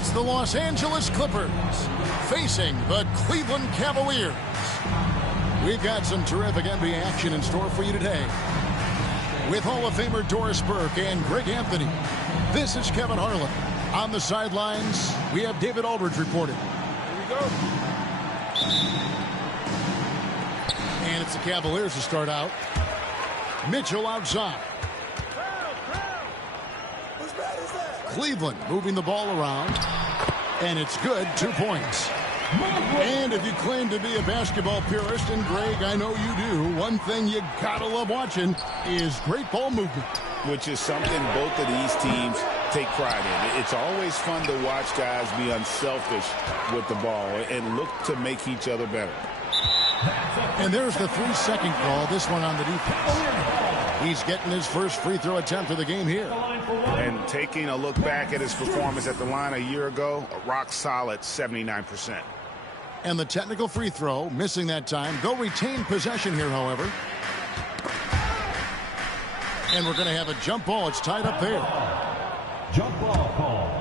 It's the Los Angeles Clippers facing the Cleveland Cavaliers. We've got some terrific NBA action in store for you today. With Hall of Famer Doris Burke and Greg Anthony, this is Kevin Harlan. On the sidelines, we have David Aldridge reporting. Here we go. And it's the Cavaliers to start out. Mitchell outside. Cleveland moving the ball around. And it's good, 2 points. And if you claim to be a basketball purist, and Greg, I know you do, one thing you gotta love watching is great ball movement. Which is something both of these teams take pride in. It's always fun to watch guys be unselfish with the ball and look to make each other better. And there's the 3-second call, this one on the defense. He's getting his first free throw attempt of the game here. And taking a look back at his performance at the line a year ago, a rock solid 79%. And the technical free throw, missing that time. They'll retain possession here, however. And we're going to have a jump ball. It's tied up there. Jump ball call.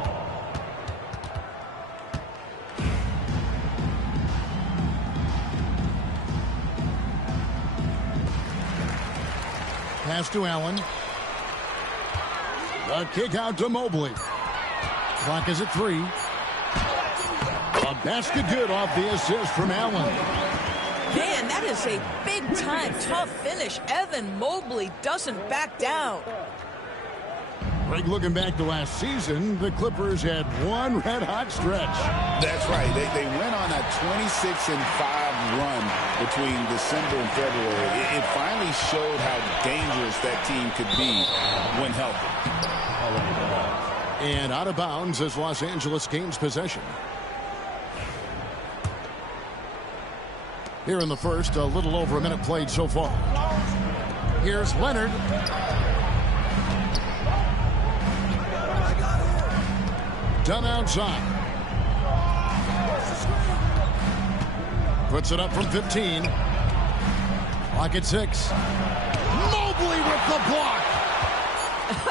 Pass to Allen. The kick out to Mobley. Clock is at 3. A basket good off the assist from Allen. Man, that is a big-time tough finish. Evan Mobley doesn't back down. Greg, looking back to last season, the Clippers had one red-hot stretch. That's right. They went on a 26-5 run between December and February. It finally showed how dangerous that team could be when healthy. And out of bounds as Los Angeles gains possession. Here in the first, a little over a minute played so far. Here's Leonard. Done outside. Puts it up from 15. Clock at 6. Mobley with the block.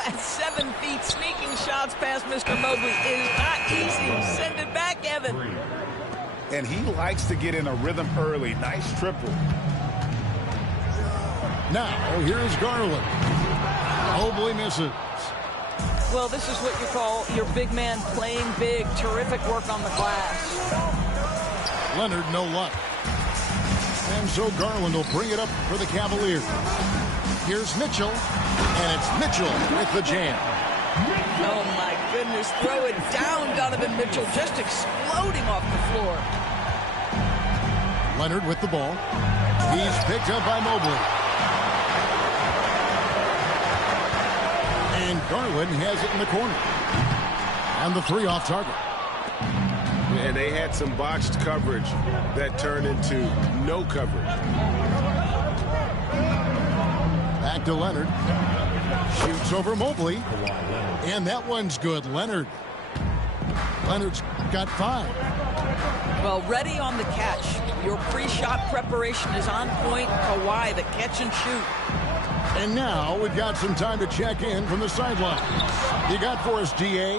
At 7 feet, sneaking shots past Mr. Mobley is not easy. Send it back, Evan. And he likes to get in a rhythm early. Nice triple. Now, here's Garland. Mobley misses. Well, this is what you call your big man playing big. Terrific work on the glass. Leonard, no luck. And so Garland will bring it up for the Cavaliers. Here's Mitchell. And it's Mitchell with the jam. Oh, my goodness. Throw it down, Donovan Mitchell. Just exploding off the floor. Leonard with the ball. He's picked up by Mobley. And Garland has it in the corner. And the 3 off target. And they had some botched coverage that turned into no coverage. Back to Leonard. Shoots over Mobley. And that one's good. Leonard's got 5. Well, ready on the catch. Your pre-shot preparation is on point. Kawhi, the catch and shoot. And now we've got some time to check in from the sidelines. You got for us, DA?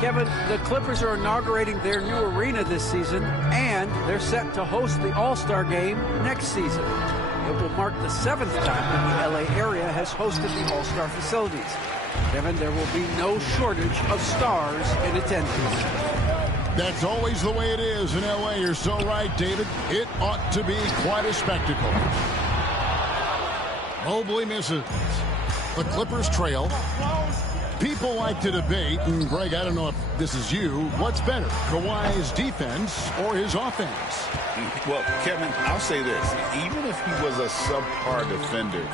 Kevin, the Clippers are inaugurating their new arena this season, and they're set to host the All-Star Game next season. It will mark the 7th time that the LA area has hosted the All-Star facilities. Kevin, there will be no shortage of stars in attendance. That's always the way it is in LA. You're so right, David. It ought to be quite a spectacle. Mobley misses. The Clippers trail. People like to debate, and Greg, I don't know if this is you, what's better, Kawhi's defense or his offense? Well, Kevin, I'll say this. Even if he was a subpar defender,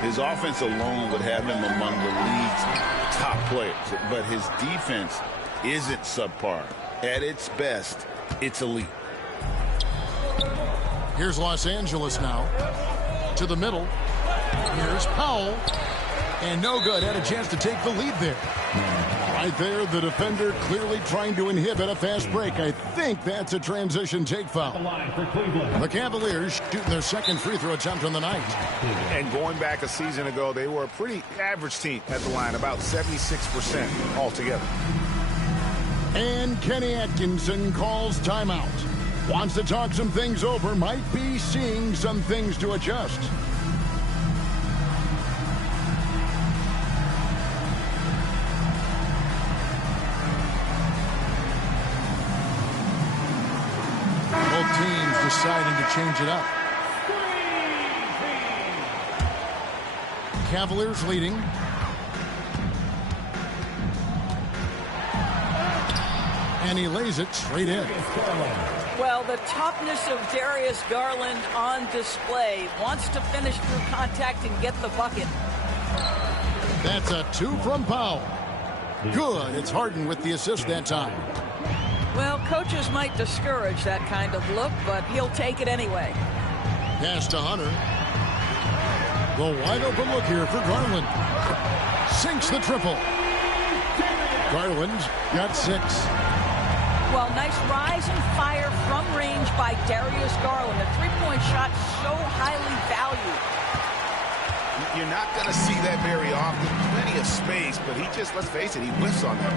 his offense alone would have him among the league's top players. But his defense isn't subpar. At its best, it's elite. Here's Los Angeles now. To the middle. Here's Powell. And no good. Had a chance to take the lead there. Right there, the defender clearly trying to inhibit a fast break. I think that's a transition take foul. The Cavaliers shooting their second free throw attempt on the night. And going back a season ago, they were a pretty average team at the line, about 76% altogether. And Kenny Atkinson calls timeout. Wants to talk some things over. Might be seeing some things to adjust. Both teams deciding to change it up. Cavaliers leading. And he lays it straight in. Well, the toughness of Darius Garland on display. Wants to finish through contact and get the bucket. That's a 2 from Powell. Good. It's Harden with the assist that time. Well, coaches might discourage that kind of look, but he'll take it anyway. Pass to Hunter. The wide open look here for Garland. Sinks the triple. Garland got 6. Well, nice rise and fire from range by Darius Garland. A three-point shot so highly valued. You're not going to see that very often. Plenty of space, but he just, let's face it, he whiffs on that.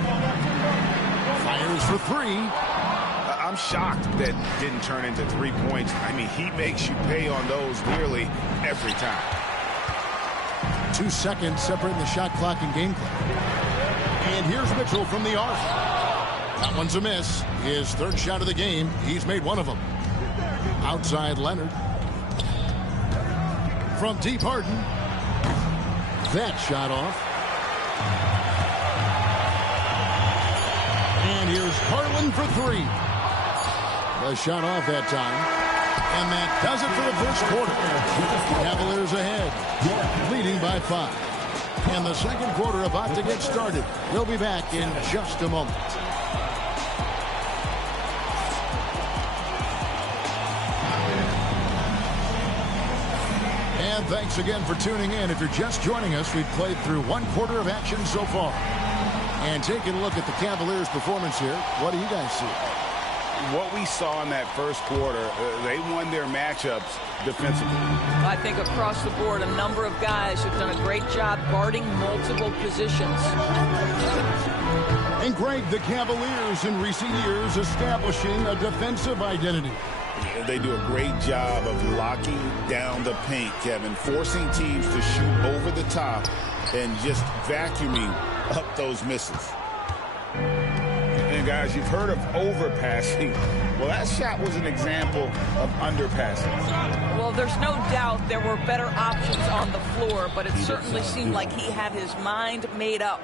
Fires for 3. I'm shocked that didn't turn into 3 points. I mean, he makes you pay on those nearly every time. 2 seconds separating the shot clock and game clock. And here's Mitchell from the arc. That one's a miss. His 3rd shot of the game. He's made 1 of them. Outside Leonard. From deep, Harden. That shot off. And here's Garland for 3. The shot off that time. And that does it for the first quarter. Cavaliers ahead, leading by 5. And the second quarter about to get started. We'll be back in just a moment. And thanks again for tuning in. If you're just joining us, we've played through 1 quarter of action so far. And taking a look at the Cavaliers' performance here, what do you guys see? What we saw in that first quarter, they won their matchups defensively. I think across the board, a number of guys have done a great job guarding multiple positions. And Greg, the Cavaliers in recent years establishing a defensive identity. They do a great job of locking down the paint, Kevin, forcing teams to shoot over the top and just vacuuming up those misses. And guys, you've heard of overpassing. Well, that shot was an example of underpassing. Well, there's no doubt there were better options on the floor, but it certainly seemed like he had his mind made up.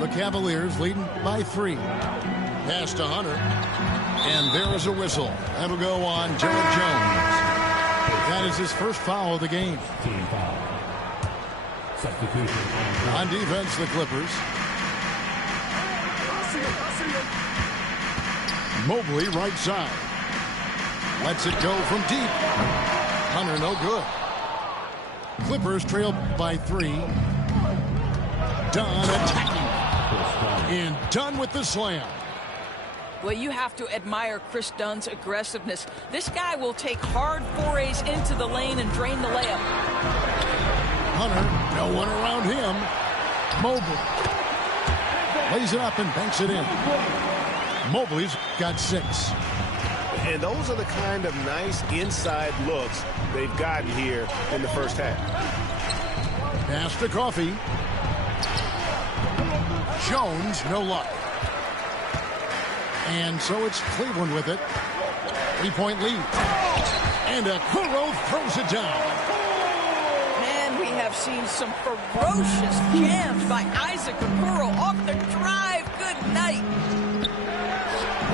The Cavaliers leading by 3. Pass to Hunter. And there is a whistle. That'll go on Jared Jones. That is his first foul of the game. Team foul. Substitution. On defense, the Clippers. Mobley right side. Lets it go from deep. Hunter no good. Clippers trail by 3. Dunn attacking. And Dunn with the slam. Well, you have to admire Chris Dunn's aggressiveness. This guy will take hard forays into the lane and drain the layup. Hunter, no one around him. Mobley lays it up and banks it in. Mobley's got 6. And those are the kind of nice inside looks they've gotten here in the first half. Pass to Coffee. Jones, no luck. And so it's Cleveland with it. 3-point lead. And Okoro throws it down. Man, we have seen some ferocious jams by Isaac Okoro off the drive. Good night.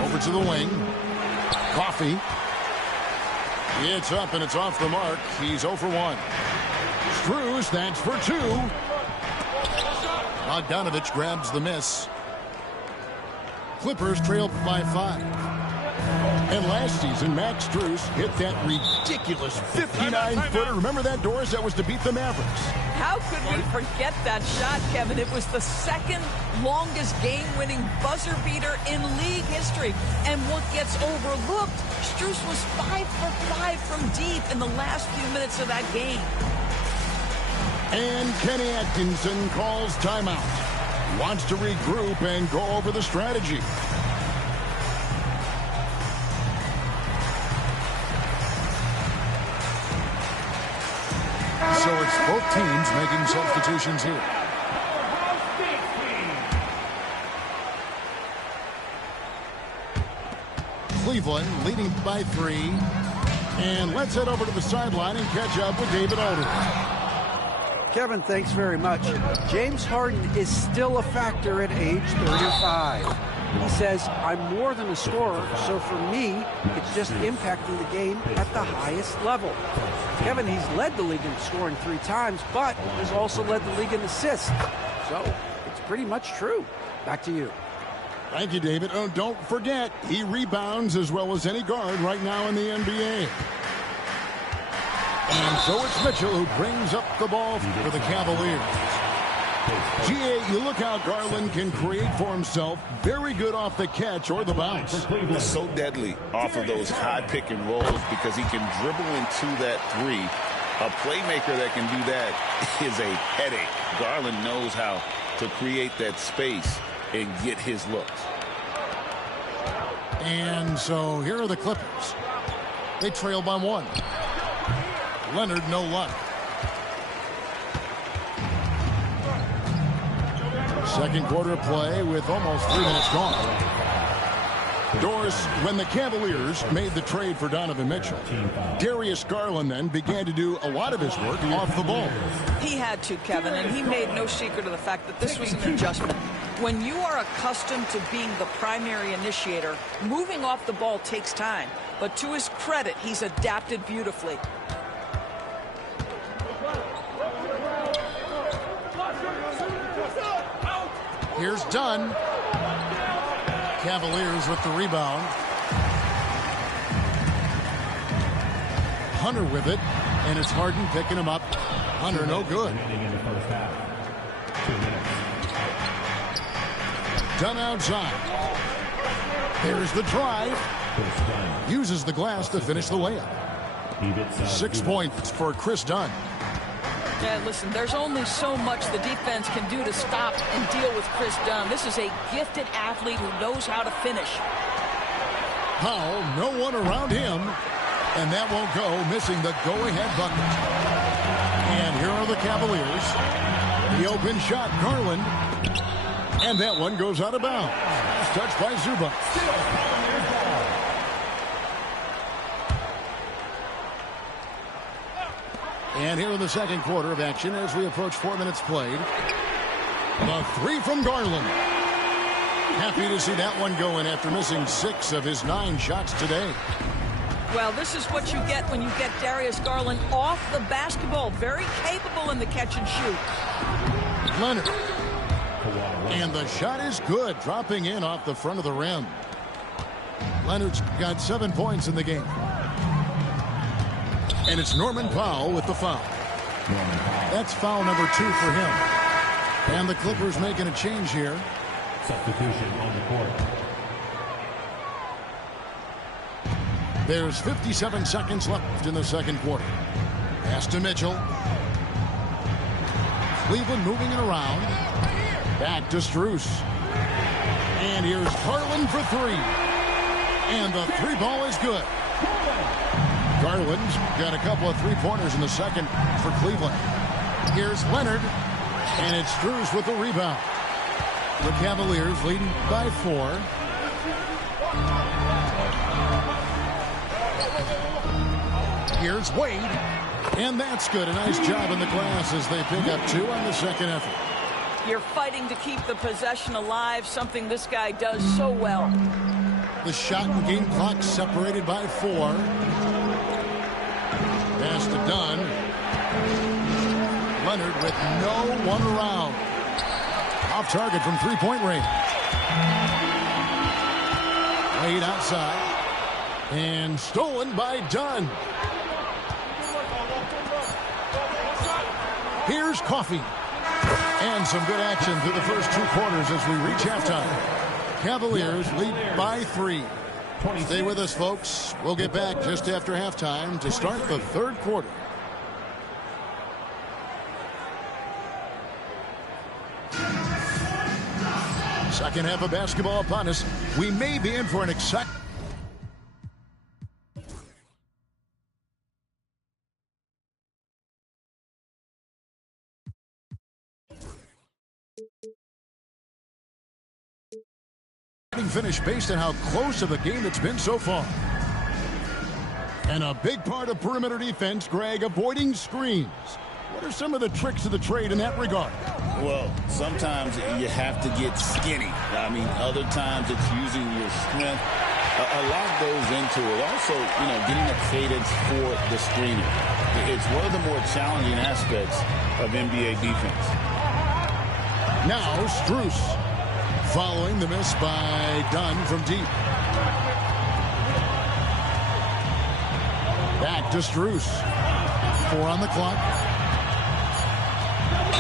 Over to the wing. Coffee. It's up and it's off the mark. He's 0 for 1. Strus, that's for 2. Bogdanovich grabs the miss. Clippers trail by 5. And last season, Max Strus hit that ridiculous 59-footer. Remember that, Doris? That was to beat the Mavericks. How could we forget that shot, Kevin? It was the second longest game-winning buzzer beater in league history. And what gets overlooked, Strus was 5 for 5 from deep in the last few minutes of that game. And Kenny Atkinson calls timeout. wants to regroup and go over the strategy. So it's both teams making substitutions here. Cleveland leading by 3. And let's head over to the sideline and catch up with David Aldridge. Kevin, thanks very much. James Harden is still a factor at age 35. He says, I'm more than a scorer, so for me, it's just impacting the game at the highest level. Kevin, he's led the league in scoring 3 times, but he's also led the league in assists. So it's pretty much true. Back to you. Thank you, David. Oh, don't forget, he rebounds as well as any guard right now in the NBA. And so it's Mitchell who brings up the ball for the Cavaliers. GA, you look how Garland can create for himself. Very good off the catch or the bounce. So deadly off of those high pick and rolls because he can dribble into that 3. A playmaker that can do that is a headache. Garland knows how to create that space and get his looks. And so here are the Clippers. They trail by 1. Leonard, no luck. Second quarter play with almost 3 minutes gone. Doris, when the Cavaliers made the trade for Donovan Mitchell, Darius Garland then began to do a lot of his work off the ball. He had to, Kevin, and he made no secret of the fact that this was an adjustment. When you are accustomed to being the primary initiator, moving off the ball takes time. But to his credit, he's adapted beautifully. Here's Dunn. Cavaliers with the rebound. Hunter with it, and it's Harden picking him up. Hunter no good. Dunn outside. There's the drive. Uses the glass to finish the layup. 6 points for Chris Dunn. Yeah, listen, there's only so much the defense can do to stop and deal with Chris Dunn. This is a gifted athlete who knows how to finish. Powell, no one around him, and that won't go, missing the go-ahead bucket. And here are the Cavaliers. The open shot, Garland, and that one goes out of bounds. Touched by Zubac. And here in the second quarter of action as we approach 4 minutes played. The 3 from Garland. Happy to see that one going after missing 6 of his 9 shots today. Well, this is what you get when you get Darius Garland off the basketball. Very capable in the catch and shoot. Leonard. And the shot is good, dropping in off the front of the rim. Leonard's got 7 points in the game. And it's Norman Powell with the foul. That's foul number 2 for him. And the Clippers making a change here. Substitution on the court. There's 57 seconds left in the second quarter. Pass to Mitchell. Cleveland moving it around. Back to Strus. And here's Garland for 3. And the 3 ball is good. Garland's got a couple of 3-pointers in the second for Cleveland. Here's Leonard, and it's Strus with the rebound. The Cavaliers leading by 4. Here's Wade, and that's good. A nice job in the glass as they pick up 2 on the second effort. You're fighting to keep the possession alive, something this guy does so well. The shot and game clock separated by 4. Pass to Dunn. Leonard with no one around. Off target from 3-point range. Wade outside. And stolen by Dunn. Here's Coffey. And some good action through the first 2 quarters as we reach halftime. Cavaliers lead by 3. Stay with us, folks. We'll get back just after halftime to start the third quarter. Second half of basketball upon us. We may be in for an exciting finish based on how close of a game it's been so far. And a big part of perimeter defense, Greg, avoiding screens. What are some of the tricks of the trade in that regard? Well, sometimes you have to get skinny. I mean, other times it's using your strength. A lot goes into it. Also, getting a cadence for the screener. It's one of the more challenging aspects of NBA defense. Now, Strus. Following the miss by Dunn from deep. Back to Strus. 4 on the clock.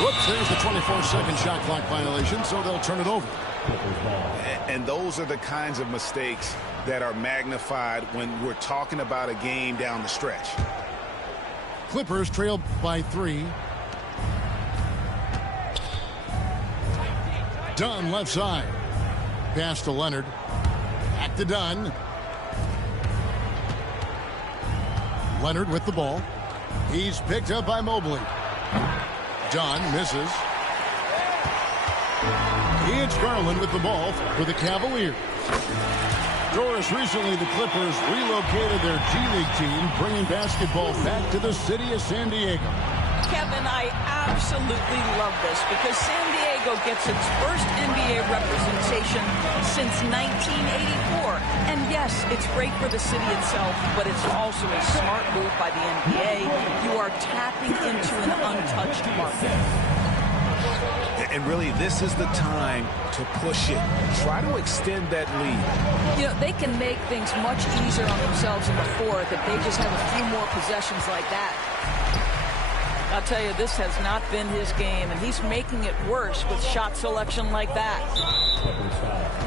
Whoops, there's the 24-second shot clock violation, so they'll turn it over. And those are the kinds of mistakes that are magnified when we're talking about a game down the stretch. Clippers trail by 3. Dunn left side. Pass to Leonard. Back to Dunn. Leonard with the ball. He's picked up by Mobley. Dunn misses. It's Garland with the ball for the Cavaliers. Doris, recently the Clippers relocated their G League team, bringing basketball back to the city of San Diego. Kevin, I absolutely love this because San Diego gets its first NBA representation since 1984. And yes, it's great for the city itself, but it's also a smart move by the NBA. You are tapping into an untouched market. And really, this is the time to push it. Try to extend that lead. They can make things much easier on themselves in the fourth if they just have a few more possessions like that. I'll tell you, this has not been his game, and he's making it worse with shot selection like that.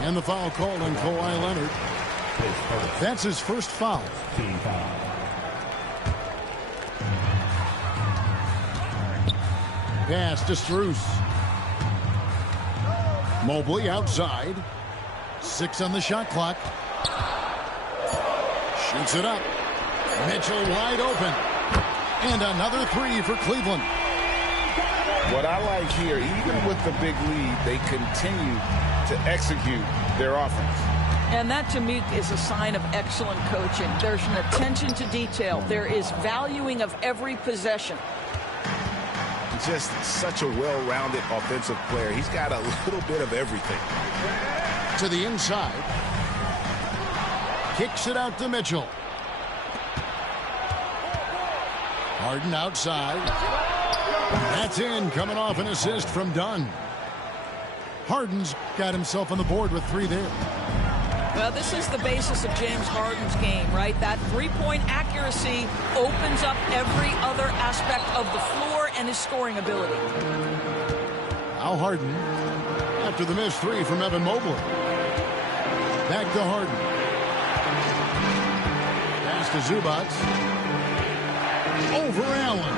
And the foul called on Kawhi Leonard. That's his first foul. Pass to Strus. Mobley outside. 6 on the shot clock. Shoots it up. Mitchell wide open. And another 3 for Cleveland. What I like here, even with the big lead, they continue to execute their offense. And that, to me, is a sign of excellent coaching. There's an attention to detail. There is valuing of every possession. Just such a well-rounded offensive player. He's got a little bit of everything. To the inside. Kicks it out to Mitchell. Harden outside. That's in, coming off an assist from Dunn. Harden's got himself on the board with 3 there. Well, this is the basis of James Harden's game, right? That three-point accuracy opens up every other aspect of the floor and his scoring ability. Now Harden, after the missed 3 from Evan Mobley. Back to Harden. Pass to Zubac. Over Allen.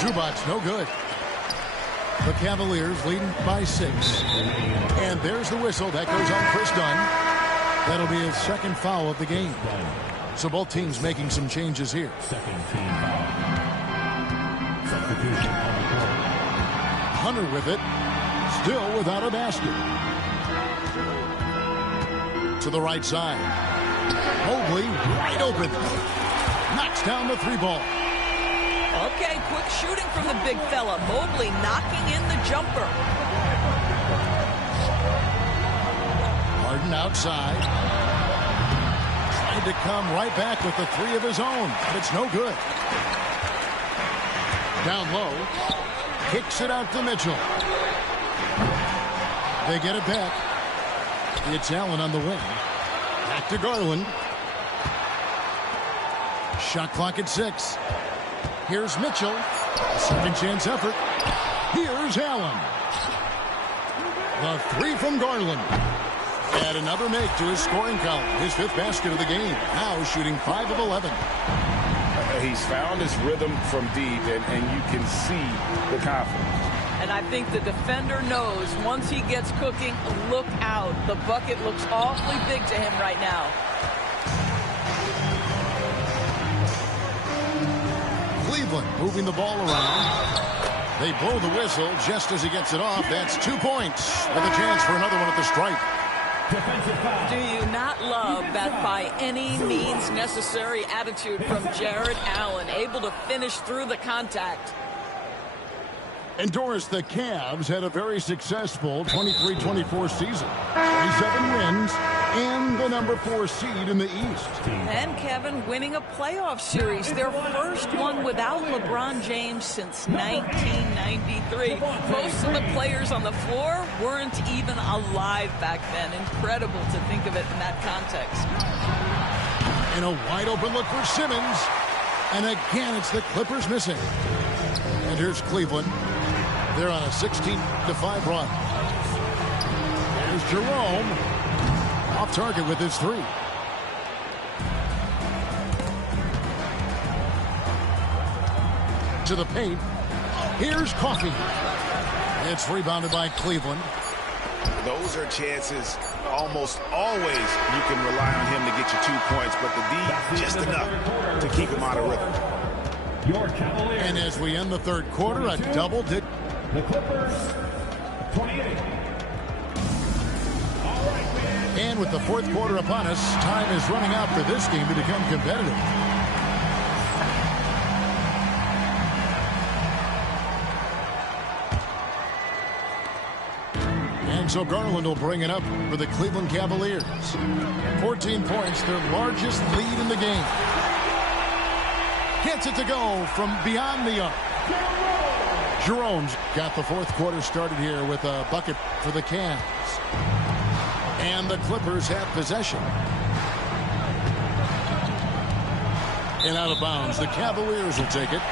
Zubac, no good. The Cavaliers leading by 6. And there's the whistle. That goes on Chris Dunn. That'll be his second foul of the game. So both teams making some changes here. Second team foul. Substitution on the court. Hunter with it. Still without a basket. To the right side. Mobley wide open. Knocks down the 3 ball. Okay, quick shooting from the big fella. Mobley knocking in the jumper. Harden outside. Tried to come right back with the 3 of his own, but it's no good. Down low. Kicks it out to Mitchell. They get it back. It's Allen on the wing. Back to Garland. Shot clock at 6. Here's Mitchell. A second chance effort. Here's Allen. The 3 from Garland. Add another make to his scoring column. His 5th basket of the game. Now shooting 5 of 11. He's found his rhythm from deep, and you can see the confidence. And I think the defender knows once he gets cooking, look out. The bucket looks awfully big to him right now. Cleveland moving the ball around. They blow the whistle just as he gets it off. That's 2 points with a chance for another one at the stripe. Do you not love that by any means necessary attitude from Jared Allen, able to finish through the contact? And Doris, the Cavs had a very successful 23-24 season. 27 wins and the number 4 seed in the East. And Kevin winning a playoff series, their first one without LeBron James since 1993. Most of the players on the floor weren't even alive back then. Incredible to think of it in that context. And a wide open look for Simmons. And again, it's the Clippers missing. And here's Cleveland. They're on a 16-5 run. Here's Jerome. Off target with his 3. To the paint. Here's Coffey. It's rebounded by Cleveland. Those are chances almost always you can rely on him to get you 2 points, but the D just enough to keep him out of rhythm. And as we end the third quarter, a double did. The Clippers, 28. And with the fourth quarter upon us, time is running out for this game to become competitive. And so Garland will bring it up for the Cleveland Cavaliers. 14 points, their largest lead in the game. Gets it to go from beyond the arc. Jerome's got the fourth quarter started here with a bucket for the Cavs. And the Clippers have possession. And out of bounds, the Cavaliers will take it.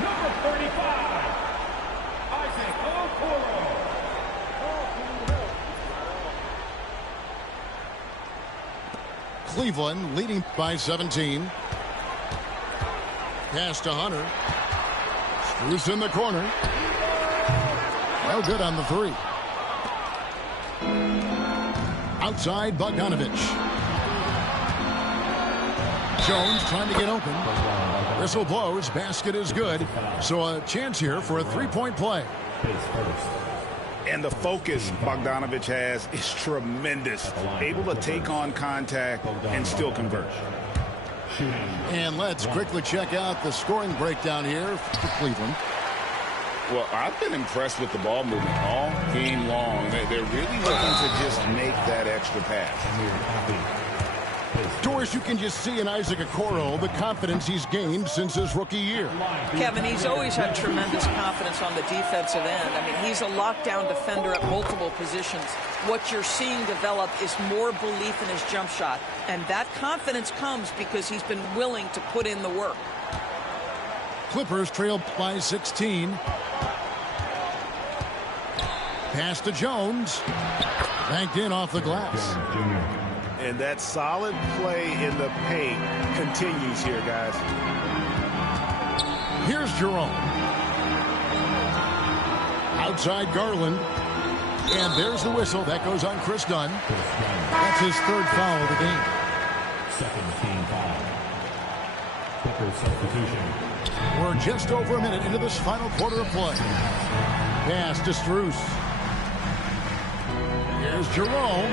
Number 35, Isaac Okoro. Cleveland leading by 17. Pass to Hunter. Strus in the corner. Well, good on the 3. Outside, Bogdanovich. Jones trying to get open. Whistle blows. Basket is good. So a chance here for a 3-point play. And the focus Bogdanovich has is tremendous. Able to take on contact and still convert. And let's quickly check out the scoring breakdown here for Cleveland. Well, I've been impressed with the ball movement all game long. They're really looking to just make that extra pass. Doris, you can just see in Isaac Okoro the confidence he's gained since his rookie year. Kevin, he's always had tremendous confidence on the defensive end. I mean, he's a lockdown defender at multiple positions. What you're seeing develop is more belief in his jump shot. And that confidence comes because he's been willing to put in the work. Clippers trail by 16. Pass to Jones. Banked in off the glass. And that solid play in the paint continues here, guys. Here's Jerome. Outside Garland. And there's the whistle. That goes on Chris Dunn. That's his 3rd foul of the game. Second team foul. Clippers substitution. We're just over a minute into this final quarter of play. Pass to Strus. Here's Jerome.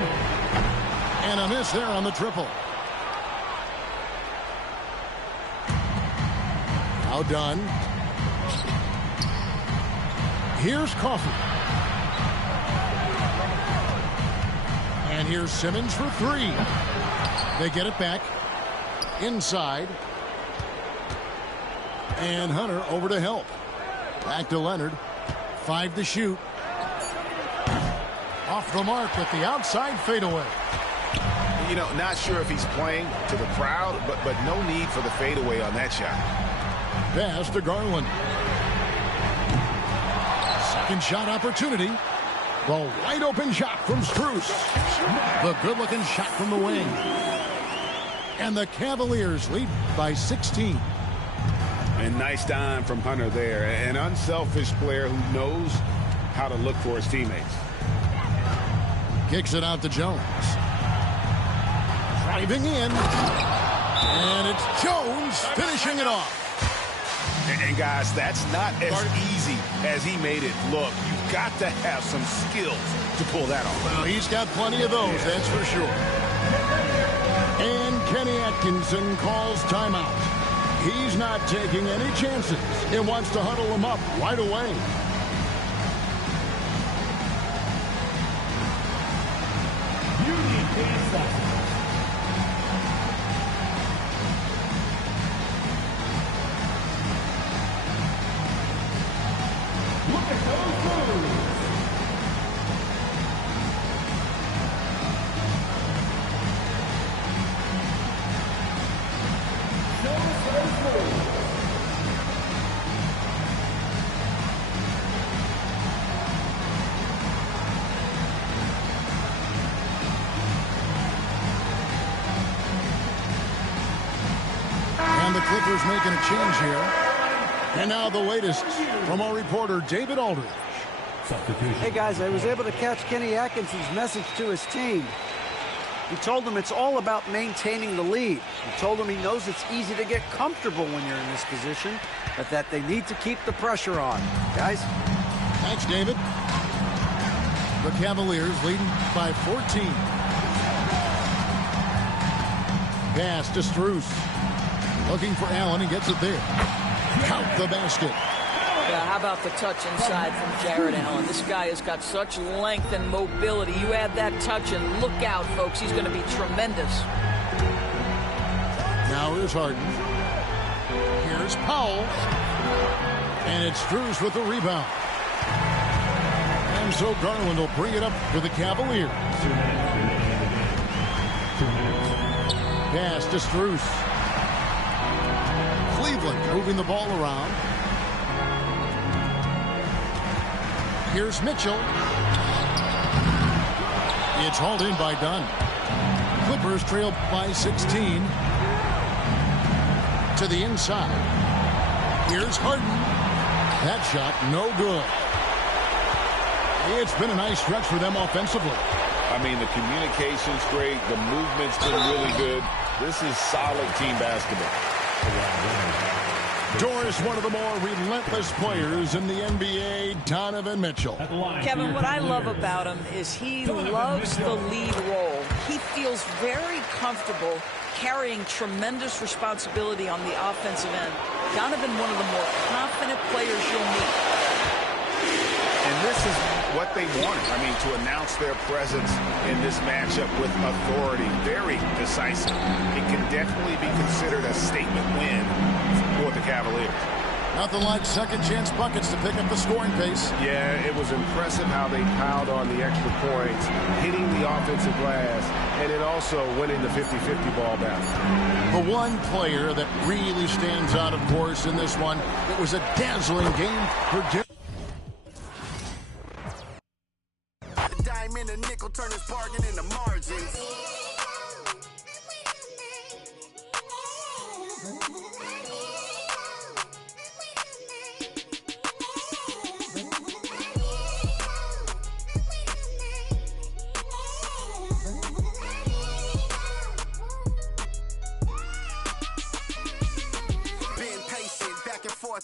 And a miss there on the triple. Now done. Here's Coffey. And here's Simmons for 3. They get it back. Inside. And Hunter over to help. Back to Leonard. 5 to shoot. Off the mark with the outside fadeaway. You know, not sure if he's playing to the crowd, but no need for the fadeaway on that shot. Pass to Garland. Second shot opportunity. The wide open shot from Strus. The good looking shot from the wing. And the Cavaliers lead by 16. And nice dime from Hunter there. An unselfish player who knows how to look for his teammates. Kicks it out to Jones. Driving in. And it's Jones finishing it off. And guys, that's not as easy as he made it look. You've got to have some skills to pull that off. Well, he's got plenty of those, that's for sure. And Kenny Atkinson calls timeout. He's not taking any chances. He wants to huddle him up right away. You need 8 seconds. Look at those moves. Show us those moves. And the Clippers making a change here. And now the latest from our reporter, David Aldridge. Substitution. Hey, guys, I was able to catch Kenny Atkinson's message to his team. He told them it's all about maintaining the lead. He told them he knows it's easy to get comfortable when you're in this position, but that they need to keep the pressure on. Guys? Thanks, David. The Cavaliers leading by 14. Pass to Strus. Looking for Allen. He gets it there. Count the basket. Yeah, how about the touch inside from Jared Allen? This guy has got such length and mobility. You add that touch and look out, folks. He's going to be tremendous. Now here's Harden. Here's Powell. And it's Strus with the rebound. And so Garland will bring it up for the Cavaliers. Pass to Strus. Cleveland moving the ball around. Here's Mitchell. It's hauled in by Dunn. Clippers trail by 16. To the inside. Here's Harden. That shot, no good. It's been a nice stretch for them offensively. I mean, the communication's great. The movement's been really good. This is solid team basketball. Doris, one of the more relentless players in the NBA, Donovan Mitchell. Kevin, what I love about him is he loves the lead role. He feels very comfortable carrying tremendous responsibility on the offensive end. Donovan, one of the more confident players you'll meet. And this is what they wanted. I mean, to announce their presence in this matchup with authority, very decisive. It can definitely be considered a statement win for the Cavaliers. Nothing like second chance buckets to pick up the scoring pace. Yeah, it was impressive how they piled on the extra points, hitting the offensive glass, and then also winning the 50-50 ball battle. The one player that really stands out, of course, in this one, it was a dazzling game for Diamond and nickel turn his bargain into margins.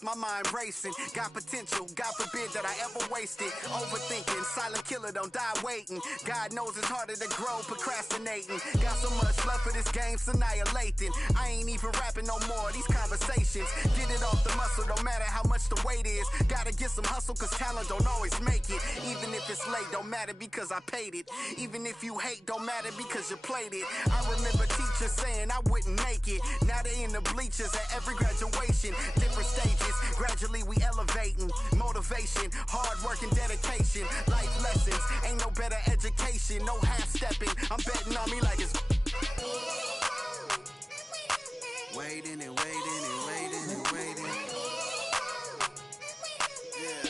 My mind racing, got potential, God forbid that I ever waste it. Overthinking, silent killer, don't die waiting. God knows it's harder to grow, procrastinating. Got so much love for this game, it's annihilating. I ain't even rapping no more, these conversations. Get it off the muscle, no matter how much the weight is. Gotta get some hustle, cause talent don't always make it. Even if it's late, don't matter because I paid it. Even if you hate, don't matter because you played it. I remember teachers saying I wouldn't make it. Now they in the bleachers at every graduation. Different stages. Gradually we elevating, motivation, hard work and dedication, life lessons, ain't no better education, no half-stepping, I'm betting on me like it's waiting and waiting and waiting and waiting. Yeah.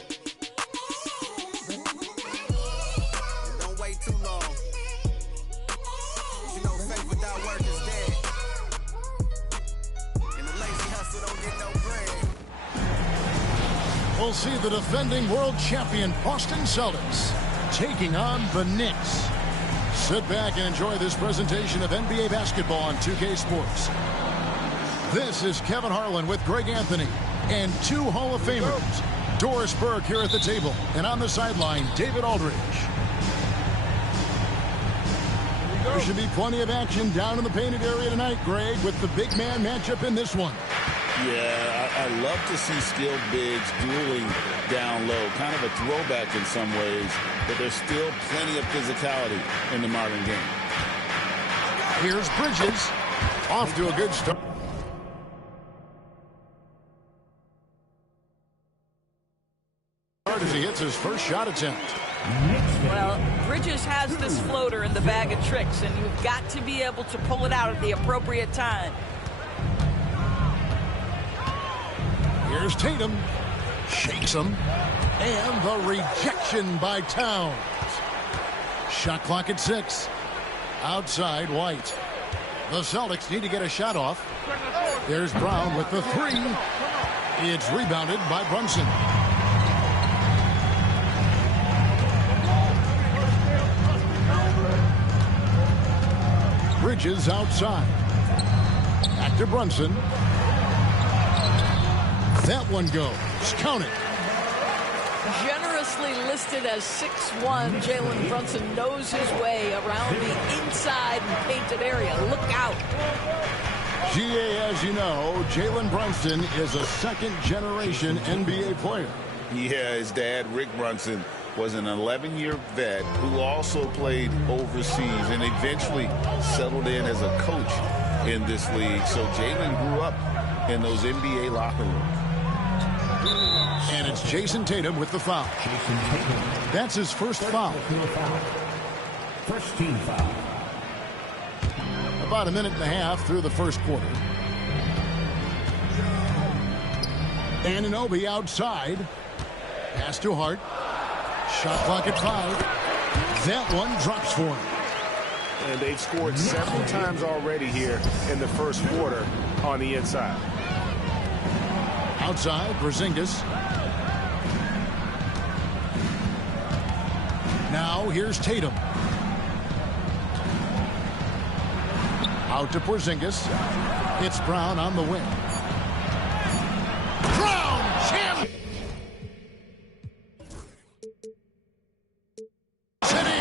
Don't wait too long. You know faith without work is dead. We'll see the defending world champion Boston Celtics taking on the Knicks. Sit back and enjoy this presentation of NBA basketball on 2K Sports. This is Kevin Harlan with Greg Anthony and two Hall of Famers. Doris Burke here at the table, and on the sideline, David Aldridge. There should be plenty of action down in the painted area tonight, Greg, with the big man matchup in this one. Yeah, I love to see skilled bigs dueling down low. Kind of a throwback in some ways, but there's still plenty of physicality in the modern game. Here's Bridges. Off to a good start. As he hits his first shot attempt. Well, Bridges has this floater in the bag of tricks, and you've got to be able to pull it out at the appropriate time. Here's Tatum. Shakes him. And the rejection by Towns. Shot clock at 6. Outside, White. The Celtics need to get a shot off. There's Brown with the 3. It's rebounded by Brunson. Bridges outside. Back to Brunson. That one goes. Count it. Generously listed as 6'1", Jalen Brunson knows his way around the inside and painted area. Look out. GA, as you know, Jalen Brunson is a second-generation NBA player. Yeah, his dad, Rick Brunson, was an 11-year vet who also played overseas and eventually settled in as a coach in this league. So Jalen grew up in those NBA locker rooms. And it's Jason Tatum with the foul. That's his first foul. First team foul. About a minute and a half through the first quarter. Anunoby outside. Pass to Hart. Shot clock at 5. That one drops for him. And they've scored several times already here in the first quarter on the inside. Outside, Porzingis. Now here's Tatum. Out to Porzingis. It's Brown on the wing. Brown, champ! Sit in.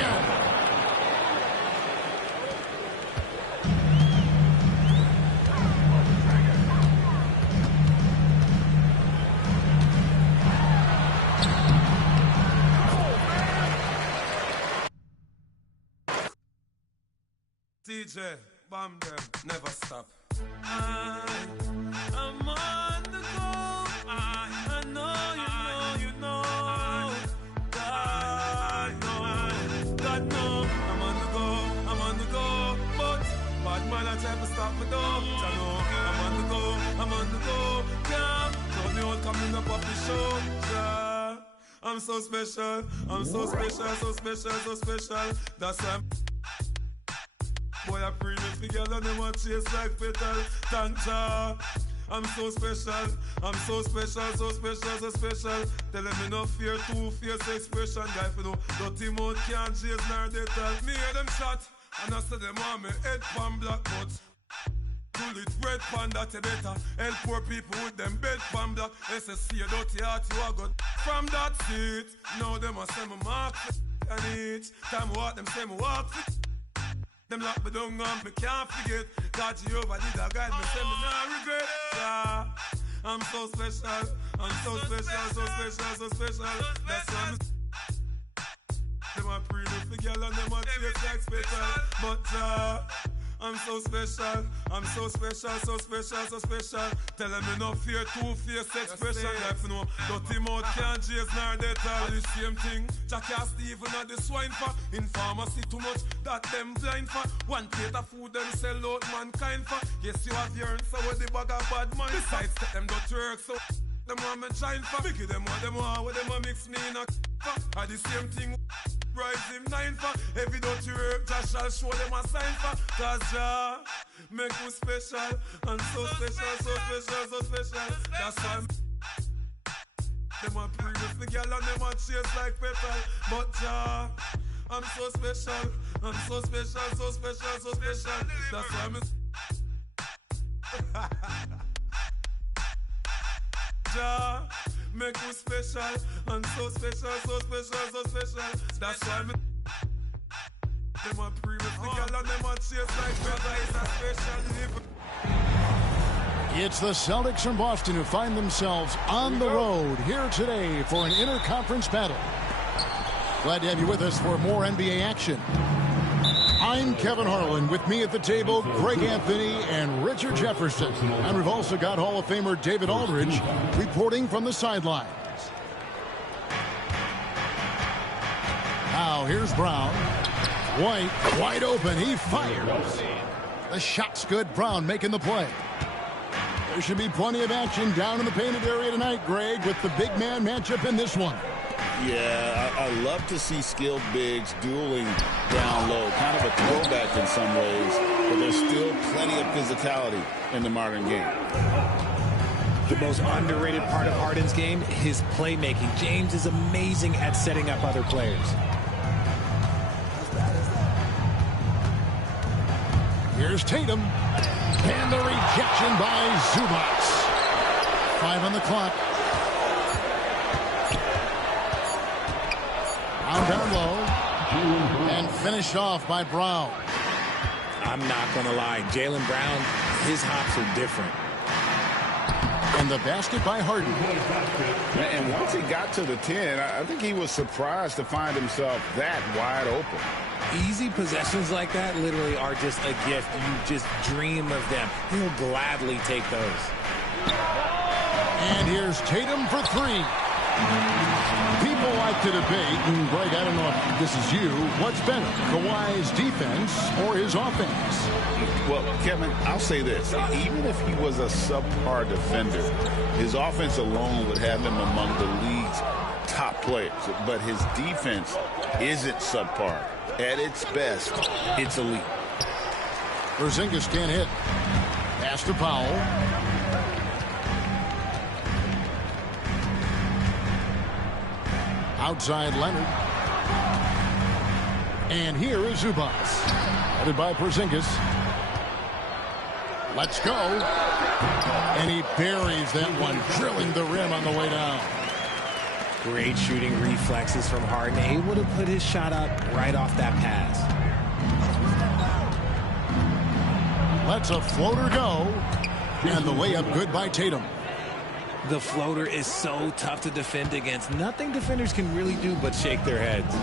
DJ, bomb them, never stop. I'm on the go. I know, you know. God know. I'm on the go. But bad man, I try to stop me though. I know, I'm on the go. Yeah, don't me all coming up off the show. Yeah, I'm so special. So special. That's why boy, I pray with the girl and them want chase like petal. Thank ya. I'm so special. So special. Tell them me no fear, two-face expression. Guy, if you know, dirty mouth can't chase nor they tell. Me hear them shot, and I say them on me head pan black but pull it red pan that you better. Help poor people with them bed pan black. SSC, a dirty heart, you are good. From that seat, now them a say me mark and each time walk, them say me walk fit. Them lock me down and me can't forget. God Jehovah did a guide me, say me nah regret. Yeah, I'm so special. So special. That's why them a pre with the girl and them a chase like special. But I'm so special. So special. Tell them me no fear, two-face expression. If you know, dirty mouth can't chase nor they tell the same thing. Jackie and Stephen at the swine for. In pharmacy too much, that them blind for. One plate of food them sell out mankind for. Yes, you have your answer with the bag of bad man. Besides, take them don't work, so them want me shine for. Make them what them a mix me in a for. The same thing. Rise him 9 for. Every dirty work, Josh shall show them a sign for. Cause Jah make you special. And so special. That's why Them a previous the girl and them a chase like petal. But I'm so special. I'm so special, so special, so special. That's why I'm make me special. I'm so special, so special, so special. That's why I'm them a previous the girl and them a chase like petal. It's a special living. It's the Celtics from Boston who find themselves on the road here today for an interconference battle. Glad to have you with us for more NBA action. I'm Kevin Harlan. With me at the table, Greg Anthony and Richard Jefferson. And we've also got Hall of Famer David Aldridge reporting from the sidelines. Now here's Brown. White, wide open. He fires. The shot's good. Brown making the play. There should be plenty of action down in the painted area tonight, Greg, with the big man matchup in this one. Yeah, I love to see skilled bigs dueling down low. Kind of a throwback in some ways, but there's still plenty of physicality in the modern game. The most underrated part of Harden's game, his playmaking. James is amazing at setting up other players. Here's Tatum. And the rejection by Zubac. 5 on the clock. Down low. And finished off by Brown. I'm not going to lie. Jaylen Brown, his hops are different. And the basket by Harden. And once he got to the 10, I think he was surprised to find himself that wide open. Easy possessions like that literally are just a gift. You just dream of them. He'll gladly take those. And here's Tatum for 3. People like to debate, and Greg, I don't know if this is you, what's better, Kawhi's defense or his offense? Well, Kevin, I'll say this. Even if he was a subpar defender, his offense alone would have him among the league's top players. But his defense isn't subpar. At its best, it's elite. Porzingis can't hit. Pass to Powell. Outside Leonard. And here is Zubac. Headed by Porzingis. Let's go. And he buries that one, drilling the rim on the way down. Great shooting reflexes from Harden. Able to put his shot up right off that pass. Lets a floater go. And the layup good by Tatum. The floater is so tough to defend against. Nothing defenders can really do but shake their heads.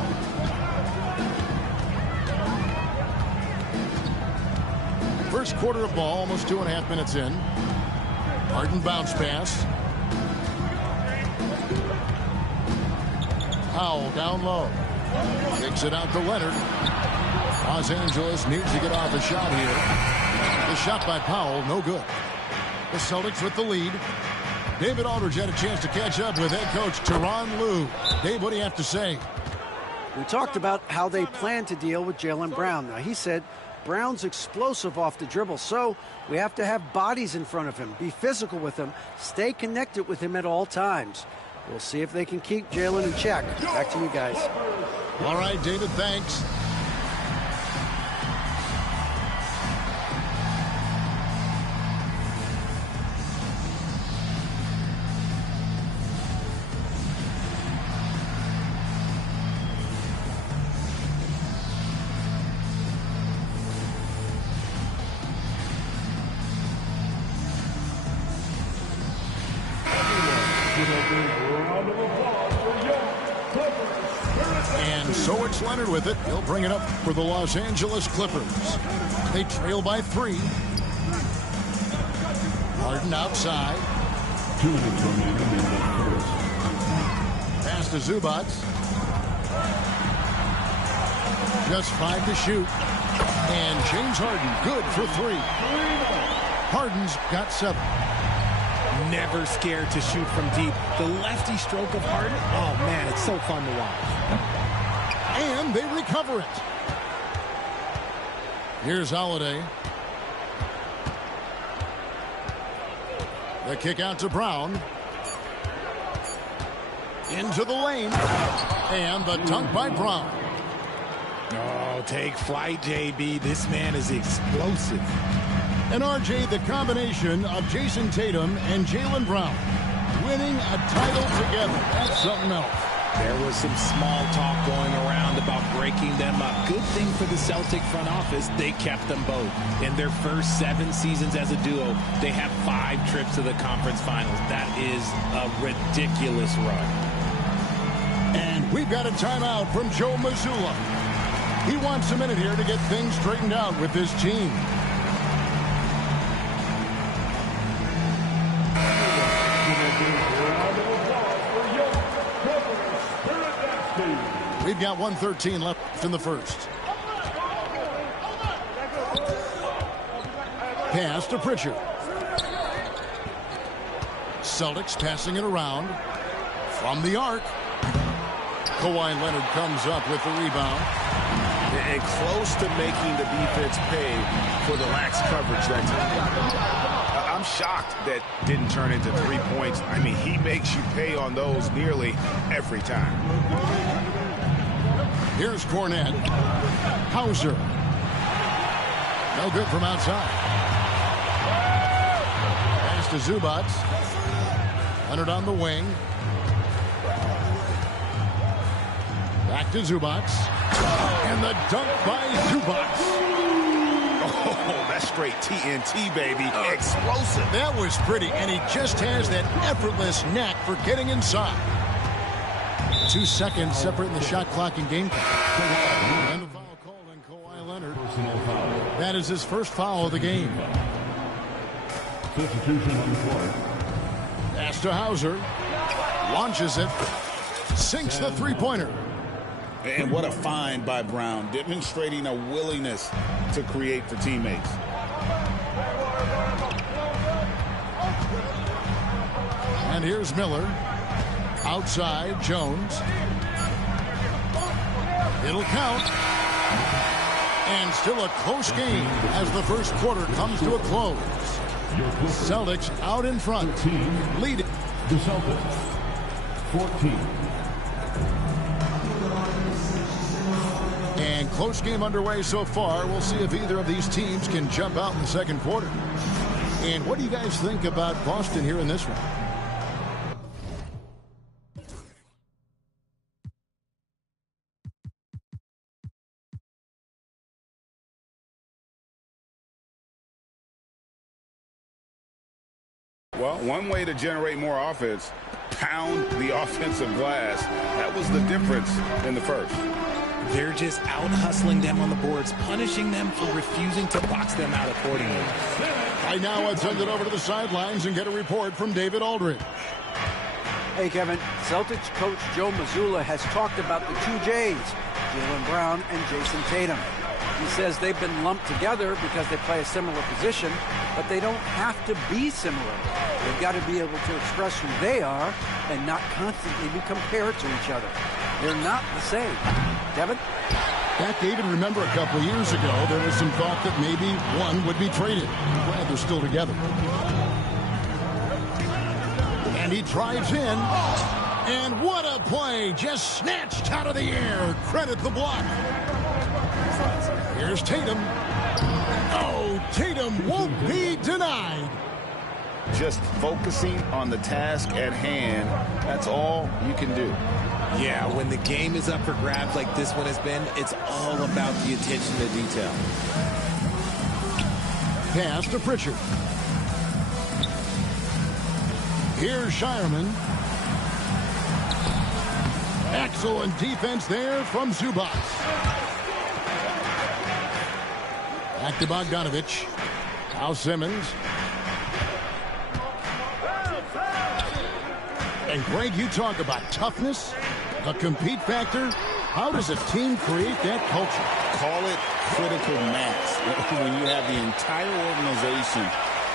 First quarter of ball, almost 2.5 minutes in. Harden bounce pass. Powell down low. Kicks it out to Leonard. Los Angeles needs to get off a shot here. The shot by Powell, no good. The Celtics with the lead. David Aldridge had a chance to catch up with head coach Tyronn Lue. Dave, what do you have to say? We talked about how they plan to deal with Jaylen Brown. Now, he said Brown's explosive off the dribble, so we have to have bodies in front of him, be physical with him, stay connected with him at all times. We'll see if they can keep Jaylen in check. Back to you guys. All right, David, thanks. And so it's Leonard with it. He'll bring it up for the Los Angeles Clippers. They trail by 3. Harden outside. Pass to Zubac. Just 5 to shoot. And James Harden good for 3. Harden's got 7. Never scared to shoot from deep. The lefty stroke of Harden, oh man, it's so fun to watch. And they recover it. Here's Holiday. The kick out to Brown. Into the lane. And the dunk by Brown. Oh, take flight, JB. This man is explosive. And RJ, the combination of Jason Tatum and Jaylen Brown winning a title together. That's something else. There was some small talk going around about breaking them up. Good thing for the Celtic front office, they kept them both. In their first 7 seasons as a duo, they have 5 trips to the conference finals. That is a ridiculous run. And we've got a timeout from Joe Mazzulla. He wants a minute here to get things straightened out with his team. We've got 1:13 left in the first. Pass to Pritchard. Celtics passing it around. From the arc. Kawhi Leonard comes up with the rebound. And close to making the defense pay for the lax coverage that time. I'm shocked that didn't turn into 3 points. I mean, he makes you pay on those nearly every time. Here's Cornette. Hauser. No good from outside. Pass to Zubac. Leonard on the wing. Back to Zubac. And the dunk by Zubac. Oh, that's straight TNT, baby. Explosive. That was pretty, and he just has that effortless knack for getting inside. 2 seconds separating the shot clock and game clock. And the foul called on Kawhi Leonard. That is his first foul of the game. Substitution on the court. Pass to Hauser. Launches it. Sinks the three-pointer. And what a find by Brown, demonstrating a willingness to create for teammates. And here's Miller. Outside, Jones. It'll count. And still a close game as the first quarter comes to a close. Celtics out in front, leading. The Celtics, 14. And close game underway so far. We'll see if either of these teams can jump out in the second quarter. And what do you guys think about Boston here in this one? Well, one way to generate more offense, pound the offensive glass. That was the difference in the first. They're just out-hustling them on the boards, punishing them for refusing to box them out accordingly. Right now, let's send it over to the sidelines and get a report from David Aldridge. Hey, Kevin. Celtics coach Joe Mazzulla has talked about the 2 J's, Jaylen Brown and Jason Tatum. He says they've been lumped together because they play a similar position, but they don't have to be similar. They've got to be able to express who they are and not constantly be compared to each other. They're not the same. Kevin? Back, David, remember a couple years ago, there was some thought that maybe one would be traded. Glad they're still together. And he drives in. And what a play! Just snatched out of the air. Credit the block. Here's Tatum. Oh, Tatum won't be denied. Just focusing on the task at hand, that's all you can do. Yeah, when the game is up for grabs like this one has been, it's all about the attention to detail. Pass to Pritchard. Here's Shireman. Excellent defense there from Zubac. Back to Bogdanovich. Now Simmons. And Greg, you talk about toughness, a compete factor. How does a team create that culture? Call it critical mass. When you have the entire organization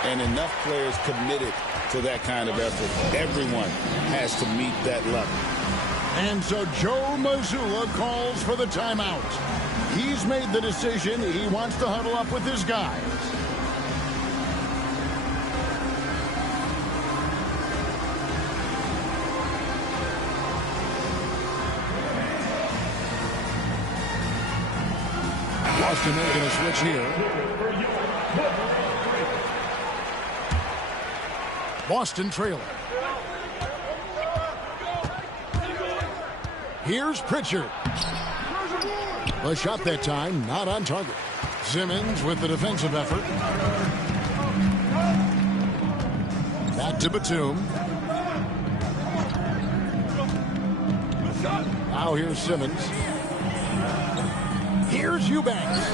and enough players committed to that kind of effort, everyone has to meet that level. And so Joe Mazzulla calls for the timeout. He's made the decision. He wants to huddle up with his guys. Boston making a switch here. Boston trailing. Here's Pritchard. The shot that time, not on target. Simmons with the defensive effort. Back to Batum. Now here's Simmons. Here's Eubanks.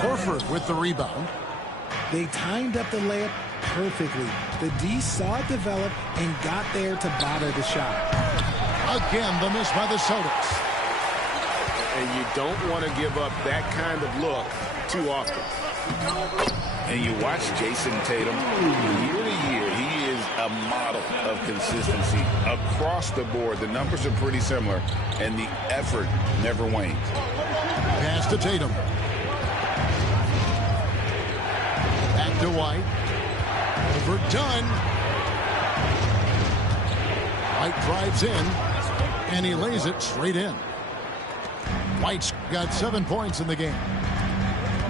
Horford with the rebound. They timed up the layup perfectly. The D saw it develop and got there to bother the shot. Again, the miss by the Celtics. And you don't want to give up that kind of look too often. And you watch Jason Tatum year to year. He is a model of consistency across the board. The numbers are pretty similar, and the effort never wanes. Pass to Tatum. Back to White. Overdone. White drives in, and he lays it straight in. White's got 7 points in the game.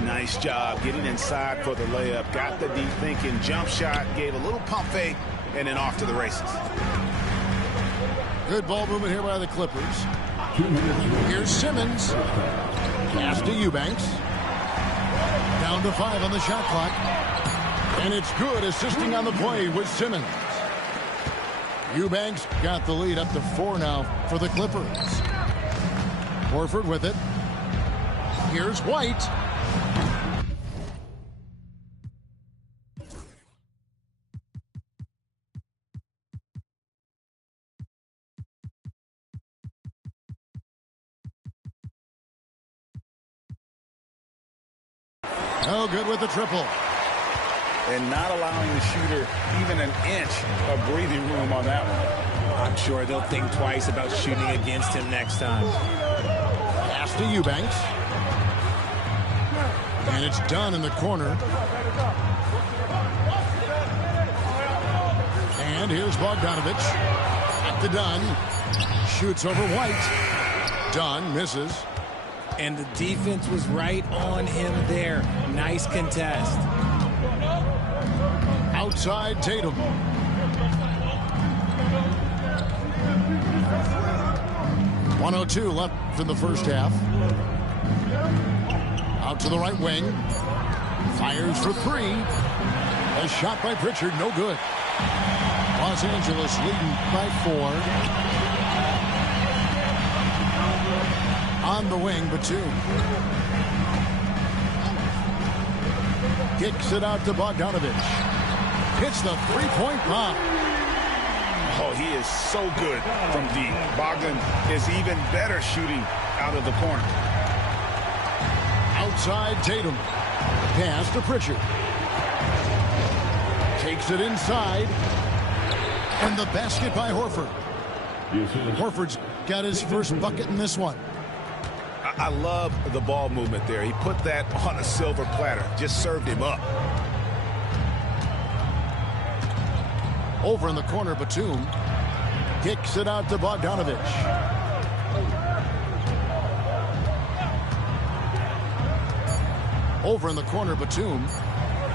Nice job getting inside for the layup. Got the deep thinking jump shot, gave a little pump fake, and then off to the races. Good ball movement here by the Clippers. Here's Simmons. Pass to Eubanks. Down to 5 on the shot clock. And it's good, assisting on the play with Simmons. Eubanks got the lead up to 4 now for the Clippers. Horford with it. Here's White. No good with the triple. And not allowing the shooter even an inch of breathing room on that one. I'm sure they'll think twice about shooting against him next time. Pass to Eubanks. And it's done in the corner. And here's Bogdanovich. Back to Dunn. Shoots over White. Dunn misses. And the defense was right on him there. Nice contest. Outside Tatum. .102 left in the first half. Out to the right wing. Fires for 3. A shot by Pritchard, no good. Los Angeles leading by 4. On the wing, Batum. Kicks it out to Bogdanovich. Hits the three-point bomb. Oh, he is so good from deep. Bogdan is even better shooting out of the corner. Outside Tatum. Pass to Pritchard. Takes it inside. And the basket by Horford. Horford's got his first bucket in this one. I love the ball movement there. He put that on a silver platter. Just served him up. Over in the corner, Batum. Kicks it out to Bogdanovich. Over in the corner, Batum.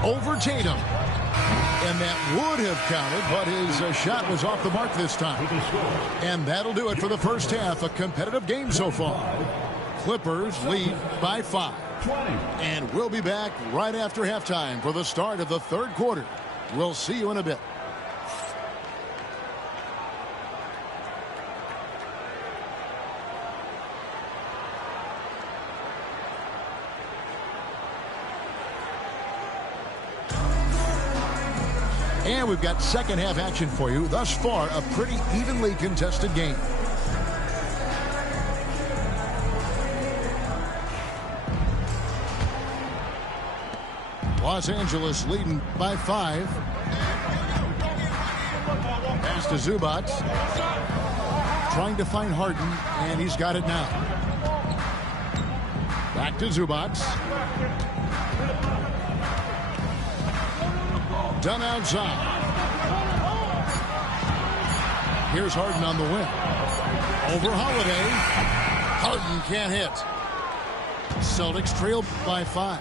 Over Tatum. And that would have counted, but his shot was off the mark this time. And that'll do it for the first half. A competitive game so far. Clippers lead by 5. And we'll be back right after halftime for the start of the third quarter. We'll see you in a bit. And we've got second half action for you. Thus far, a pretty evenly contested game. Los Angeles leading by 5. Pass to Zubac. Trying to find Harden, and he's got it now. Back to Zubac. Done outside. Here's Harden on the wing. Over Holiday. Harden can't hit. Celtics trail by 5.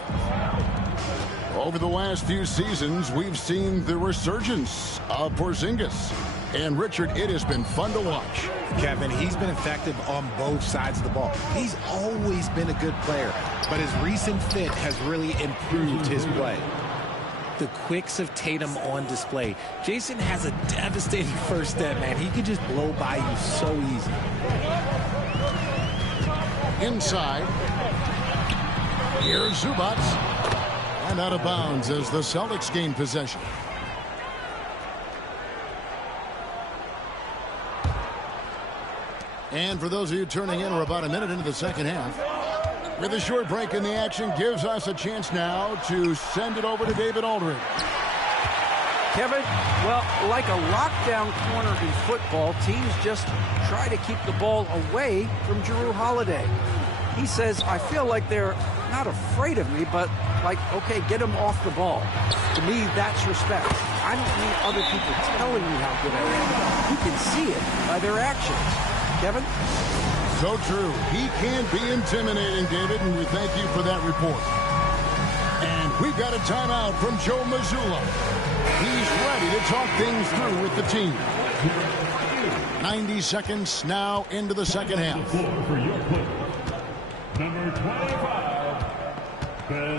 Over the last few seasons, we've seen the resurgence of Porzingis. And, Richard, it has been fun to watch. Kevin, he's been effective on both sides of the ball. He's always been a good player, but his recent fit has really improved his play. The quicks of Tatum on display. Jason has a devastating first step, man. He could just blow by you so easy. Inside. Here's Zubac. And out of bounds as the Celtics gain possession. And for those of you turning in, we're about a minute into the second half. With a short break in the action, gives us a chance now to send it over to David Aldridge. Kevin, well, like a lockdown corner in football, teams just try to keep the ball away from Jrue Holiday. He says, I feel like they're not afraid of me, but like, okay, get him off the ball. To me, that's respect. I don't need other people telling me how good I am. You can see it by their actions. Kevin? So true. He can be intimidating, David, and we thank you for that report. And we've got a timeout from Joe Mazzulla. He's ready to talk things through with the team. 90 seconds now into the second half.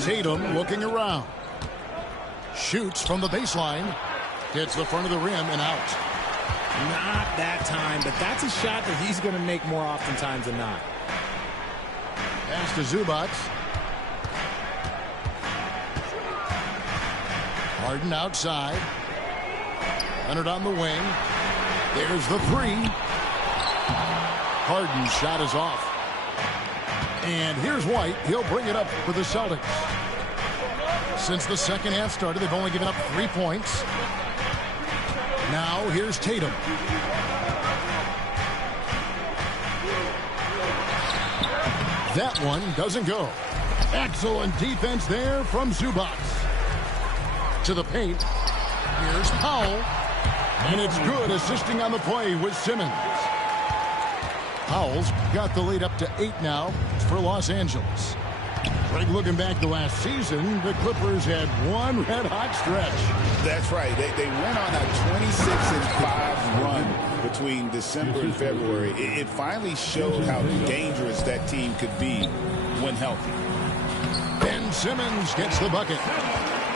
Tatum looking around. Shoots from the baseline. Hits the front of the rim and out. Not that time, but that's a shot that he's going to make more oftentimes than not. Pass to Zubac. Harden outside. Leonard on the wing. There's the three. Harden's shot is off. And here's White. He'll bring it up for the Celtics. Since the second half started, they've only given up 3 points. Now here's Tatum. That one doesn't go. Excellent defense there from Zubac. To the paint. Here's Powell. And it's good assisting on the play with Simmons. Powell's got the lead up to 8 now for Los Angeles. Greg, looking back to last season, the Clippers had one red-hot stretch. That's right. They went on a 26-5 run between December and February. It finally showed how dangerous that team could be when healthy. Ben Simmons gets the bucket.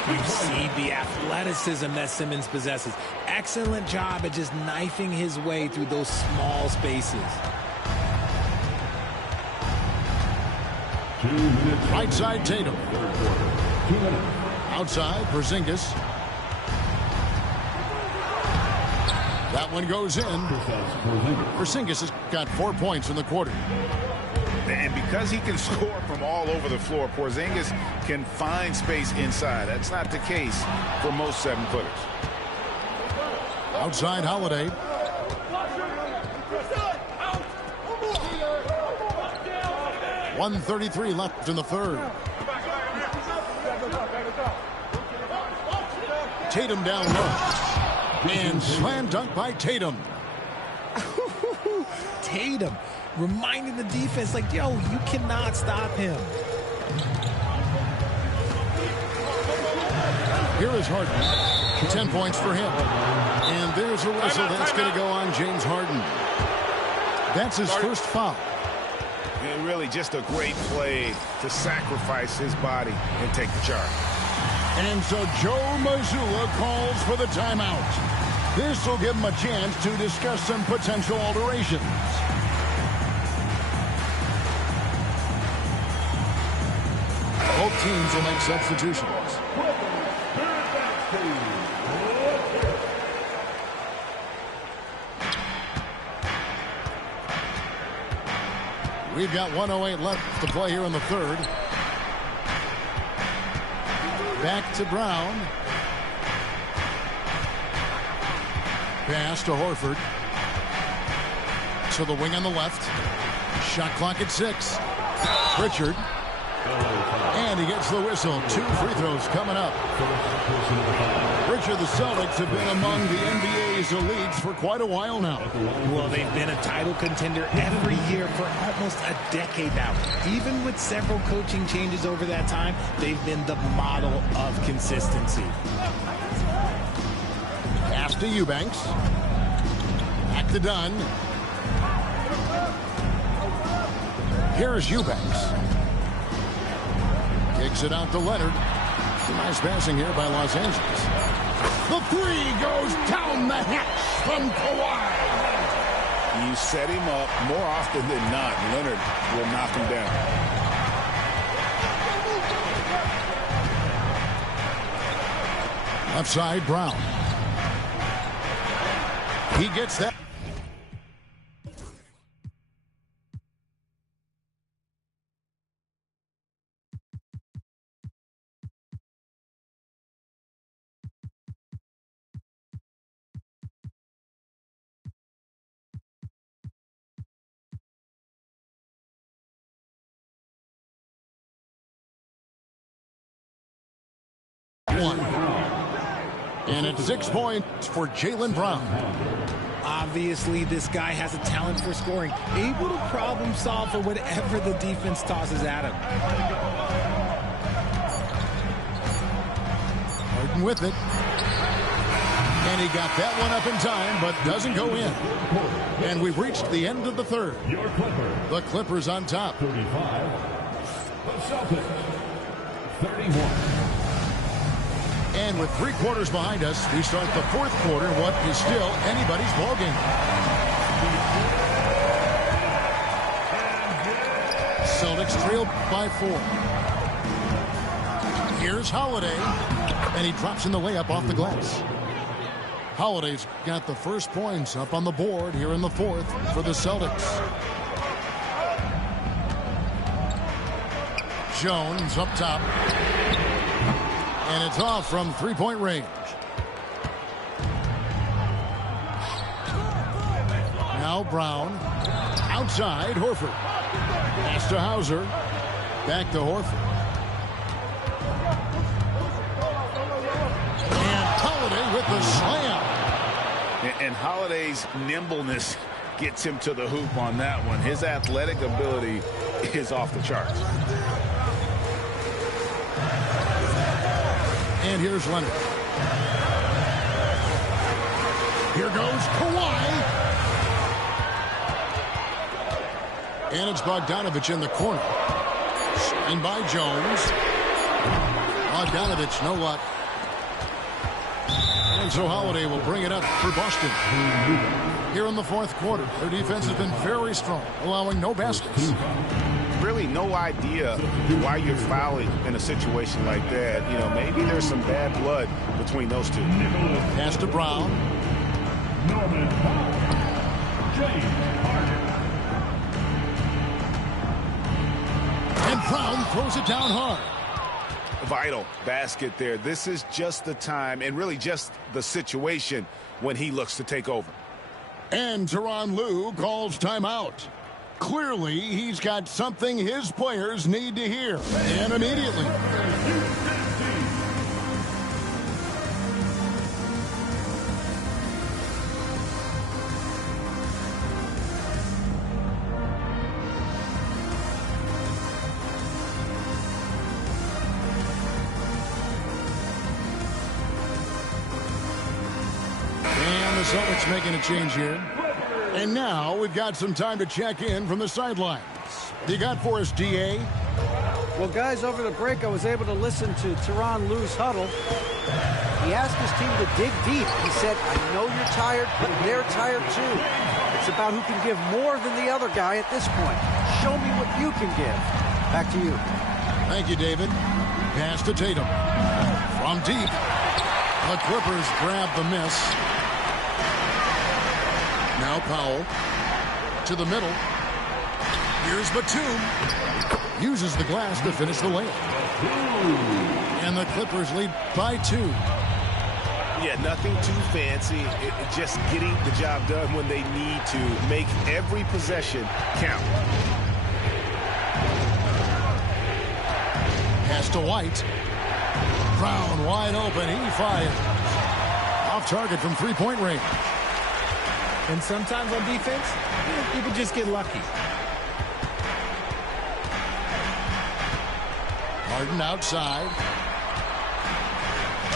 You see the athleticism that Simmons possesses. Excellent job at just knifing his way through those small spaces. Right side, Tatum. Outside, Porzingis. That one goes in. Porzingis has got 4 points in the quarter. And because he can score from all over the floor, Porzingis can find space inside. That's not the case for most 7-footers. Outside, Holiday. .133 left in the third. Tatum down low. And slam dunk by Tatum. Tatum reminding the defense, like, yo, you cannot stop him. Here is Harden. 10 points for him. And there's a whistle that's going to go on James Harden. That's his first foul. And really just a great play to sacrifice his body and take the charge. And so Joe Mazzulla calls for the timeout. This will give him a chance to discuss some potential alterations. Both teams will make substitutions. We've got 1:08 left to play here in the third. Back to Brown. Pass to Horford. To the wing on the left. Shot clock at 6. Pritchard. And he gets the whistle. 2 free throws coming up. future, the Celtics have been among the NBA's elites for quite a while now. Well, they've been a title contender every year for almost a decade now. Even with several coaching changes over that time, they've been the model of consistency. Pass to Eubanks. Back to Dunn. Here's Eubanks. Kicks it out to Leonard. Nice passing here by Los Angeles. The three goes down the hatch from Kawhi. You set him up more often than not. Leonard will knock him down. Left side, Brown. He gets that. And it's 6 points for Jaylen Brown. Obviously, this guy has a talent for scoring, able to problem solve for whatever the defense tosses at him. Harden with it. And he got that one up in time, but doesn't go in. And we've reached the end of the third. The Clippers on top. 35. The Celtics. 31. And with 3 quarters behind us, we start the fourth quarter, what is still anybody's ballgame. Celtics trail by 4. Here's Holiday, and he drops in the layup off the glass. Holiday's got the first points up on the board here in the fourth for the Celtics. Jones up top. And it's off from three-point range. Now Brown. Outside, Horford. Pass to Hauser. Back to Horford. And Holiday with the slam. And Holiday's nimbleness gets him to the hoop on that one. His athletic ability is off the charts. And here's Leonard. Here goes Kawhi. And it's Bogdanovich in the corner. Signed by Jones. Bogdanovich, no luck. And so Holiday will bring it up for Boston. Here in the fourth quarter, their defense has been very strong, allowing no baskets. Really no idea why you're fouling in a situation like that. You know, maybe there's some bad blood between those two. Pass to Brown. Norman Powell. James Harden. And Brown throws it down hard. Vital basket there. This is just the time and really just the situation when he looks to take over. And Tyronn Lue calls timeout. Clearly, he's got something his players need to hear. And immediately. And the Celtics making a change here. And now we've got some time to check in from the sidelines. What do you got for us, DA? Well, guys, over the break, I was able to listen to Tyronn Lue's huddle. He asked his team to dig deep. He said, I know you're tired, but they're tired too. It's about who can give more than the other guy at this point. Show me what you can give. Back to you. Thank you, David. Pass to Tatum. From deep. The Clippers grab the miss. Now Powell to the middle. Here's Batum. Uses the glass to finish the layup. And the Clippers lead by 2. Yeah, nothing too fancy. Just getting the job done when they need to. Make every possession count. Pass to White. Brown wide open. He fires. off target from three-point range. And sometimes on defense, people just get lucky. Harden outside.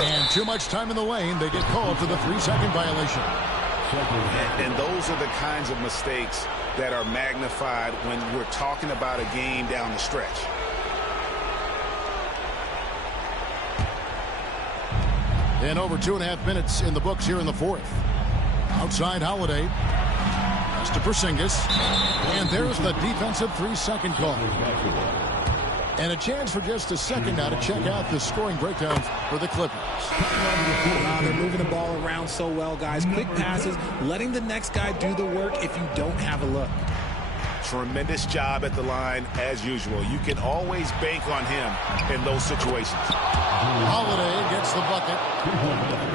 And too much time in the lane. They get called for the 3-second violation. And those are the kinds of mistakes that are magnified when we're talking about a game down the stretch. And over 2.5 minutes in the books here in the fourth. Outside Holiday. Pass to Porzingis. And there's the defensive 3-second call. And a chance for just a second now to check out the scoring breakdown for the Clippers. They're moving the ball around so well, guys. Quick passes, letting the next guy do the work if you don't have a look. Tremendous job at the line, as usual. You can always bank on him in those situations. Holiday gets the bucket.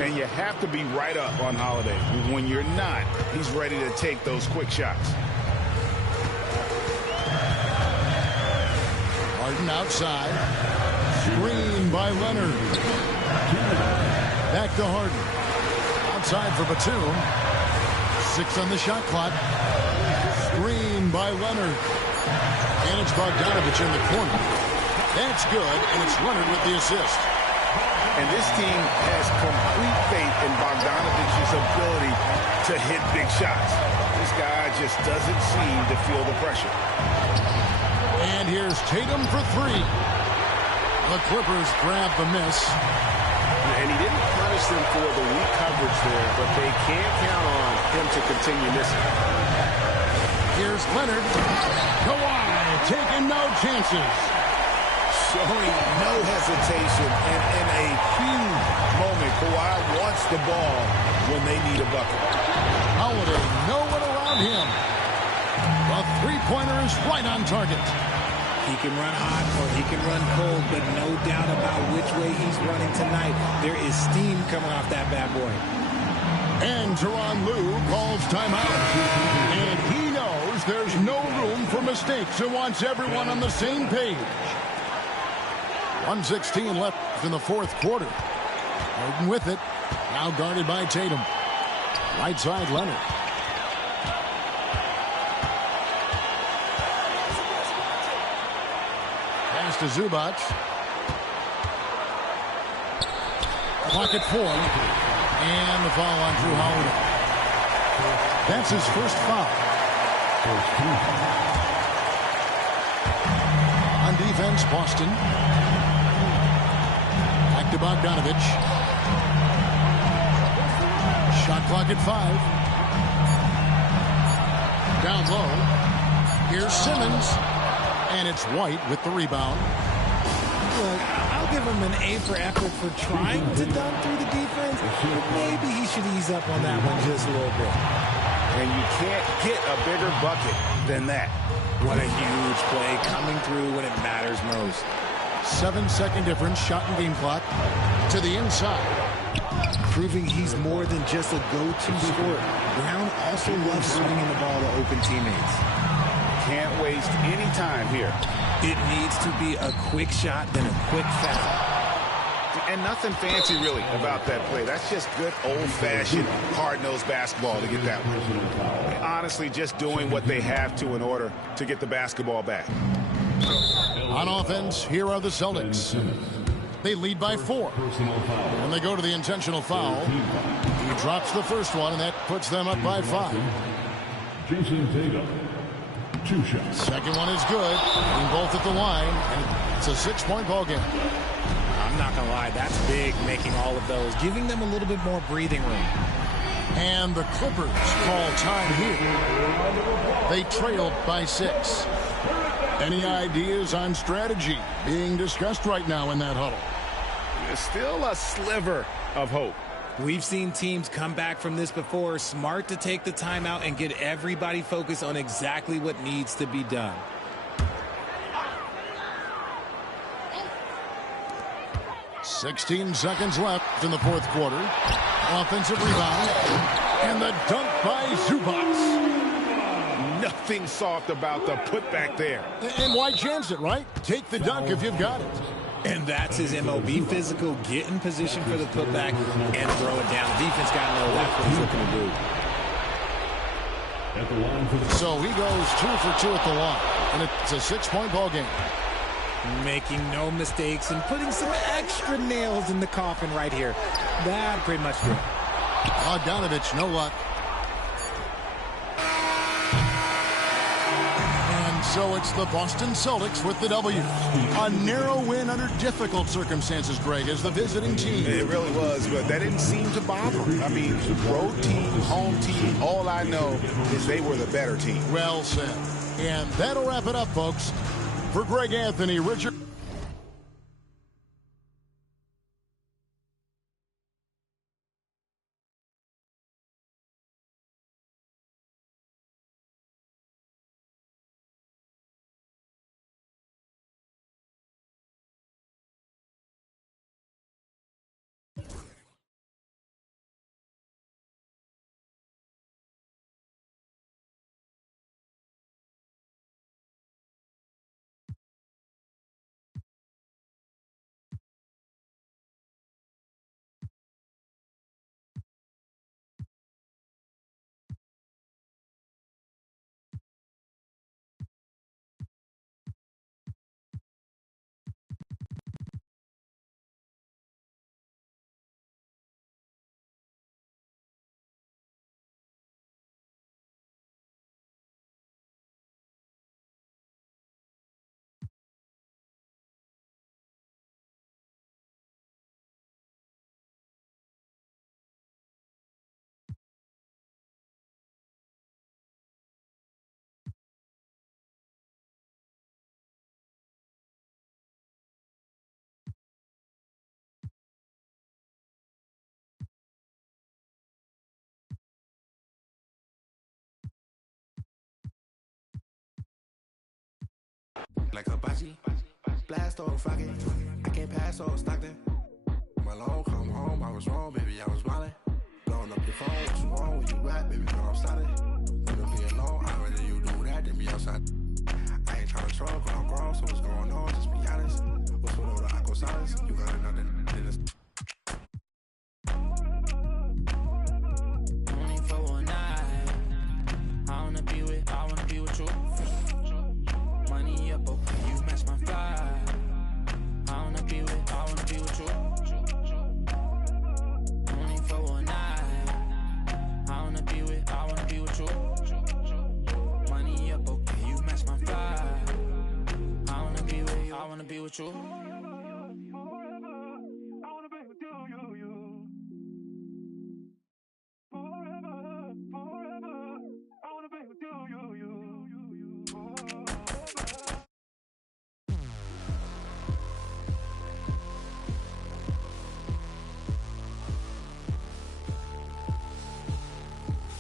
And you have to be right up on Holiday. When you're not, he's ready to take those quick shots. Harden outside. Screen by Leonard. Back to Harden. Outside for Batum. 6 on the shot clock. Screen by Leonard. And it's Bogdanovich in the corner. That's good, and it's Leonard with the assist. And this team has complete faith in Bogdanovich's ability to hit big shots. This guy just doesn't seem to feel the pressure. And here's Tatum for 3. The Clippers grab the miss. And he didn't punish them for the weak coverage there, but they can't count on him to continue missing. Here's Leonard. Kawhi taking no chances. Showing no hesitation, and in a huge moment, Kawhi wants the ball when they need a bucket. Holiday, no one around him. The three-pointer is right on target. He can run hot or he can run cold, but no doubt about which way he's running tonight. There is steam coming off that bad boy. And Tyronn Lue calls timeout. And he knows there's no room for mistakes and wants everyone on the same page. 1:16 left in the fourth quarter. Harden with it. Now guarded by Tatum. Right side, Leonard. Pass to Zubac. Clock at 4. And the foul on Drew Holiday. That's his first foul. On defense, Boston. Back to Bogdanovich. Shot clock at 5. Down low. Here's Simmons. And it's White with the rebound. Look, I'll give him an A for effort for trying to dunk through the defense. But maybe he should ease up on that one just a little bit. And you can't get a bigger bucket than that. What a huge play coming through when it matters most. 7-second difference, shot and game clock. To the inside. Proving he's more than just a go-to scorer. Brown also loves swinging the ball to open teammates. Can't waste any time here. It needs to be a quick shot, then a quick foul. And nothing fancy, really, about that play. That's just good old-fashioned, hard-nosed basketball to get that one. Honestly, just doing what they have to in order to get the basketball back. On offense, here are the Celtics. They lead by 4. When they go to the intentional foul, he drops the first one, and that puts them up by 5. Jason Tatum, 2 shots. Second one is good. Hitting both at the line, and it's a 6-point ball game. I'm not going to lie, that's big, making all of those, giving them a little bit more breathing room. And the Clippers call time here. They trailed by 6. Any ideas on strategy being discussed right now in that huddle? There's still a sliver of hope. We've seen teams come back from this before. Smart to take the timeout and get everybody focused on exactly what needs to be done. "16 seconds left in the fourth quarter. Offensive rebound. And the dunk by Zubac. Nothing soft about the putback there. And why chance it, right? Take the dunk if you've got it. And that's his MO. Be physical, get in position for the putback, and throw it down. Defense agent's got to know that's what he's looking to do. At the line for the... So he goes 2 for 2 at the line, and it's a 6-point ball game. Making no mistakes and putting some extra nails in the coffin right here. That pretty much did. Bogdanovich, no luck. And so it's the Boston Celtics with the W. A narrow win under difficult circumstances, Greg, as the visiting team. It really was, but that didn't seem to bother them. I mean, road team, home team, all I know is they were the better team. Well said. And that'll wrap it up, folks. For Greg Anthony, Richard... Like a bachi, blast off, fuck it. I can't pass off Stockton. Malone, come home, I was wrong, baby, I was wildin'. Blowing up your phone, what's wrong with you rap, baby, girl, I'm started. Wanna be alone, I'd rather you do that than be outside. I ain't tryna troll, cause I'm grown, so what's going on, just be honest. What's with all the aqua silence? You got another in this. Only for one night. I wanna be with you. Money up, okay, you match my vibe. I wanna be with you. Only for one night. I wanna be with you. Money up, okay, you match my vibe. I wanna be with you. I wanna be with you.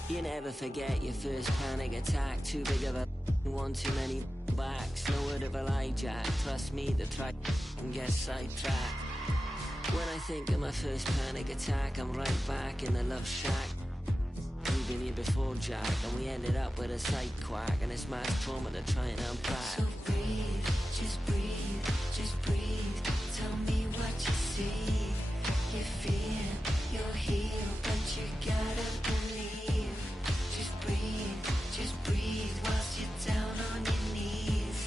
You never forget your first panic attack. Too big of a one, too many backs. No word of a lie, Jack. Trust me, the track and get sidetracked. When I think of my first panic attack, I'm right back in the love shack. We've been here before, Jack, and we ended up with a side quack, and it's mass trauma to try and unpack. So breathe, just breathe, just breathe. Tell me what you see. You feel, you're here, but you gotta believe. Just breathe whilst you're down on your knees.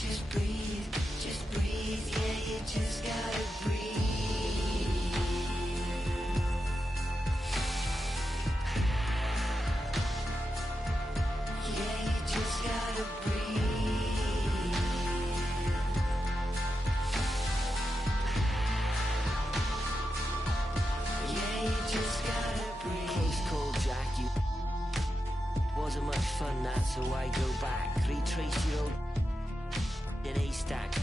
Just breathe, yeah, you just gotta breathe. Yeah, you just gotta breathe. Yeah, you just gotta breathe. Close call, Jack, you wasn't much fun, that, so I go back. Retrace your old in a stack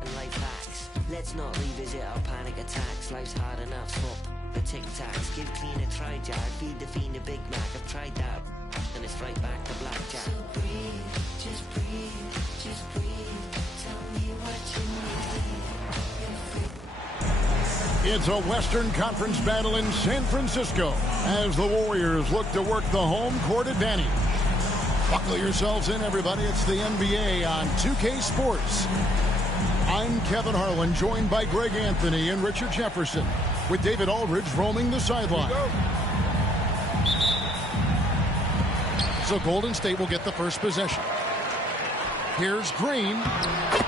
and life hacks. Let's not revisit our panic attacks. Life's hard enough, swap the tic-tacs. Give clean a try, Jack. Feed the fiend a Big Mac. I've tried that, and it's right back to blackjack. So breathe, just breathe, just breathe. Tell me what you need. It's a Western Conference battle in San Francisco as the Warriors look to work the home court advantage. Buckle yourselves in, everybody. It's the NBA on 2K Sports. I'm Kevin Harlan, joined by Greg Anthony and Richard Jefferson, with David Aldridge roaming the sideline. So Golden State will get the first possession. Here's Green.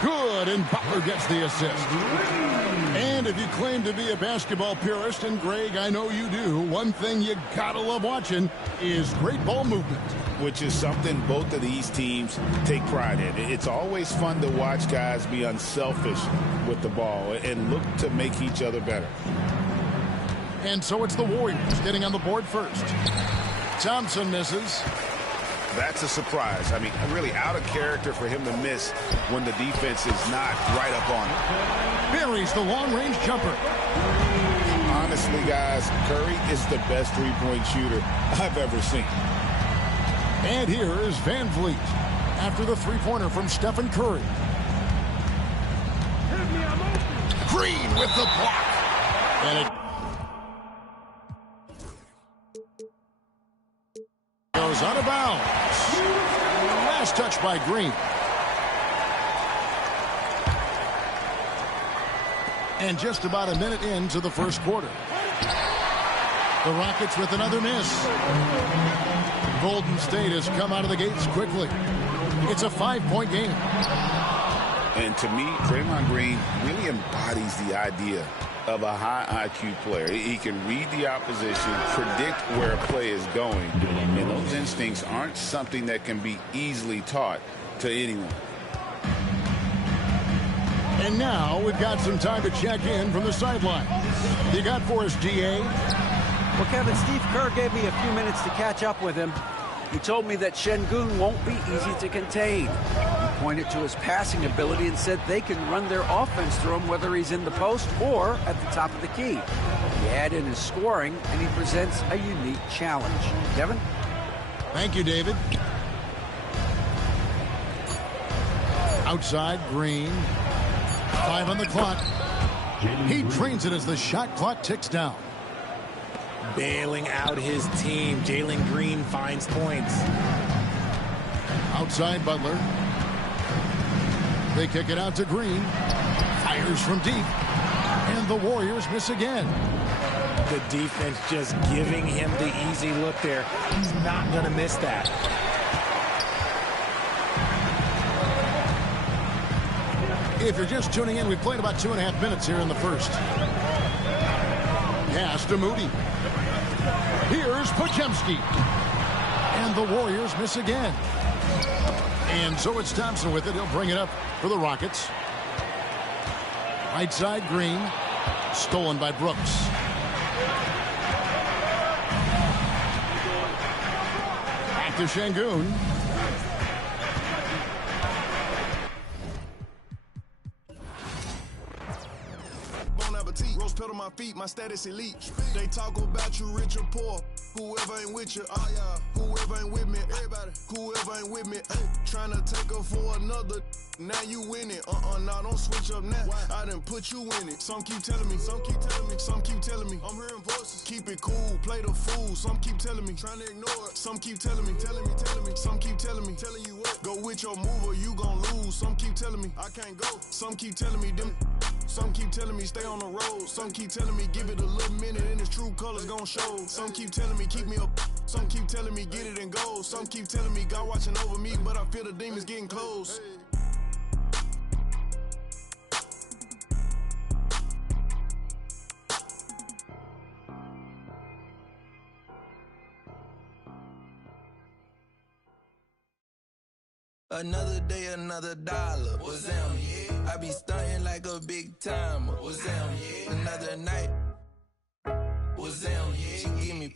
Good, and Butler gets the assist. And if you claim to be a basketball purist, and Greg, I know you do, one thing you gotta love watching is great ball movement. Which is something both of these teams take pride in. It's always fun to watch guys be unselfish with the ball and look to make each other better. And so it's the Warriors getting on the board first. Thompson misses. That's a surprise. I mean, really out of character for him to miss when the defense is not right up on it. Buries the long-range jumper. Honestly, guys, Curry is the best three-point shooter I've ever seen. And here is Van Vliet after the three-pointer from Stephen Curry. Green with the block. And it goes out of bounds. Last touch by Green. And just about a minute into the first quarter. The Rockets with another miss. Golden State has come out of the gates quickly. It's a 5-point game. And to me, Draymond Green really embodies the idea of a high IQ player. He can read the opposition, predict where a play is going, and those instincts aren't something that can be easily taught to anyone. And now we've got some time to check in from the sideline. You got for us, DA? Well, Kevin, Steve Kerr gave me a few minutes to catch up with him. He told me that Şengün won't be easy to contain. He pointed to his passing ability and said they can run their offense through him whether he's in the post or at the top of the key. You add in his scoring, and he presents a unique challenge. Kevin? Thank you, David. Outside, Green. 5 on the clock. He drains it as the shot clock ticks down. Bailing out his team. Jalen Green finds points. Outside, Butler. They kick it out to Green. Fires from deep. And the Warriors miss again. The defense just giving him the easy look there. He's not going to miss that. If you're just tuning in, we've played about 2.5 minutes here in the first. Pass to Moody. Here's Podziemski. And the Warriors miss again. And so it's Thompson with it. He'll bring it up for the Rockets. Right side, Green. Stolen by Brooks. Back to Şengün. Rose pedal my feet, my status elite. They talk about you rich or poor. Whoever ain't with you, whoever ain't with me, everybody. Whoever ain't with me, trying to take her for another. Now you winning, nah, don't switch up now. I done put you in it. Some keep telling me, some keep telling me, some keep telling me. I'm hearing voices. Keep it cool, play the fool. Some keep telling me, trying to ignore it. Some keep telling me, telling me. Some keep telling me, telling you what. Go with your move or you gon' lose. Some keep telling me, I can't go. Some keep telling me, them. Some keep telling me, stay on the road. Some keep telling me, give it a little minute and its true colors gon' show. Some keep telling me, keep me up. Some keep telling me, get it and go. Some keep telling me, God watching over me, but I feel the demons getting close. Another day, another dollar. What's down, yeah? I be stunting like a big timer. What's down, yeah? Another night. What's down, yeah?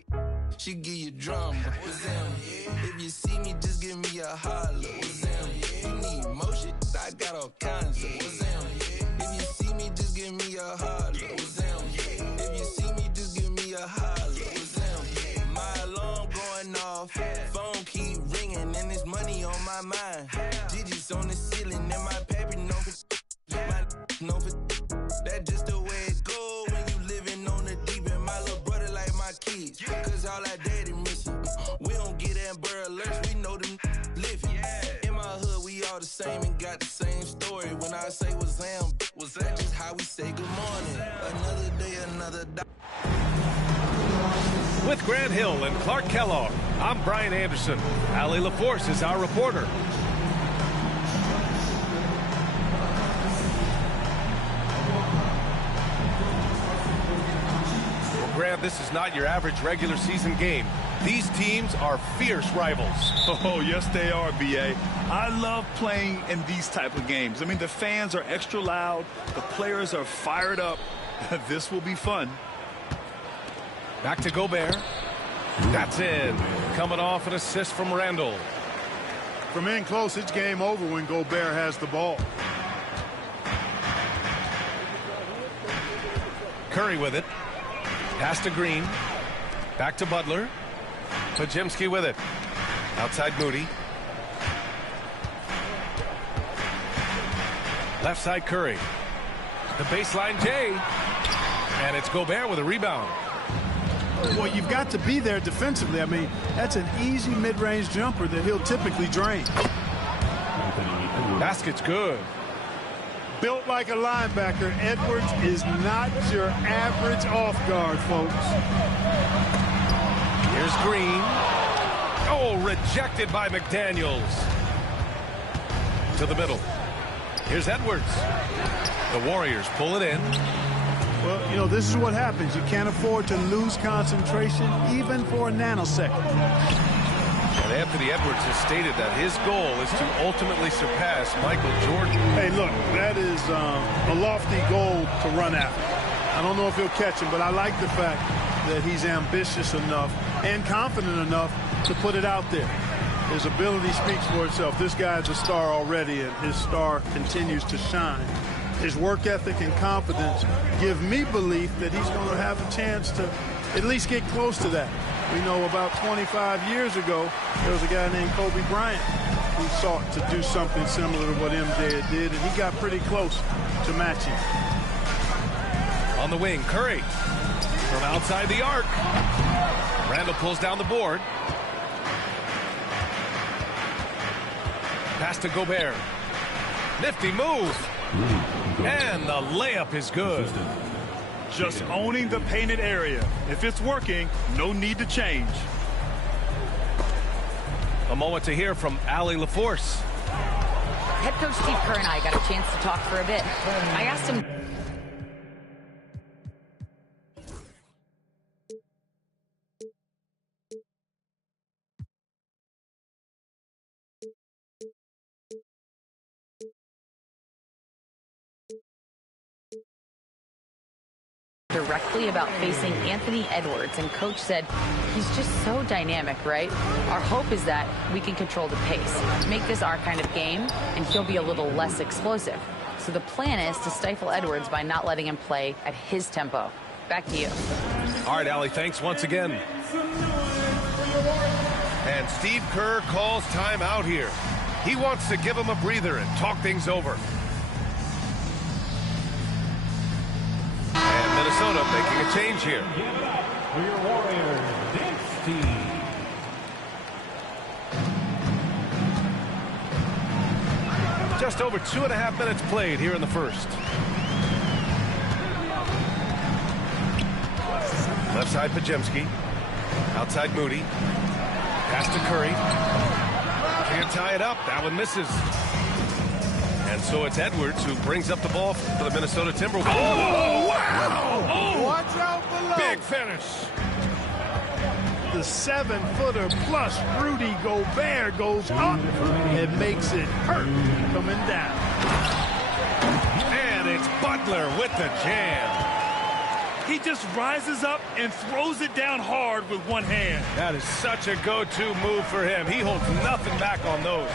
She give you drama. What's down, yeah? If you see me, just give me a holler. What's down, yeah? You need motion, I got all kinds of. What's down, yeah? If you see me, just give me a holler. What's down, yeah? If you see me, just give me a holler. What's down, yeah? My alarm going off, phone keep ringing, and there's money on my mind. Digits on the ceiling, and my paper no for that's just the way it go when you living on the deep end. My little brother like my kids, cause all our daddy missing. We don't get Amber Alerts, we know them living. In my hood, we all the same and got the same story. When I say was that just how we say good morning. Another day, another With Grant Hill and Clark Kellogg, I'm Brian Anderson. Allie LaForce is our reporter. Well, Grant, this is not your average regular season game. These teams are fierce rivals. Oh, yes, they are, B.A. I love playing in these type of games. I mean, the fans are extra loud. The players are fired up. This will be fun. Back to Gobert. That's in. Coming off an assist from Randall. From in close, it's game over when Gobert has the ball. Curry with it. Pass to Green. Back to Butler. Podziemski with it. Outside Moody. Left side Curry. The baseline Jay. And it's Gobert with a rebound. Well, you've got to be there defensively. I mean, that's an easy mid-range jumper that he'll typically drain. Basket's good. Built like a linebacker, Edwards is not your average off guard, folks. Here's Green. Oh, rejected by McDaniels. To the middle. Here's Edwards. The Warriors pull it in. Well, you know, this is what happens. You can't afford to lose concentration even for a nanosecond. And Anthony Edwards has stated that his goal is to ultimately surpass Michael Jordan. Hey, look, that is a lofty goal to run after. I don't know if he'll catch him, but I like the fact that he's ambitious enough and confident enough to put it out there. His ability speaks for itself. This guy's a star already, and his star continues to shine. His work ethic and confidence give me belief that he's going to have a chance to at least get close to that. We know about 25 years ago, there was a guy named Kobe Bryant who sought to do something similar to what MJ did, and he got pretty close to matching. On the wing, Curry from outside the arc. Randall pulls down the board. Pass to Gobert. Nifty move. And the layup is good. Just owning the painted area. If it's working, no need to change. A moment to hear from Allie LaForce. Head coach Steve Kerr and I got a chance to talk for a bit. I asked him. Directly about facing Anthony Edwards, and coach said he's just so dynamic, right? Our hope is that we can control the pace, make this our kind of game, and he'll be a little less explosive. So the plan is to stifle Edwards by not letting him play at his tempo. Back to you. All right, Allie, thanks once again. And Steve Kerr calls timeout here. He wants to give him a breather and talk things over. And Minnesota making a change here. For your Warriors, dance team. Just over 2.5 minutes played here in the first. Left side, Podziemski. Outside, Moody. Pass to Curry. Can't tie it up. That one misses. And so it's Edwards who brings up the ball for the Minnesota Timberwolves. Oh, wow! Oh, watch out below. Big finish. The 7-footer plus Rudy Gobert goes up and makes it hurt coming down. And it's Butler with the jam. He just rises up and throws it down hard with one hand. That is such a go-to move for him. He holds nothing back on those.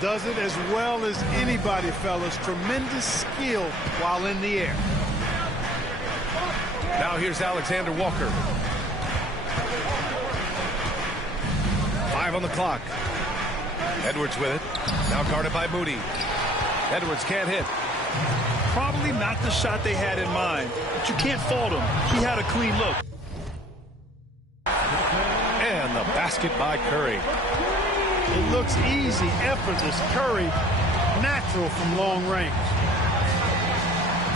Does it as well as anybody, fellas. Tremendous skill while in the air. Now here's Alexander Walker. 5 on the clock. Edwards with it. Now guarded by Moody. Edwards can't hit. Probably not the shot they had in mind, but you can't fault him. He had a clean look. And the basket by Curry. It looks easy, effortless. Curry, natural from long range.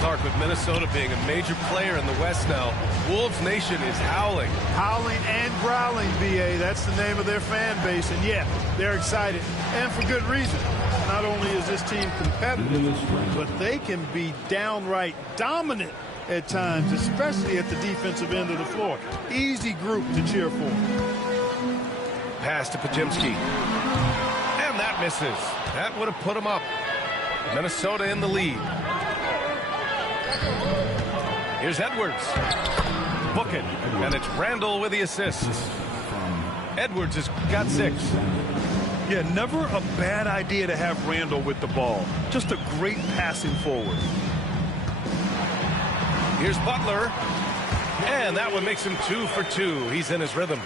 Clark, with Minnesota being a major player in the West now, Wolves Nation is howling. Howling and growling, BA. That's the name of their fan base. And yeah, they're excited. And for good reason. Not only is this team competitive, but they can be downright dominant at times, especially at the defensive end of the floor. Easy group to cheer for. Pass to Pajemski. And that misses. That would have put him up. Minnesota in the lead. Here's Edwards. Book it. And it's Randall with the assist. Edwards has got 6. Yeah, never a bad idea to have Randall with the ball. Just a great passing forward. Here's Butler. And that one makes him 2 for 2. He's in his rhythm.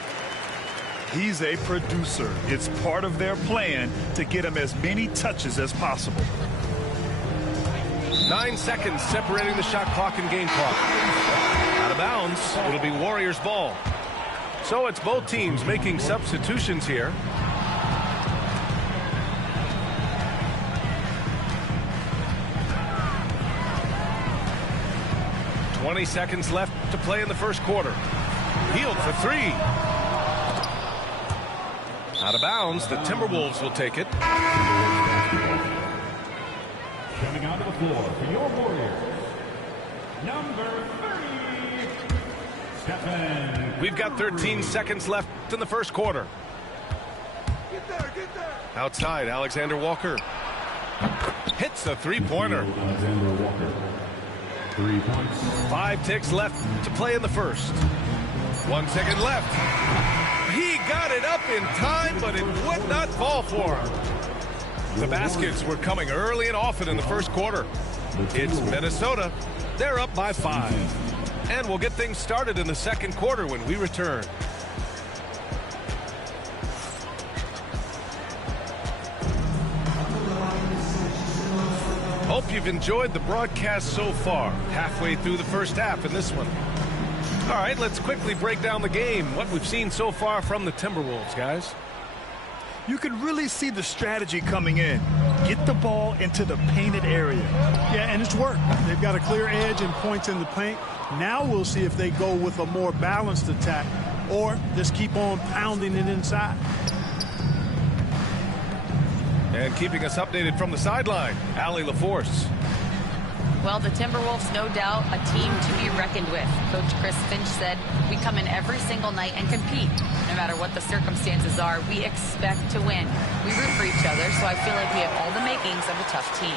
He's a producer. It's part of their plan to get him as many touches as possible. 9 seconds separating the shot clock and game clock. Out of bounds. It'll be Warriors ball. So it's both teams making substitutions here. "20 seconds left to play in the first quarter. Healed for 3. Out of bounds. The Timberwolves will take it. Coming onto the floor for your Warriors, number 30, Stephen. We've got 13 seconds left in the first quarter. Get there, get there. Outside, Alexander Walker hits the three-pointer. Alexander Walker, 3 points. 5 ticks left to play in the first. 1 second left. He got it up in time, but it would not fall for him. The baskets were coming early and often in the first quarter. It's Minnesota. They're up by 5. And we'll get things started in the second quarter when we return. Hope you've enjoyed the broadcast so far. Halfway through the first half in this one. All right, let's quickly break down the game. What we've seen so far from the Timberwolves, guys. You can really see the strategy coming in. Get the ball into the painted area. Yeah, and it's worked. They've got a clear edge and points in the paint. Now we'll see if they go with a more balanced attack or just keep on pounding it inside. And keeping us updated from the sideline, Allie LaForce. Well, the Timberwolves, no doubt, a team to be reckoned with. Coach Chris Finch said, we come in every single night and compete. No matter what the circumstances are, we expect to win. We root for each other, so I feel like we have all the makings of a tough team.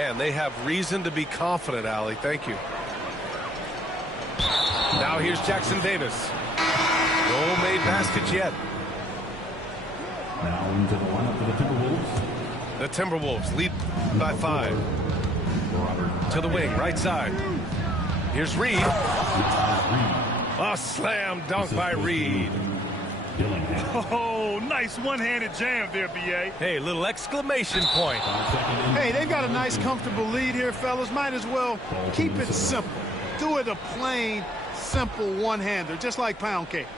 And they have reason to be confident, Allie. Thank you. Now here's Jackson Davis. No made baskets yet. Now into the lineup for the Timberwolves. The Timberwolves lead by 5. To the wing, right side. Here's Reed. A slam dunk by Reed. Oh, nice one-handed jam there, B.A. Hey, little exclamation point. Hey, they've got a nice, comfortable lead here, fellas. Might as well keep it simple. Do it a plain, simple one-hander, just like pound cake.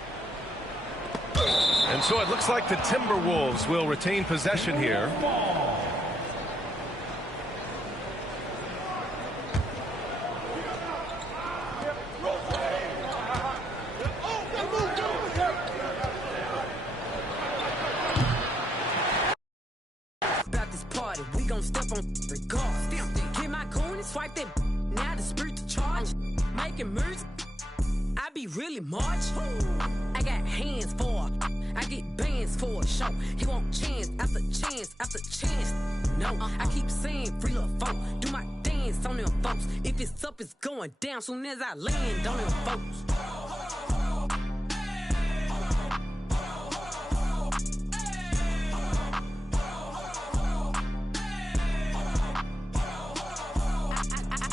And so it looks like the Timberwolves will retain possession here. About this party, we gon' step on regard. Get my coin and swipe that. Now the spirit to charge. Making moves. I be really March. I got hands for I get bands for a show. He want chance after chance after chance. No, I keep saying free little folk. Do my dance on them folks. If it's up, it's going down soon as I land on them folks.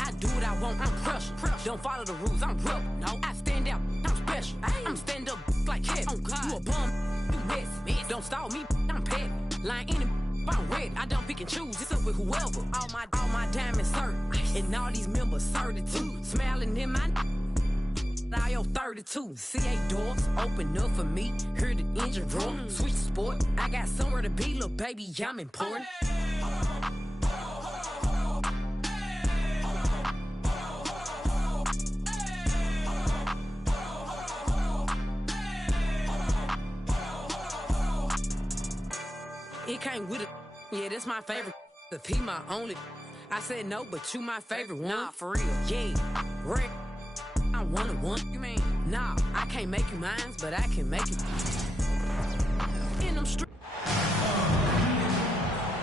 I do what I want, I'm pressure. Don't follow the rules, I'm real. No, I stand out, I'm special. I'm stand up like heavy. Oh God, you a bum, you mess. Don't stall me, I'm petty. Line in it, I'm red. I don't pick and choose, it's up with whoever. All my diamonds certain, and all these members 32. Smiling in my now yo 32. CA doors open up for me. Hear the engine room. Switch sport. I got somewhere to be, little baby. I'm important. It came with it. Yeah, that's my favorite. If he my only. I said no, but you my favorite one. Nah, for real. Yeah, Rick. I wanna one. You mean? Nah, I can't make you mine, but I can make it. In them streets.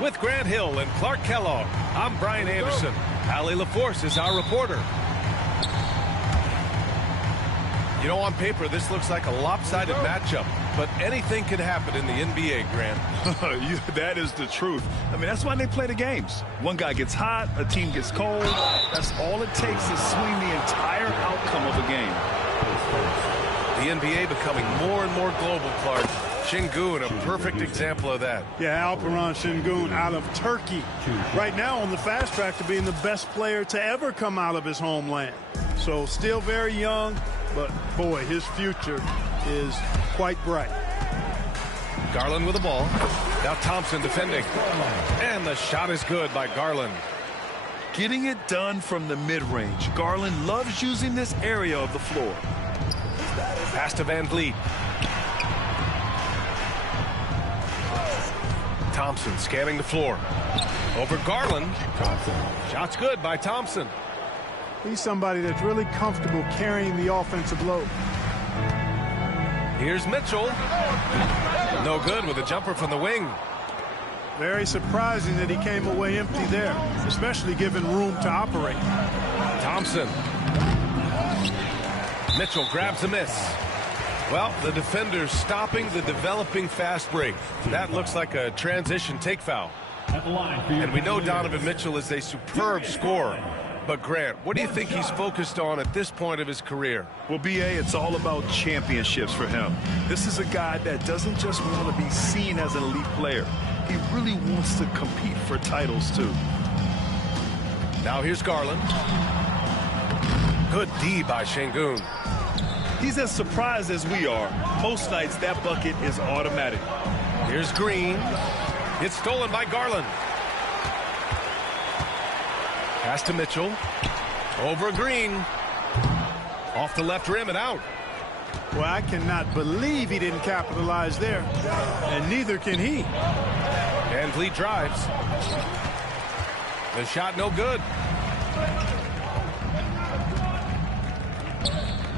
With Grant Hill and Clark Kellogg, I'm Brian Anderson. Allie LaForce is our reporter. You know, on paper, this looks like a lopsided matchup, but anything can happen in the NBA, Grant. That is the truth. I mean, that's why they play the games. One guy gets hot, a team gets cold. That's all it takes to swing the entire outcome of a game. The NBA becoming more and more global, Clark. Şengün, a perfect example of that. Yeah, Alperen Şengün out of Turkey. Right now on the fast track to being the best player to ever come out of his homeland. So still very young, but boy, his future is quite bright. Garland with the ball. Now Thompson defending. And the shot is good by Garland. Getting it done from the mid-range. Garland loves using this area of the floor. Pass to Van Vliet. Thompson scanning the floor. Over Garland. Shot's good by Thompson. He's somebody that's really comfortable carrying the offensive load. Here's Mitchell. No good with a jumper from the wing. Very surprising that he came away empty there, especially given room to operate. Thompson. Mitchell grabs a miss. Well, the defender's stopping the developing fast break. That looks like a transition take foul. And we know Donovan Mitchell is a superb scorer. But, Grant, what do you think he's focused on at this point of his career? Well, B.A., it's all about championships for him. This is a guy that doesn't just want to be seen as an elite player. He really wants to compete for titles, too. Now here's Garland. Good D by Şengün. He's as surprised as we are. Most nights, that bucket is automatic. Here's Green. It's stolen by Garland. Pass to Mitchell. Over Green. Off the left rim and out. Well, I cannot believe he didn't capitalize there. And neither can he. Van Vliet drives. The shot no good.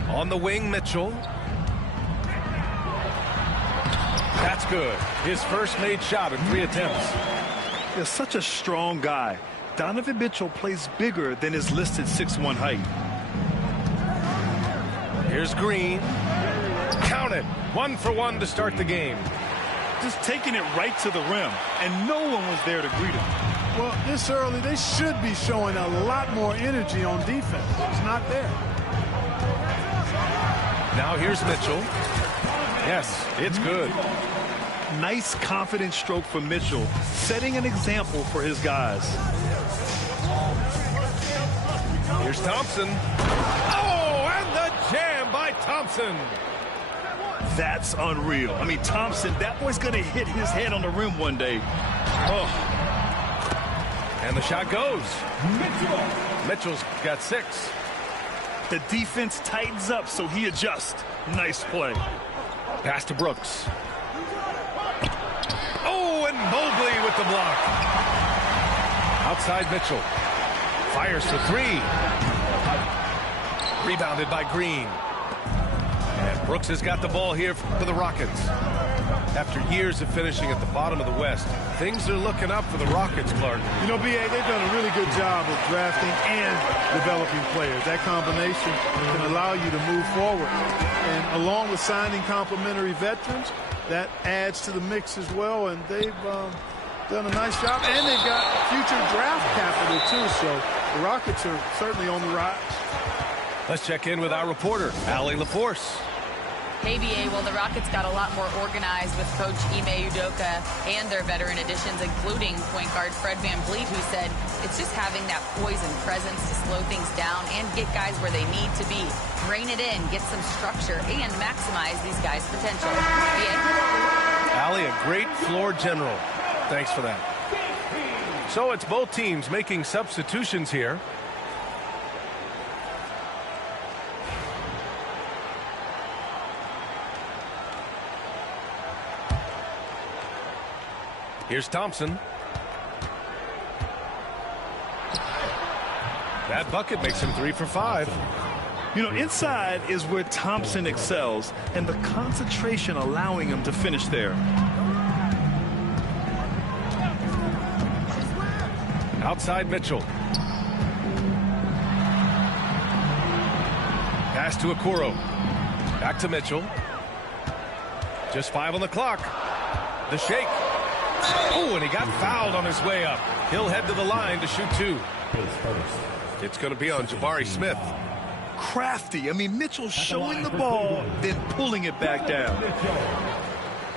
On the wing, Mitchell. That's good. His first made shot in 3 attempts. He's such a strong guy. Donovan Mitchell plays bigger than his listed 6'1" height. Here's Green. Count it. 1 for 1 to start the game. Just taking it right to the rim, and no one was there to greet him. Well, this early, they should be showing a lot more energy on defense. It's not there. Now here's Mitchell. Yes, it's good. Nice, confident stroke for Mitchell, setting an example for his guys. Here's Thompson. Oh, and the jam by Thompson. That's unreal. I mean, Thompson, that boy's going to hit his head on the rim one day. Oh. And the shot goes. Mitchell's got 6. The defense tightens up, so he adjusts. Nice play. Pass to Brooks. Oh, and Mobley with the block. Outside Mitchell. Fires for 3. Rebounded by Green. And Brooks has got the ball here for the Rockets. After years of finishing at the bottom of the West, things are looking up for the Rockets, Clark. You know, B.A., they've done a really good job of drafting and developing players. That combination can allow you to move forward. And along with signing complementary veterans, that adds to the mix as well. And they've done a nice job. And they've got future draft capital, too. So the Rockets are certainly on the rise. Let's check in with our reporter, Allie LaForce. Hey, BA, well, the Rockets got a lot more organized with Coach Ime Udoka and their veteran additions, including point guard Fred Van Vliet, who said it's just having that poise and presence to slow things down and get guys where they need to be. Rein it in, get some structure, and maximize these guys' potential. BA? Allie, a great floor general. Thanks for that. So it's both teams making substitutions here. Here's Thompson. That bucket makes him 3 for 5. You know, inside is where Thompson excels, and the concentration allowing him to finish there. Outside Mitchell. Pass to Okoro. Back to Mitchell. Just 5 on the clock. The shake. Oh, and he got fouled on his way up. He'll head to the line to shoot 2. It's going to be on Jabari Smith. Crafty. I mean, Mitchell showing the ball, then pulling it back down.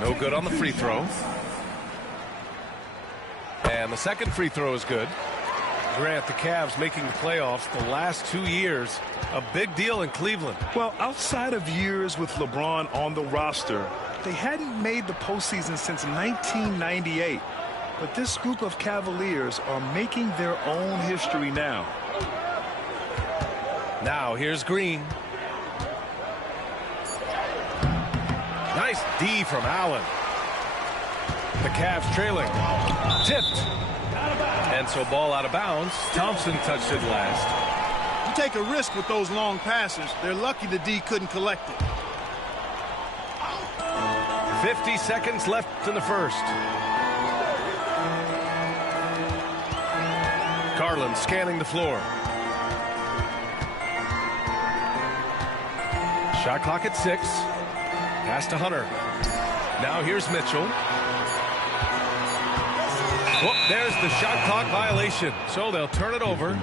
No good on the free throw. And the second free throw is good. Grant, the Cavs making the playoffs the last 2 years. A big deal in Cleveland. Well, outside of years with LeBron on the roster, they hadn't made the postseason since 1998. But this group of Cavaliers are making their own history now. Now here's Green. Nice D from Allen. The Cavs trailing. Tipped. And so ball out of bounds. Thompson touched it last. You take a risk with those long passes. They're lucky the D couldn't collect it. 50 seconds left in the first. Garland scanning the floor. Shot clock at 6. Pass to Hunter. Now here's Mitchell. Oh, there's the shot clock violation. So they'll turn it over.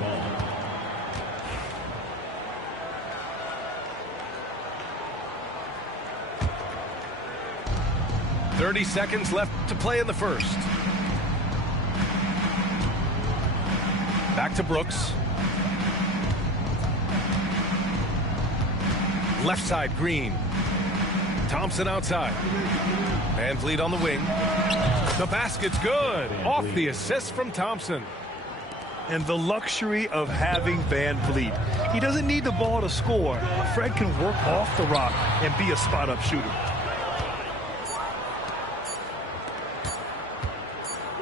.30 seconds left to play in the first. Back to Brooks. Left side, Green. Thompson outside. Van Vliet on the wing. The basket's good. Off the assist from Thompson. And the luxury of having Van Vliet. He doesn't need the ball to score. Fred can work off the rock and be a spot-up shooter.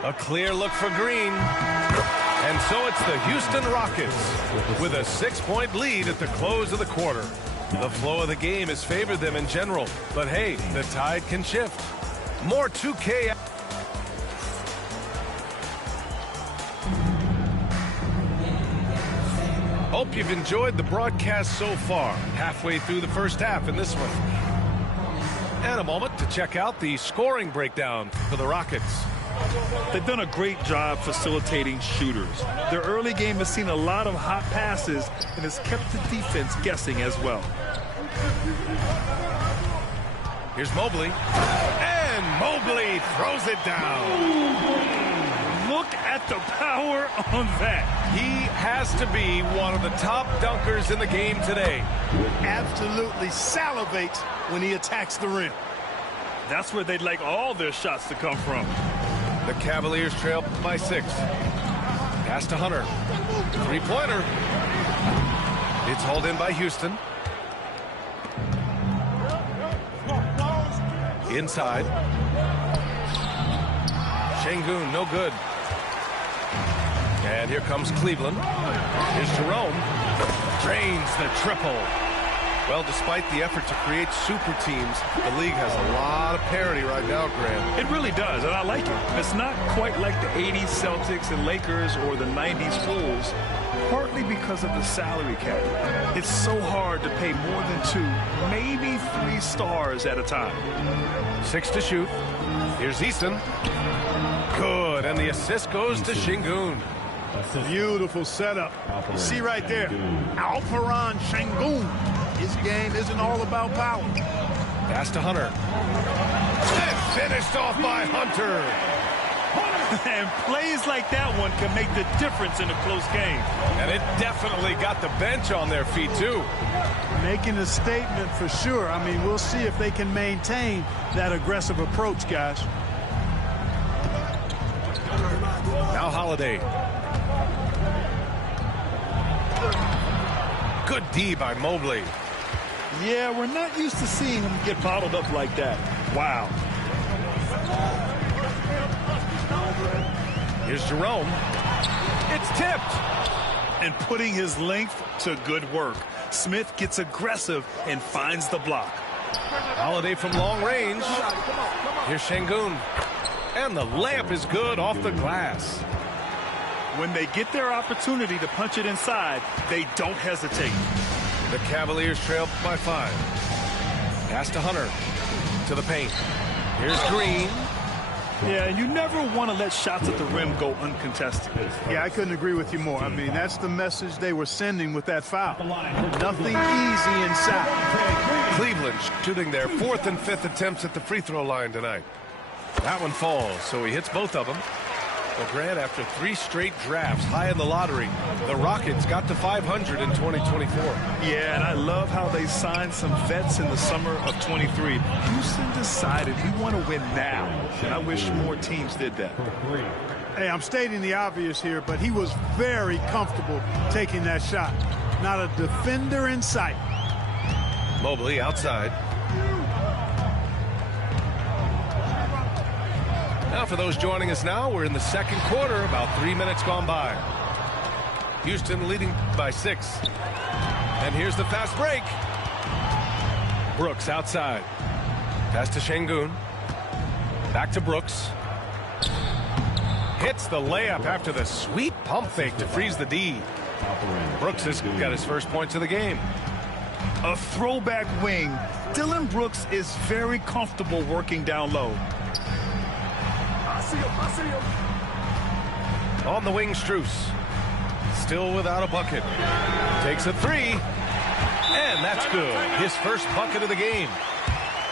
A clear look for Green. And so it's the Houston Rockets with a 6-point lead at the close of the quarter. The flow of the game has favored them in general, but hey, the tide can shift. More 2K. Hope you've enjoyed the broadcast so far. Halfway through the first half in this one. And a moment to check out the scoring breakdown for the Rockets. They've done a great job facilitating shooters. Their early game has seen a lot of hot passes and has kept the defense guessing as well. Here's Mobley. And Mobley throws it down. Look at the power on that. He has to be one of the top dunkers in the game today. Absolutely salivates when he attacks the rim. That's where they'd like all their shots to come from. The Cavaliers trail by 6. Pass to Hunter. Three-pointer. It's hauled in by Houston. Inside. Şengün, no good. And here comes Cleveland. Here's Jerome. Drains the triple. Well, despite the effort to create super teams, the league has a lot of parity right now, Grant. It really does, and I like it. It's not quite like the 80s Celtics and Lakers or the 90s Bulls, partly because of the salary cap. It's so hard to pay more than 2, maybe 3 stars at a time. 6 to shoot. Here's Easton. Good, and the assist goes to Şengün. Beautiful setup. You see right there, Alperen Şengün. His game isn't all about power. Pass to Hunter. And finished off by Hunter. And plays like that one can make the difference in a close game. And it definitely got the bench on their feet, too. Making a statement for sure. I mean, we'll see if they can maintain that aggressive approach, guys. Now Holiday. Good D by Mobley. Yeah, we're not used to seeing him get bottled up like that. Wow. Here's Jerome. It's tipped. And putting his length to good work. Smith gets aggressive and finds the block. Holiday from long range. Here's Şengün. And the layup is good off the glass. When they get their opportunity to punch it inside, they don't hesitate. The Cavaliers trail by 5. Pass to Hunter. To the paint. Here's Green. Yeah, you never want to let shots at the rim go uncontested. Yeah, I couldn't agree with you more. I mean, that's the message they were sending with that foul. Nothing easy inside. Cleveland shooting their 4th and 5th attempts at the free throw line tonight. That one falls, so he hits both of them. Well, Grant, after 3 straight drafts high in the lottery, the Rockets got to 500 in 2024. Yeah, and I love how they signed some vets in the summer of 23. Houston decided we want to win now, and I wish more teams did that. Hey, I'm stating the obvious here, but he was very comfortable taking that shot. Not a defender in sight. Mobley outside. Now, for those joining us now, we're in the second quarter, about 3 minutes gone by. Houston leading by 6. And here's the fast break. Brooks outside. Pass to Şengün. Back to Brooks. Hits the layup after the sweet pump fake to freeze the D. Brooks has got his first points of the game. A throwback wing. Dillon Brooks is very comfortable working down low. On the wing, Strus. Still without a bucket. Takes a 3. And that's good. His first bucket of the game.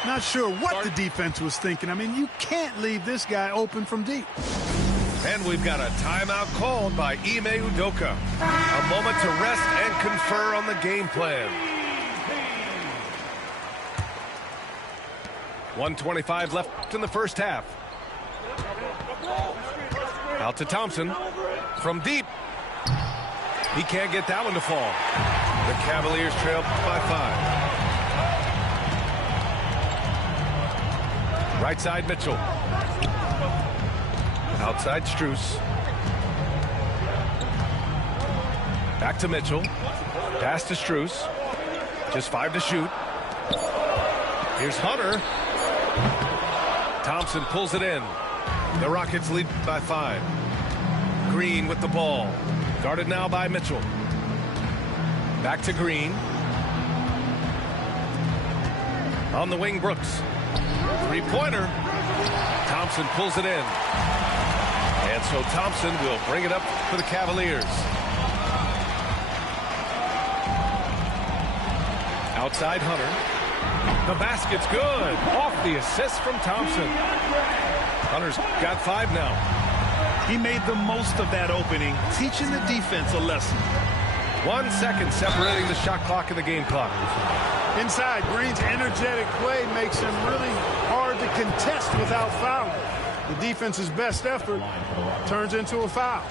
Not sure what the defense was thinking. I mean, you can't leave this guy open from deep. And we've got a timeout called by Ime Udoka. A moment to rest and confer on the game plan. 1:25 left in the first half. Out to Thompson. From deep. He can't get that one to fall. The Cavaliers trail by 5. Right side, Mitchell. Outside, Strus. Back to Mitchell. Pass to Strus. Just 5 to shoot. Here's Hunter. Thompson pulls it in. The Rockets lead by 5. Green with the ball. Guarded now by Mitchell. Back to Green. On the wing, Brooks. 3-pointer. Thompson pulls it in. And so Thompson will bring it up for the Cavaliers. Outside Hunter. The basket's good. Off the assist from Thompson. Hunter's got 5 now. He made the most of that opening, teaching the defense a lesson. 1 second separating the shot clock and the game clock. Inside, Green's energetic play makes him really hard to contest without fouling. The defense's best effort turns into a foul.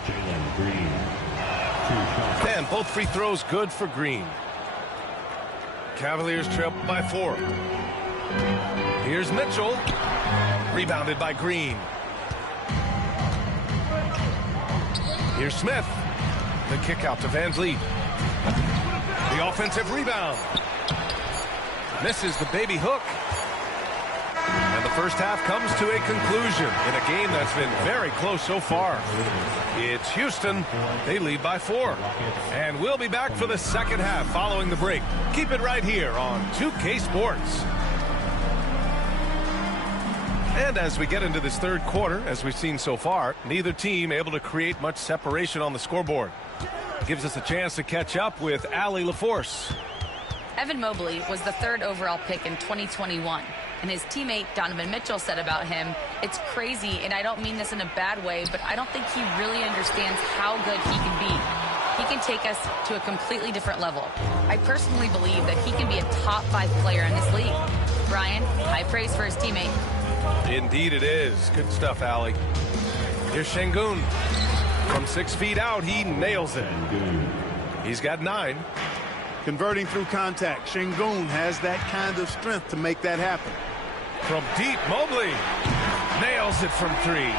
And both free throws good for Green. Cavaliers trail by 4. Here's Mitchell. Rebounded by Green. Here's Smith. The kick out to Van Vliet. The offensive rebound. Misses the baby hook. And the first half comes to a conclusion in a game that's been very close so far. It's Houston. They lead by 4. And we'll be back for the second half following the break. Keep it right here on 2K Sports. And as we get into this third quarter, as we've seen so far, neither team able to create much separation on the scoreboard. Gives us a chance to catch up with Allie LaForce. Evan Mobley was the 3rd overall pick in 2021, and his teammate Donovan Mitchell said about him, "It's crazy, and I don't mean this in a bad way, but I don't think he really understands how good he can be. He can take us to a completely different level. I personally believe that he can be a top 5 player in this league." Brian, high praise for his teammate. Indeed it is. Good stuff, Allie. Here's Şengün. From 6 feet out, he nails it. He's got 9. Converting through contact, Şengün has that kind of strength to make that happen. From deep, Mobley nails it from 3.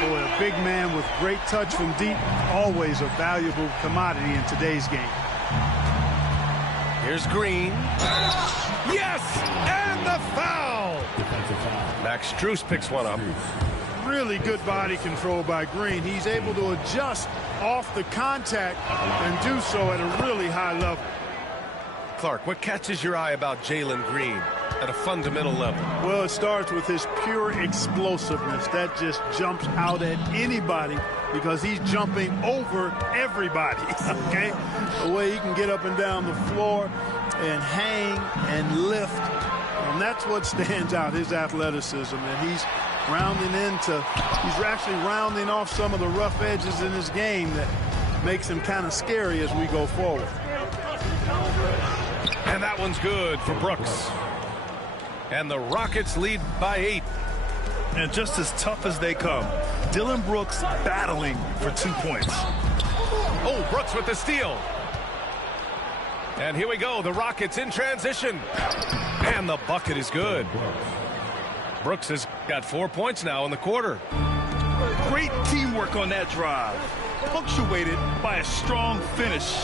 Boy, a big man with great touch from deep, always a valuable commodity in today's game. Here's Green. Yes! And the foul! Max Strus picks one up. Really good body control by Green. He's able to adjust off the contact and do so at a really high level. Clark, what catches your eye about Jalen Green at a fundamental level? Well, it starts with his pure explosiveness. That just jumps out at anybody because he's jumping over everybody, okay? The way he can get up and down the floor and hang and lift. And that's what stands out, his athleticism. And he's actually rounding off some of the rough edges in his game that makes him kind of scary as we go forward. And that one's good for Brooks. And the Rockets lead by 8. And just as tough as they come, Dillon Brooks battling for 2 points. Oh, Brooks with the steal. And here we go, the Rockets in transition. And the bucket is good. Brooks has got 4 points now in the quarter. Great teamwork on that drive, punctuated by a strong finish.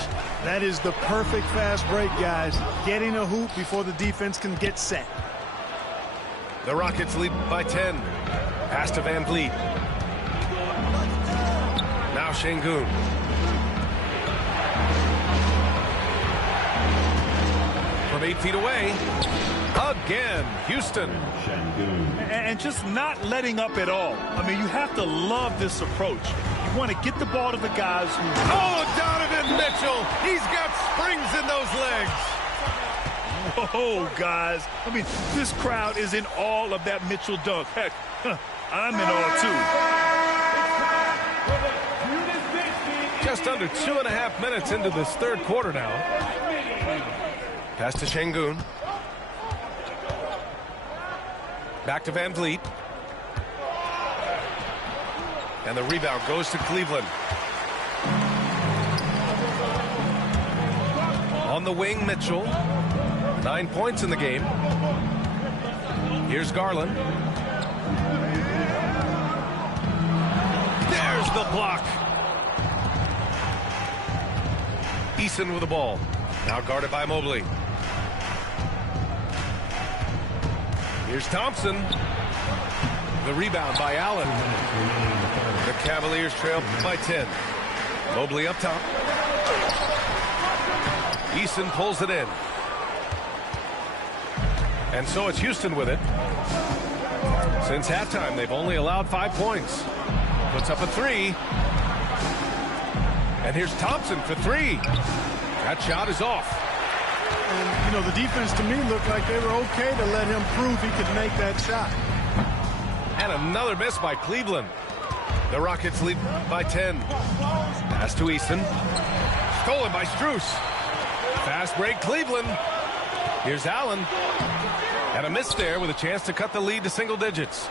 That is the perfect fast break, guys. Getting a hoop before the defense can get set. The Rockets lead by 10. Pass to Van Vliet. Now Şengün. From 8 feet away. Again, Houston. And just not letting up at all. I mean, you have to love this approach. You want to get the ball to the guys who... Oh, Donovan Mitchell! He's got springs in those legs! Whoa, guys. I mean, this crowd is in awe of that Mitchell dunk. Heck, I'm in awe, too. Just under 2.5 minutes into this third quarter now. Pass to Şengün. Back to Van Vliet. And the rebound goes to Cleveland. On the wing, Mitchell. 9 points in the game. Here's Garland. There's the block. Eason with the ball. Now guarded by Mobley. Here's Thompson. The rebound by Allen. The Cavaliers trail by 10. Mobley up top. Eason pulls it in. And so it's Houston with it. Since halftime, they've only allowed 5 points. Puts up a 3. And here's Thompson for 3. That shot is off. And, you know, the defense to me looked like they were okay to let him prove he could make that shot. And another miss by Cleveland. The Rockets lead by 10. Pass to Eason. Stolen by Strus. Fast break, Cleveland. Here's Allen. And a miss there with a chance to cut the lead to single digits.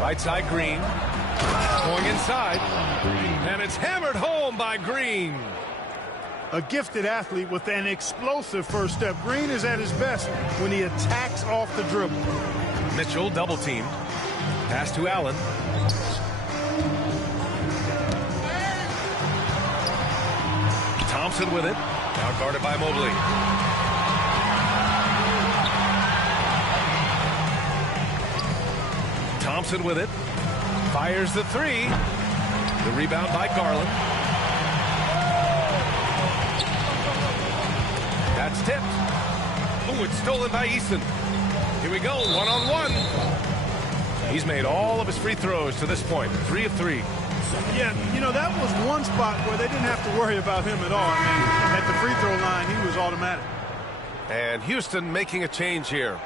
Right side, Green. Going inside. And it's hammered home by Green. A gifted athlete with an explosive first step. Green is at his best when he attacks off the dribble. Mitchell double teamed. Pass to Allen. Thompson with it. Now guarded by Mobley. Thompson with it. Fires the 3. The rebound by Garland. That's tipped. Oh, it's stolen by Eason. Here we go, one-on-one. He's made all of his free throws to this point, 3 of 3. Yeah, you know, that was one spot where they didn't have to worry about him at all. I mean, at the free throw line, he was automatic. And Houston making a change here.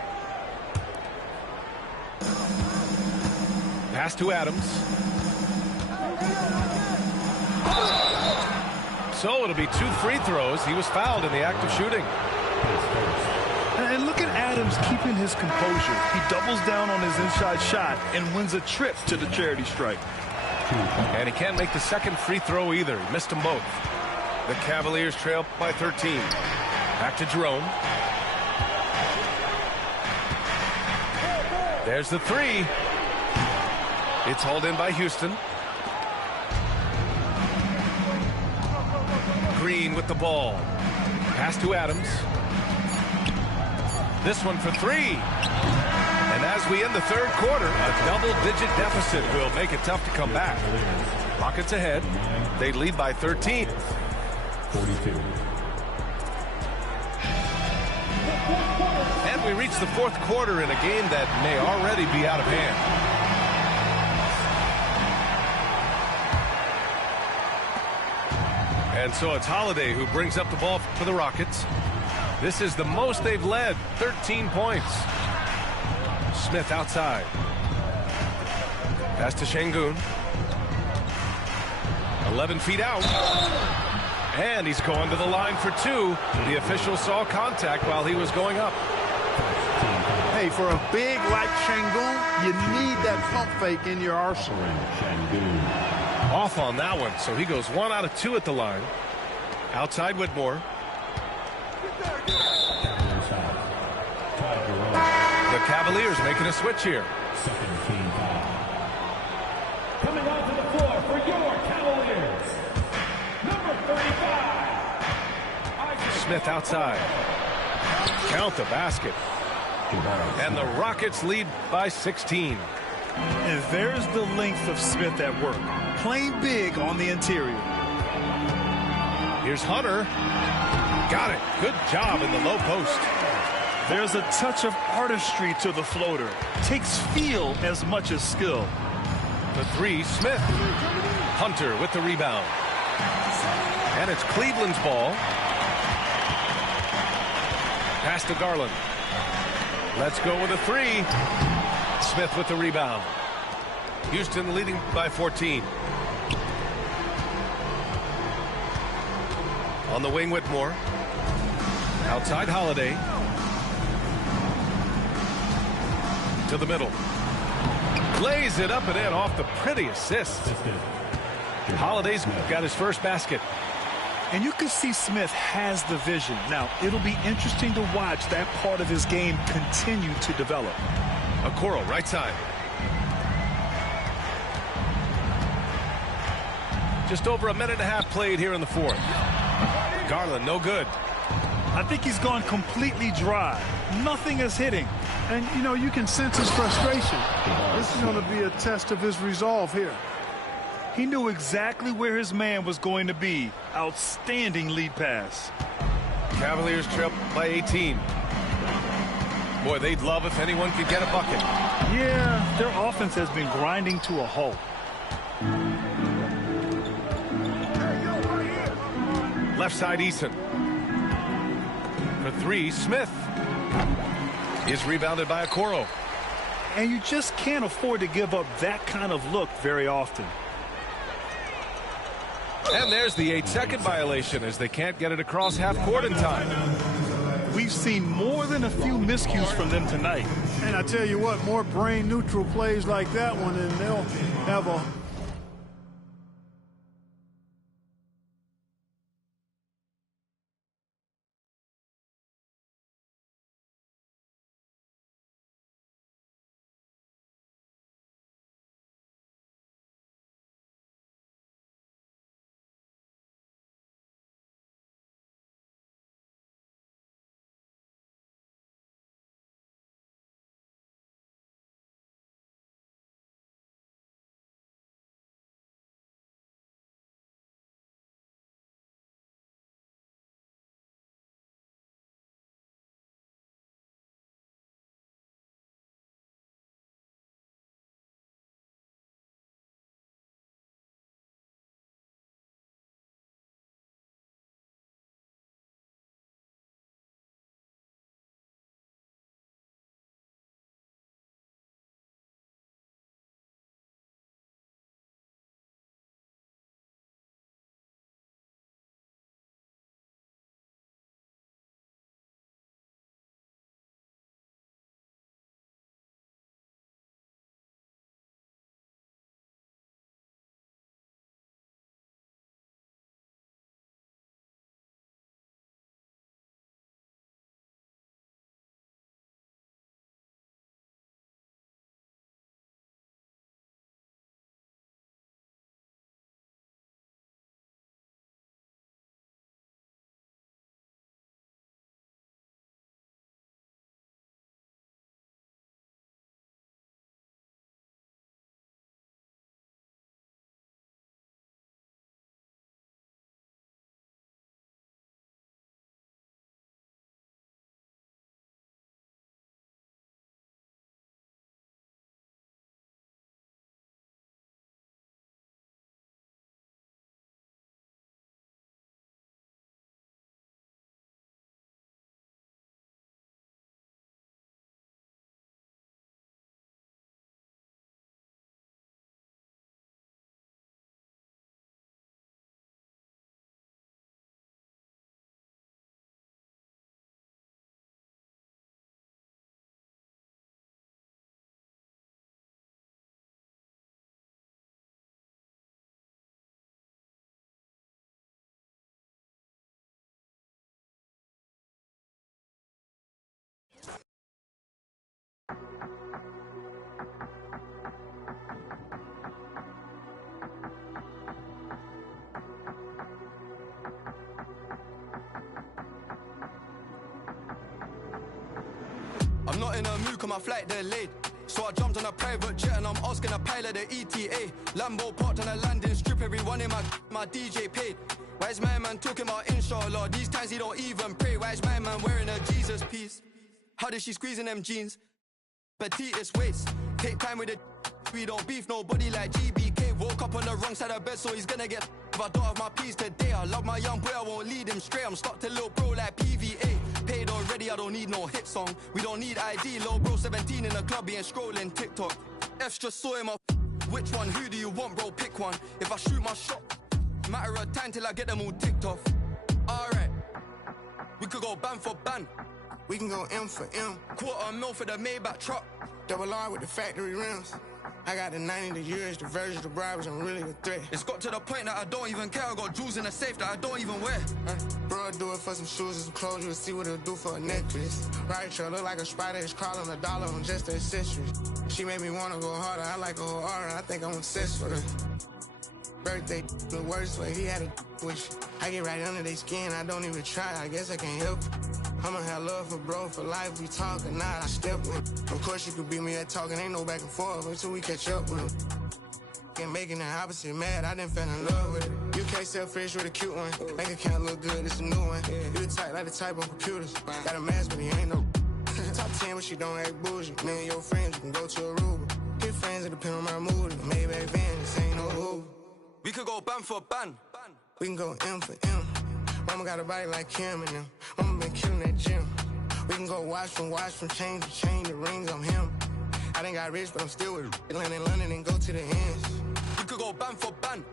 Pass to Adams. So it'll be 2 free throws. He was fouled in the act of shooting. And look at Adams keeping his composure. He doubles down on his inside shot and wins a trip to the charity stripe. And he can't make the second free throw either. He missed them both. The Cavaliers trail by 13. Back to Jerome. There's the three. It's hauled in by Houston. Green with the ball. Pass to Adams. This one for three. And as we end the third quarter, a double-digit deficit will make it tough to come back. Rockets ahead. They lead by 13. 42. And we reach the fourth quarter in a game that may already be out of hand. And so it's Holiday who brings up the ball for the Rockets. This is the most they've led, 13 points. Smith outside. Pass to Şengün. 11 feet out. And he's going to the line for two. The official saw contact while he was going up. Hey, for a big like Şengün, you need that pump fake in your arsenal. Off on that one, so he goes 1 out of 2 at the line. Outside Whitmore. The Cavaliers making a switch here. Coming onto the floor for your Cavaliers, number 35. Smith outside. Count the basket. And the Rockets lead by 16. And there's the length of Smith at work. Playing big on the interior. Here's Hunter. Got it. Good job in the low post. There's a touch of artistry to the floater. Takes feel as much as skill. The three, Smith. Hunter with the rebound. And it's Cleveland's ball. Pass to Garland. Let's go with a three. Smith with the rebound. Houston leading by 14. On the wing, Whitmore. Outside, Holiday. To the middle. Lays it up and in off the pretty assist. Holiday's got his first basket. And you can see Smith has the vision. Now, it'll be interesting to watch that part of his game continue to develop. Okoro, right side. Just over a minute and a half played here in the fourth. Garland, no good. I think he's gone completely dry. Nothing is hitting. And, you know, you can sense his frustration. This is going to be a test of his resolve here. He knew exactly where his man was going to be. Outstanding lead pass. Cavaliers trail by 18. Boy, they'd love if anyone could get a bucket. Yeah, their offense has been grinding to a halt. Left side, Eason. For three, Smith. Is rebounded by Okoro. And you just can't afford to give up that kind of look very often. And there's the 8-second violation as they can't get it across half court in time. We've seen more than a few miscues from them tonight. And I tell you what, more brain neutral plays like that one, and they'll have a not in a mood, cause my flight delayed. So I jumped on a private jet and I'm asking a pilot the ETA. Lambo parked on a landing strip, everyone in my DJ paid. Why is my man talking about inshallah? These times he don't even pray. Why is my man wearing a Jesus piece? How did she squeeze in them jeans? Petitest waist. Take time with it. We don't beef nobody like GBK. Woke up on the wrong side of bed, so he's gonna get. If I don't have my peace today, I love my young boy, I won't lead him straight. I'm stuck to little bro like PVA. Paid already, I don't need no hit song. We don't need ID, little bro 17 in the club, he ain't scrolling TikTok. F's just saw him up. Which one? Who do you want, bro? Pick one. If I shoot my shot, matter of time till I get them all ticked off. Alright, we could go ban for ban. We can go M for M. $250,000 for the Maybach truck. Double R with the factory rims. I got the 90, the years, the versions, the bribes, I'm really a threat. It's got to the point that I don't even care. I got jewels in the safe that I don't even wear. Bro, I'll do it for some shoes and some clothes. You'll see what it'll do for a necklace. Right, yo, look like a spider. It's crawling $1 on just the accessories. She made me want to go harder. I like a whole aura. I think I'm obsessed with her. Birthday, the worst way. He had a which I get right under their skin. I don't even try. I guess I can't help it. I'ma have love for bro for life. We talk or not, I step with. Of course you could beat me at talking. Ain't no back and forth until we catch up with him. And making the opposite mad. I didn't fall in love with it. You can't sell fish with a cute one. Bank account look good. It's a new one. You the type like the type on computers. Got a mask, but he ain't no. Top 10, but she don't act bougie. Me and your friends, you can go to Aruba. Get friends, it depend on my mood. Maybach van, this ain't no Uber. We could go ban for ban. We can go M for M. Mama got a body like Kim and them. Mama been killing that gym. We can go watch from chain to chain, the rings on him. I done got rich, but I'm still with land in London and go to the ends. We could go ban for ban.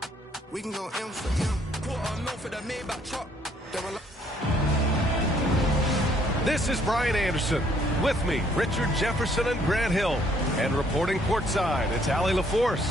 We can go M for M. $250,000 for the Maybach truck. This is Brian Anderson. With me, Richard Jefferson and Grant Hill. And reporting courtside, it's Allie LaForce.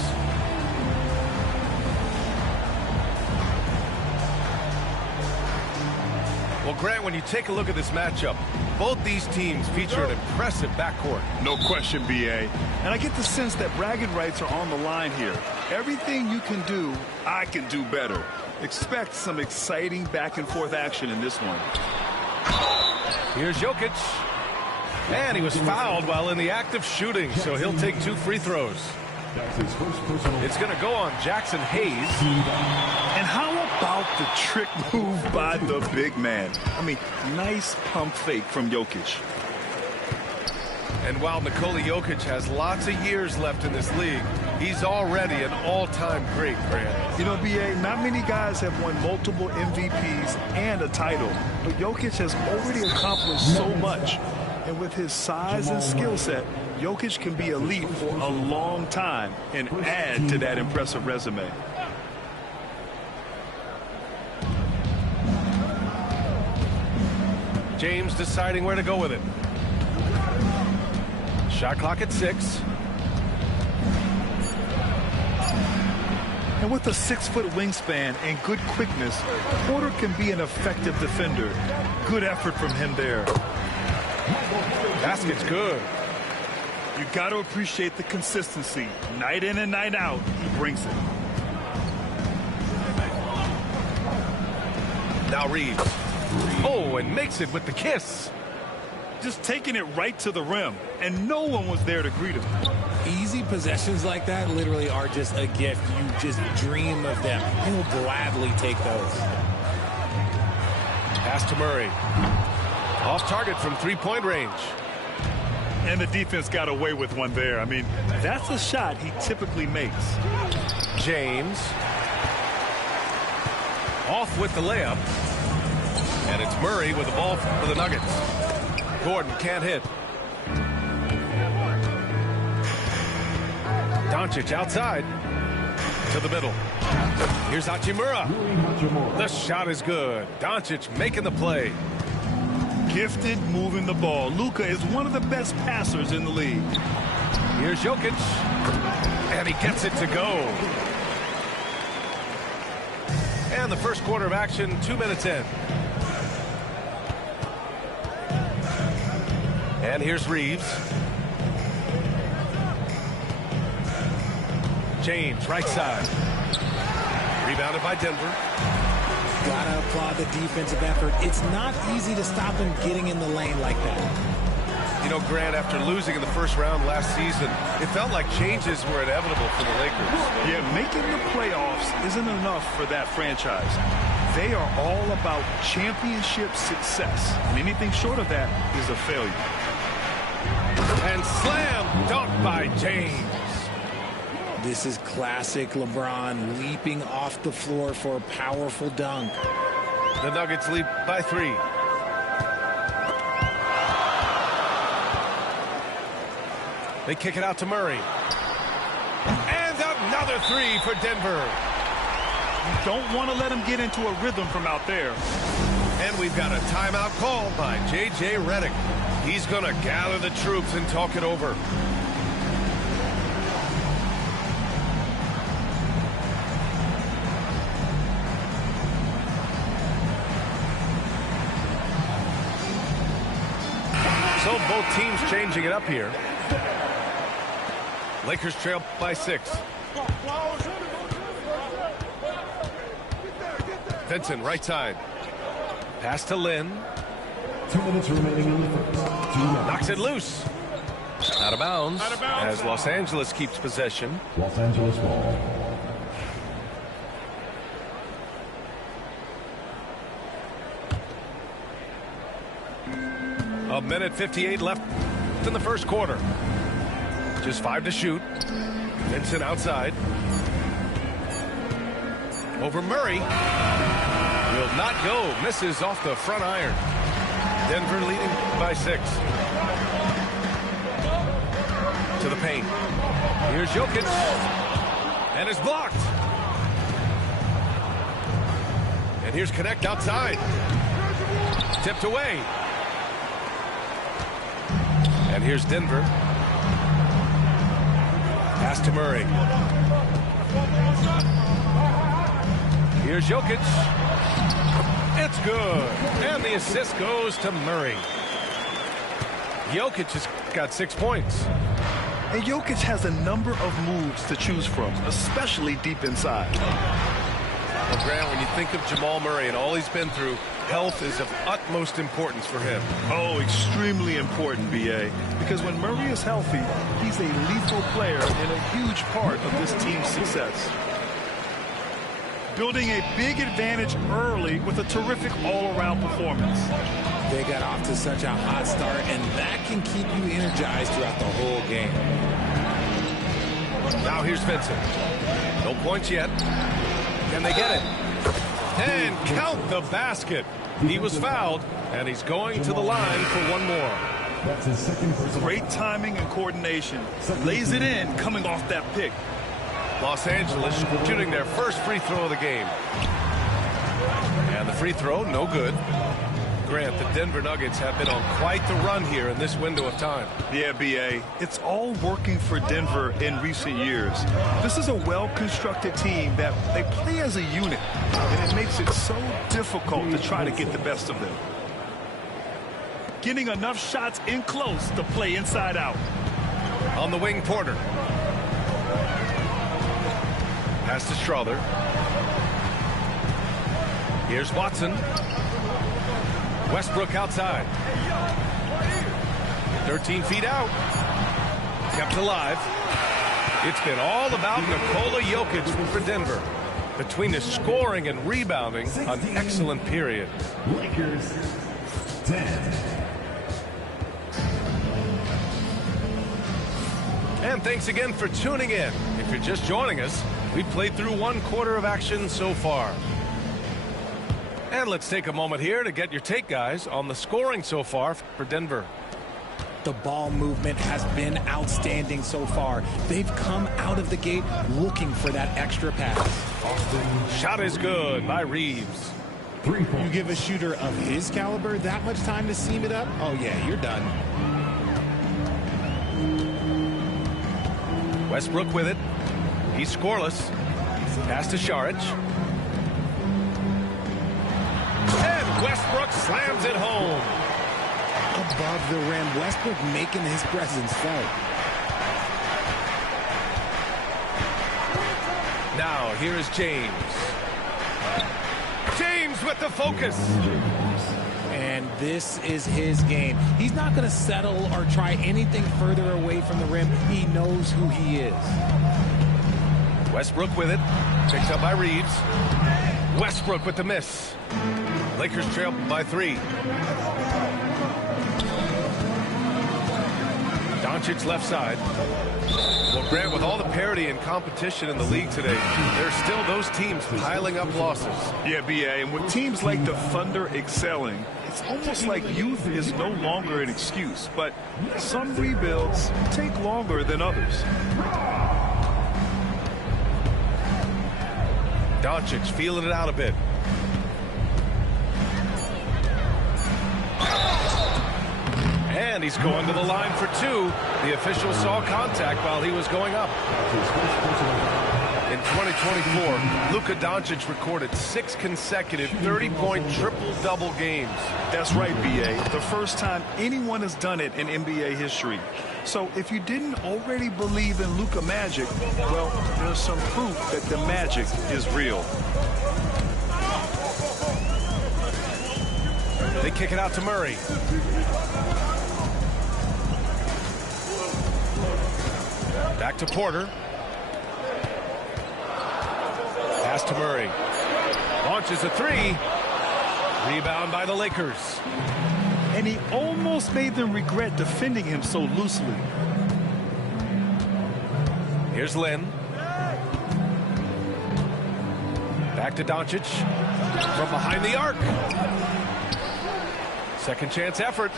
Well, Grant, when you take a look at this matchup, both these teams feature an impressive backcourt. No question, B.A. And I get the sense that bragging rights are on the line here. Everything you can do, I can do better. Expect some exciting back-and-forth action in this one. Here's Jokic. And he was fouled while in the act of shooting, so he'll take 2 free throws. It's going to go on Jackson Hayes. And how about the trick move by the big man? I mean, nice pump fake from Jokic. And while Nikola Jokic has lots of years left in this league, he's already an all-time great, Grant. You know, B.A., not many guys have won multiple MVPs and a title, but Jokic has already accomplished so much. And with his size and skill set, Jokic can be elite for a long time and add to that impressive resume. James deciding where to go with it. Shot clock at 6. And with a 6-foot wingspan and good quickness, Porter can be an effective defender. Good effort from him there. Basket's good. You got to appreciate the consistency. Night in and night out, he brings it. Now Reeves. Oh, and makes it with the kiss. Just taking it right to the rim, and no one was there to greet him. Easy possessions like that literally are just a gift. You just dream of them. He'll gladly take those. Pass to Murray. Off target from three-point range. And the defense got away with one there. I mean, that's a shot he typically makes. James. Off with the layup. And it's Murray with the ball for the Nuggets. Gordon can't hit. Doncic outside to the middle. Here's Hachimura. The shot is good. Doncic making the play. Gifted moving the ball. Luka is one of the best passers in the league. Here's Jokic. And he gets it to go. And the first quarter of action, 2 minutes in. And here's Reeves. James, right side. Rebounded by Denver. Gotta applaud the defensive effort. It's not easy to stop him getting in the lane like that. You know, Grant, after losing in the first round last season, it felt like changes were inevitable for the Lakers. Yeah, making the playoffs isn't enough for that franchise. They are all about championship success. And anything short of that is a failure. And slam dunk by James. This is classic LeBron leaping off the floor for a powerful dunk. The Nuggets lead by 3. They kick it out to Murray. And another 3 for Denver. You don't want to let him get into a rhythm from out there. And we've got a timeout called by J.J. Redick. He's going to gather the troops and talk it over. So both teams changing it up here. Lakers trail by 6. Vincent, right side. Pass to Lynn. 2 minutes remaining in the first. Knocks it loose. Out of bounds. As Los Angeles keeps possession. Los Angeles ball. A minute 58 left in the first quarter. Just 5 to shoot. Vincent outside. Over Murray. Will not go. Misses off the front iron. Denver leading by 6. To the paint. Here's Jokic. And it's blocked. And here's Connect outside. Tipped away. And here's Denver. Pass to Murray. Here's Jokic. It's good. And the assist goes to Murray. Jokic has got 6 points. And Jokic has a number of moves to choose from, especially deep inside. Well, Grant, when you think of Jamal Murray and all he's been through, health is of utmost importance for him. Oh, extremely important, B.A. Because when Murray is healthy, he's a lethal player and a huge part of this team's success. Building a big advantage early with a terrific all-around performance. They got off to such a hot start, and that can keep you energized throughout the whole game. Now here's Vincent. No points yet. Can they get it? And count the basket. He was fouled, and he's going to the line for one more. That's his second. Great timing and coordination. Lays it in coming off that pick. Los Angeles shooting their first free throw of the game. And the free throw, no good. Grant, the Denver Nuggets have been on quite the run here in this window of time. Yeah, B.A. It's all working for Denver in recent years. This is a well-constructed team that they play as a unit, and it makes it so difficult to try to get the best of them. Getting enough shots in close to play inside out. On the wing, Porter. Pass to Strother. Here's Watson. Westbrook outside. 13 feet out. Kept alive. It's been all about Nikola Jokic for Denver. Between the scoring and rebounding, an excellent period. Lakers 10. And thanks again for tuning in. If you're just joining us, we've played through 1 quarter of action so far. And let's take a moment here to get your take, guys, on the scoring so far for Denver. The ball movement has been outstanding so far. They've come out of the gate looking for that extra pass. Shot is good by Reeves. You give a shooter of his caliber that much time to seam it up? Oh, yeah, you're done. Westbrook with it. He's scoreless. Pass to Šarić. And Westbrook slams it home. Above the rim, Westbrook making his presence felt. Now here's James. James with the focus. And and this is his game. He's not going to settle or try anything further away from the rim. He knows who he is. Westbrook with it. Picked up by Reeves. Westbrook with the miss. Lakers trail by 3. Doncic left side. Well, Grant, with all the parity and competition in the league today, there's still those teams piling up losses. Yeah, B.A., and with teams like the Thunder excelling, it's almost like youth is no longer an excuse, but some rebuilds take longer than others. Doncic feeling it out a bit. And he's going to the line for 2. The official saw contact while he was going up. In 2024, Luka Doncic recorded 6 consecutive 30-point triple-double games. That's right, B.A. The first time anyone has done it in NBA history. So if you didn't already believe in Luka magic, well, there's some proof that the magic is real. They kick it out to Murray. Back to Porter. Pass to Murray. Launches a 3. Rebound by the Lakers. And he almost made them regret defending him so loosely. Here's Lynn. Back to Doncic. From behind the arc. Second chance effort.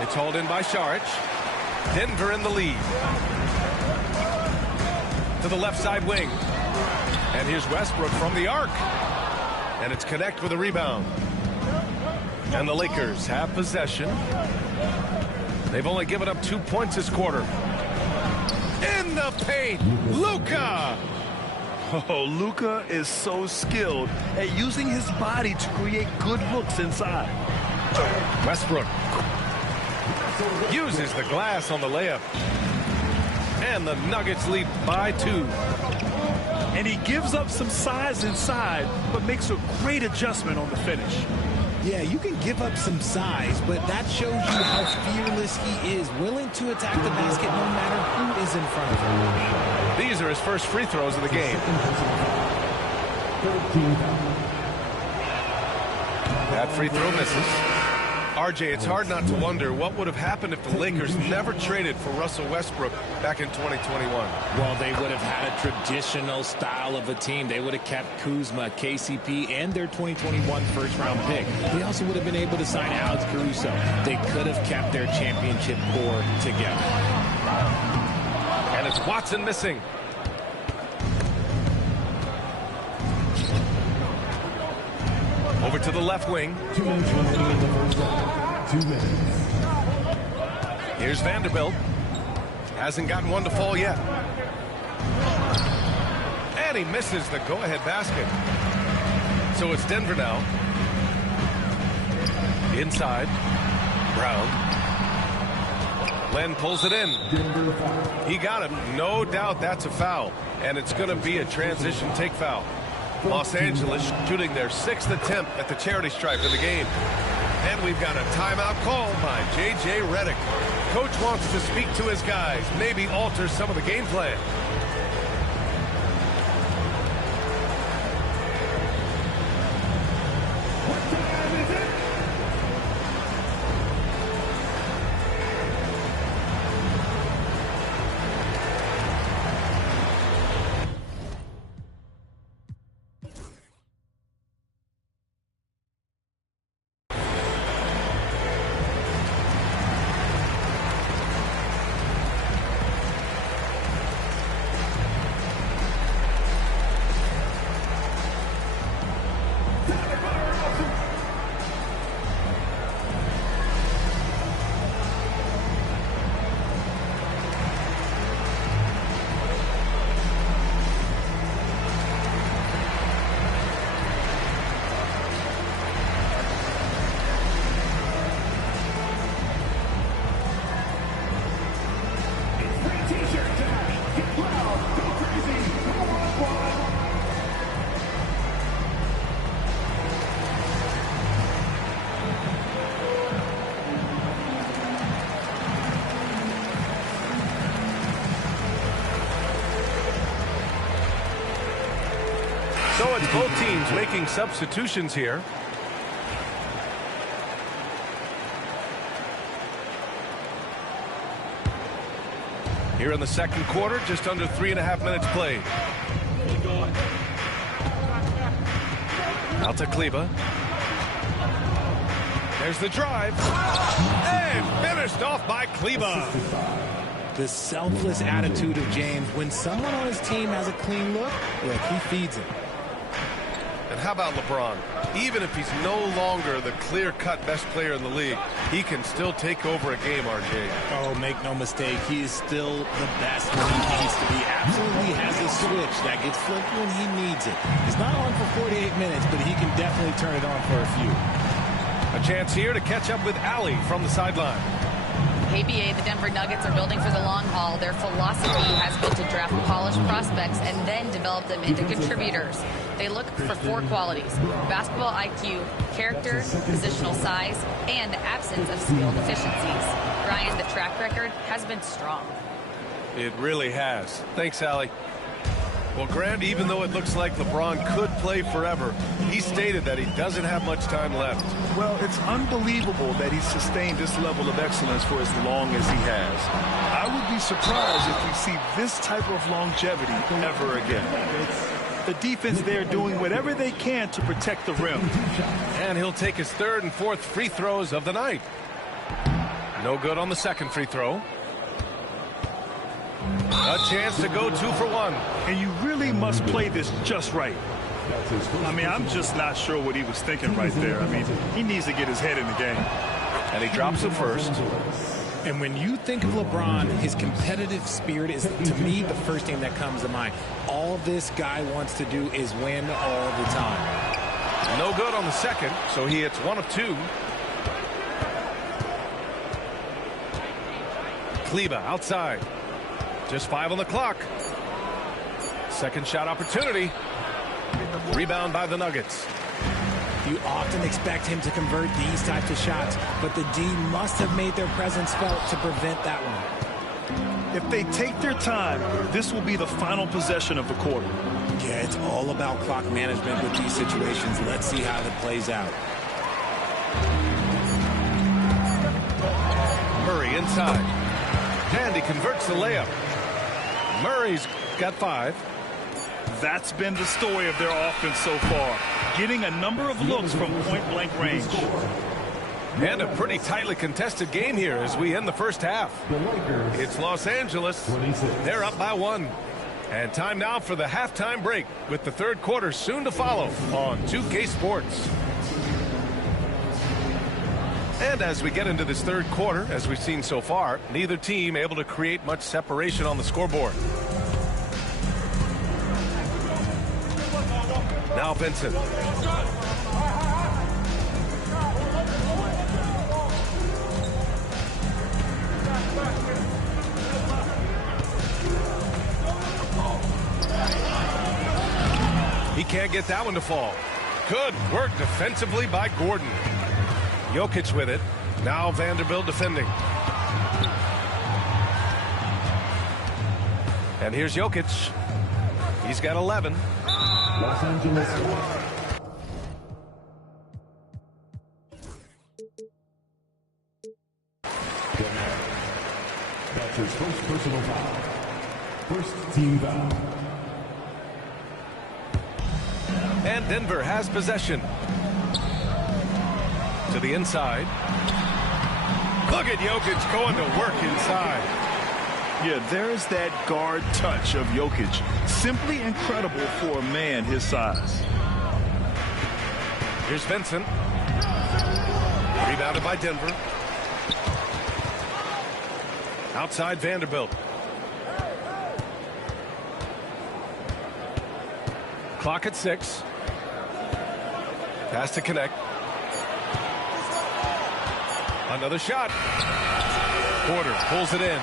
It's hauled in by Saric. Denver in the lead. To the left side wing. And here's Westbrook from the arc. And it's Connect with a rebound. And the Lakers have possession. They've only given up 2 points this quarter. In the paint, Luka! Oh, Luka is so skilled at using his body to create good looks inside. Westbrook uses the glass on the layup. And the Nuggets lead by 2. And he gives up some size inside, but makes a great adjustment on the finish. Yeah, you can give up some size, but that shows you how fearless he is, willing to attack the basket no matter who is in front of him. These are his first free throws of the game. That free throw misses. RJ, it's hard not to wonder what would have happened if the Lakers never traded for Russell Westbrook back in 2021. Well, they would have had a traditional style of a team. They would have kept Kuzma, KCP, and their 2021 first-round pick. They also would have been able to sign Alex Caruso. They could have kept their championship core together. And it's Watson missing. Over to the left wing. 2 minutes remaining in the first half. 2 minutes. Here's Vanderbilt. Hasn't gotten one to fall yet. And he misses the go-ahead basket. So it's Denver now. Inside. Brown. Len pulls it in. He got him. No doubt that's a foul. And it's going to be a transition take foul. Los Angeles shooting their 6th attempt at the charity stripe of the game. And we've got a timeout call by J.J. Redick. Coach wants to speak to his guys, maybe alter some of the game plan. So it's both teams making substitutions here. Here in the second quarter, just under 3.5 minutes played. Out to Kleba. There's the drive. And finished off by Kleba. The selfless attitude of James. When someone on his team has a clean look, he feeds it. And how about LeBron? Even if he's no longer the clear-cut best player in the league, he can still take over a game, RJ. Oh, make no mistake, he is still the best when he needs to be. Absolutely has a switch that gets flipped when he needs it. It's not on for 48 minutes, but he can definitely turn it on for a few. A chance here to catch up with Allie from the sideline. KBA, the Denver Nuggets are building for the long haul. Their philosophy has been to draft polished prospects and then develop them into contributors. They look for 4 qualities: basketball IQ, character, positional size, and the absence of skill deficiencies. Brian, the track record has been strong. It really has. Thanks, Allie. Well, Grant, even though it looks like LeBron could play forever, he stated that he doesn't have much time left. Well, it's unbelievable that he's sustained this level of excellence for as long as he has. I would be surprised if we see this type of longevity ever again. The defense there doing whatever they can to protect the rim. And he'll take his 3rd and 4th free throws of the night. No good on the second free throw. A chance to go 2 for 1. And you really must play this just right. I mean, I'm just not sure what he was thinking right there. I mean, he needs to get his head in the game. And he drops it first. And when you think of LeBron, his competitive spirit is, to me, the first thing that comes to mind. All this guy wants to do is win all the time. No good on the second, so he hits 1 of 2. Kleba outside. Just 5 on the clock. Second shot opportunity. Rebound by the Nuggets. You often expect him to convert these types of shots, but the D must have made their presence felt to prevent that one. If they take their time, this will be the final possession of the quarter. Yeah, it's all about clock management with these situations. Let's see how that plays out. Murray inside. And he converts the layup. Murray's got 5. That's been the story of their offense so far, getting a number of looks from point-blank range. And a pretty tightly contested game here as we end the first half. It's Los Angeles. They're up by 1. And time now for the halftime break, with the 3rd quarter soon to follow on 2K Sports. And as we get into this 3rd quarter, as we've seen so far, neither team able to create much separation on the scoreboard. Now Vincent. He can't get that one to fall. Good work defensively by Gordon. Jokic with it. Now Vanderbilt defending. And here's Jokic. He's got 11. Los Angeles. That's his first personal foul. First team foul. And Denver has possession. To the inside. Look at Jokic going to work inside. Yeah, there's that guard touch of Jokic. Simply incredible for a man his size. Here's Vincent. Rebounded by Denver. Outside Vanderbilt. Clock at 6. Pass to connect. Another shot. Porter pulls it in.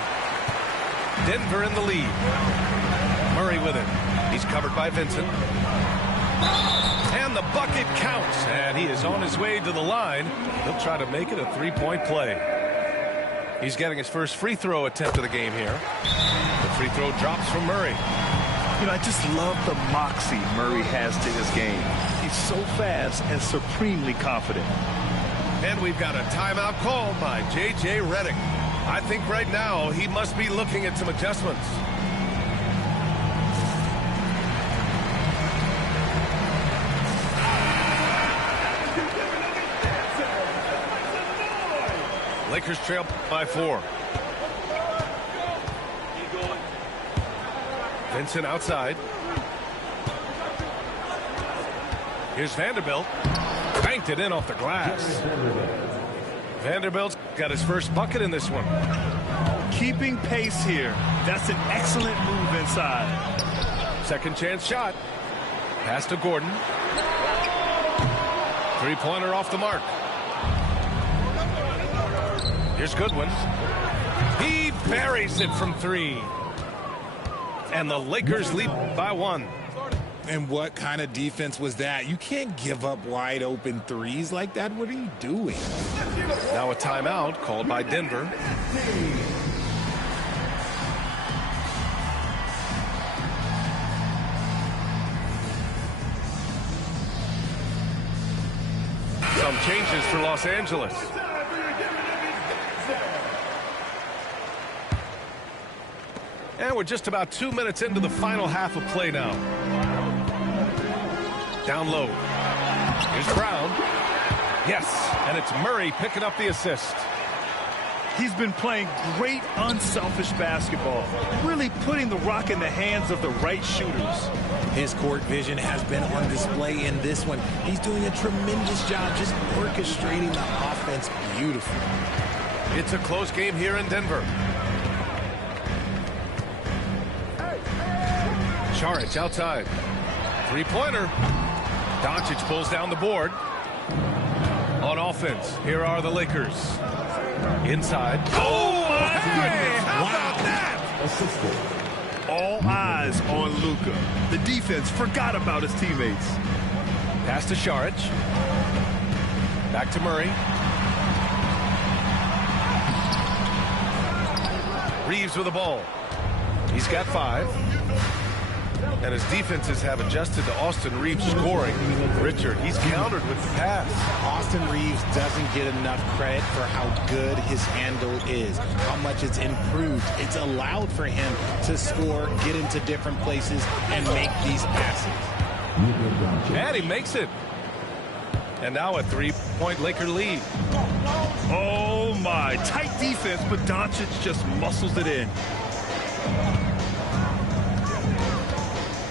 Denver in the lead. Murray with it. He's covered by Vincent. And the bucket counts. And he is on his way to the line. He'll try to make it a 3-point play. He's getting his first free throw attempt of the game here. The free throw drops from Murray. You know, I just love the moxie Murray has to his game. He's so fast and supremely confident. And we've got a timeout called by J.J. Redick. I think right now he must be looking at some adjustments. Lakers trail by 4. Vincent outside. Here's Vanderbilt. Banked it in off the glass. Vanderbilt's got his first bucket in this one. Keeping pace here. That's an excellent move inside. Second chance shot. Pass to Gordon. Three-pointer off the mark. Here's Goodwin. He buries it from 3. And the Lakers lead by 1. And what kind of defense was that? You can't give up wide open threes like that. What are you doing? Now a timeout called by Denver. Some changes for Los Angeles. And we're just about 2 minutes into the final half of play now. Down low. Here's Brown. Yes, and it's Murray picking up the assist. He's been playing great unselfish basketball, really putting the rock in the hands of the right shooters. His court vision has been on display in this one. He's doing a tremendous job just orchestrating the offense beautifully. It's a close game here in Denver. Saric outside. Three-pointer. Doncic pulls down the board. On offense, here are the Lakers. Inside. Oh, my goodness! How about that? All eyes on Luka. The defense forgot about his teammates. Pass to Saric. Back to Murray. Reeves with the ball. He's got 5. And his defenses have adjusted to Austin Reeves scoring. Richard, he's countered with the pass. Austin Reeves doesn't get enough credit for how good his handle is, how much it's improved. It's allowed for him to score, get into different places, and make these passes. And he makes it. And now a 3-point Laker lead. Oh, my. Tight defense, but Doncic just muscles it in.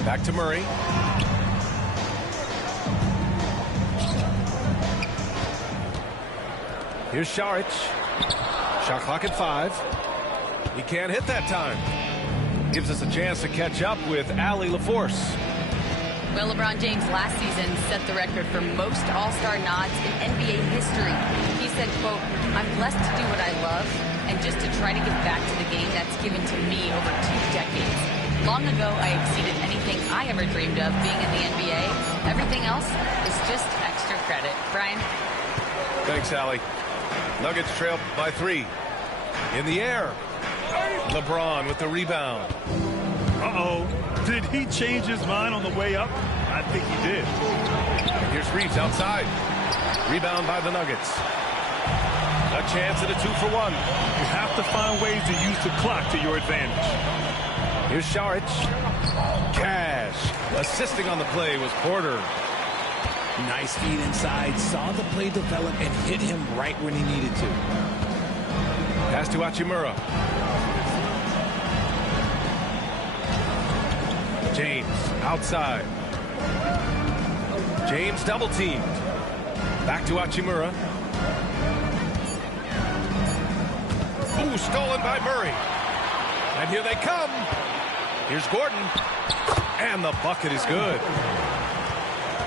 Back to Murray. Here's Saric. Shot clock at 5. He can't hit that time. Gives us a chance to catch up with Allie LaForce. Well, LeBron James last season set the record for most All-Star nods in NBA history. He said, quote, "I'm blessed to do what I love and just to try to give back to the game that's given to me over 2 decades. Long ago, I exceeded anything I ever dreamed of being in the NBA. Everything else is just extra credit." Brian? Thanks, Allie. Nuggets trail by 3. In the air. LeBron with the rebound. Uh-oh. Did he change his mind on the way up? I think he did. Here's Reeves outside. Rebound by the Nuggets. A chance at a 2-for-1. You have to find ways to use the clock to your advantage. Here's Saric. Cash. Assisting on the play was Porter. Nice feed inside. Saw the play develop and hit him right when he needed to. Pass to Hachimura. James outside. James double teamed. Back to Hachimura. Ooh, stolen by Murray. And here they come. Here's Gordon. And the bucket is good.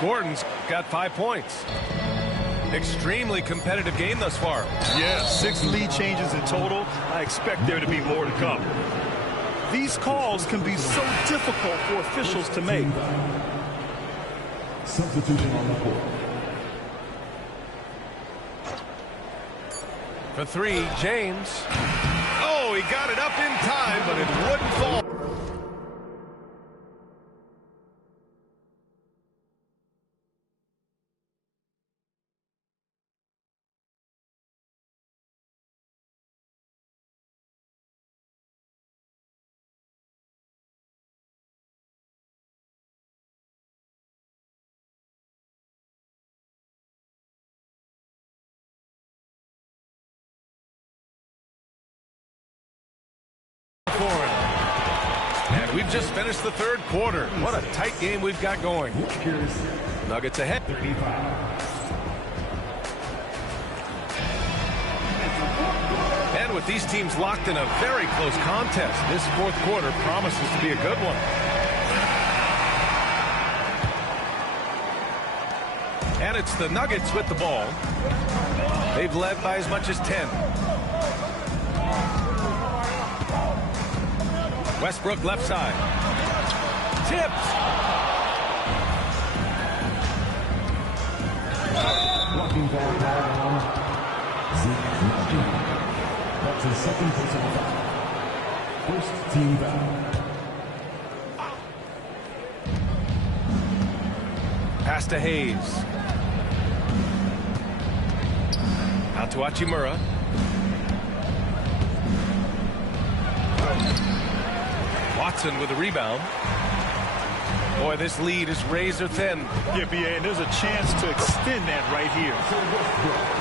Gordon's got 5 points. Extremely competitive game thus far. Yeah, 6 lead changes in total. I expect there to be more to come. These calls can be so difficult for officials to make. Substitution on the court. For 3, James. Oh, he got it up in time, but it wouldn't fall. scoring. And we've just finished the third quarter. What a tight game we've got going. Nuggets ahead. And with these teams locked in a very close contest, this fourth quarter promises to be a good one. And it's the Nuggets with the ball. They've led by as much as 10. Westbrook left side. Tipped. Walking foul on Zeke. That's his second personal foul. First team foul. Pass to Hayes. Out to Hachimura. Watson with a rebound. Boy, this lead is razor thin. Yeah, B.A., and there's a chance to extend that right here.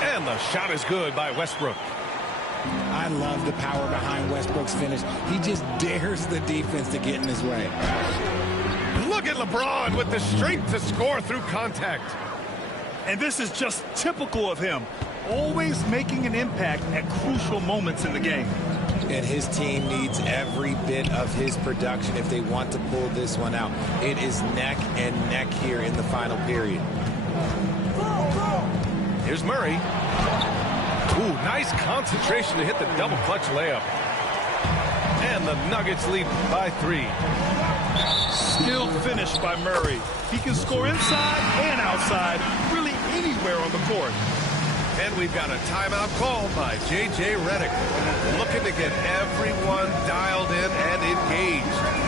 And the shot is good by Westbrook. I love the power behind Westbrook's finish. He just dares the defense to get in his way. Look at LeBron with the strength to score through contact. And this is just typical of him. Always making an impact at crucial moments in the game. And his team needs every bit of his production if they want to pull this one out. It is neck and neck here in the final period. Here's Murray. Ooh, nice concentration to hit the double clutch layup. And the Nuggets lead by 3. Skilled finish by Murray. He can score inside and outside, really anywhere on the court. And we've got a timeout called by J.J. Redick, looking to get everyone dialed in and engaged.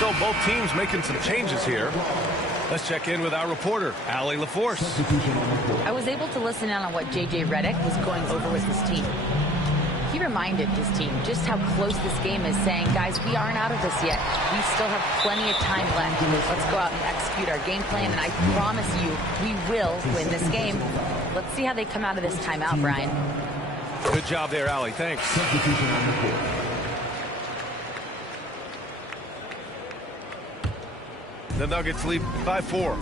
So both teams making some changes here. Let's check in with our reporter, Allie LaForce. I was able to listen in on what J.J. Redick was going over with his team. He reminded his team just how close this game is, saying, guys, we aren't out of this yet. We still have plenty of time left. Let's go out and execute our game plan, and I promise you, we will win this game. Let's see how they come out of this timeout, Brian. Good job there, Allie. Thanks. The Nuggets lead by 4.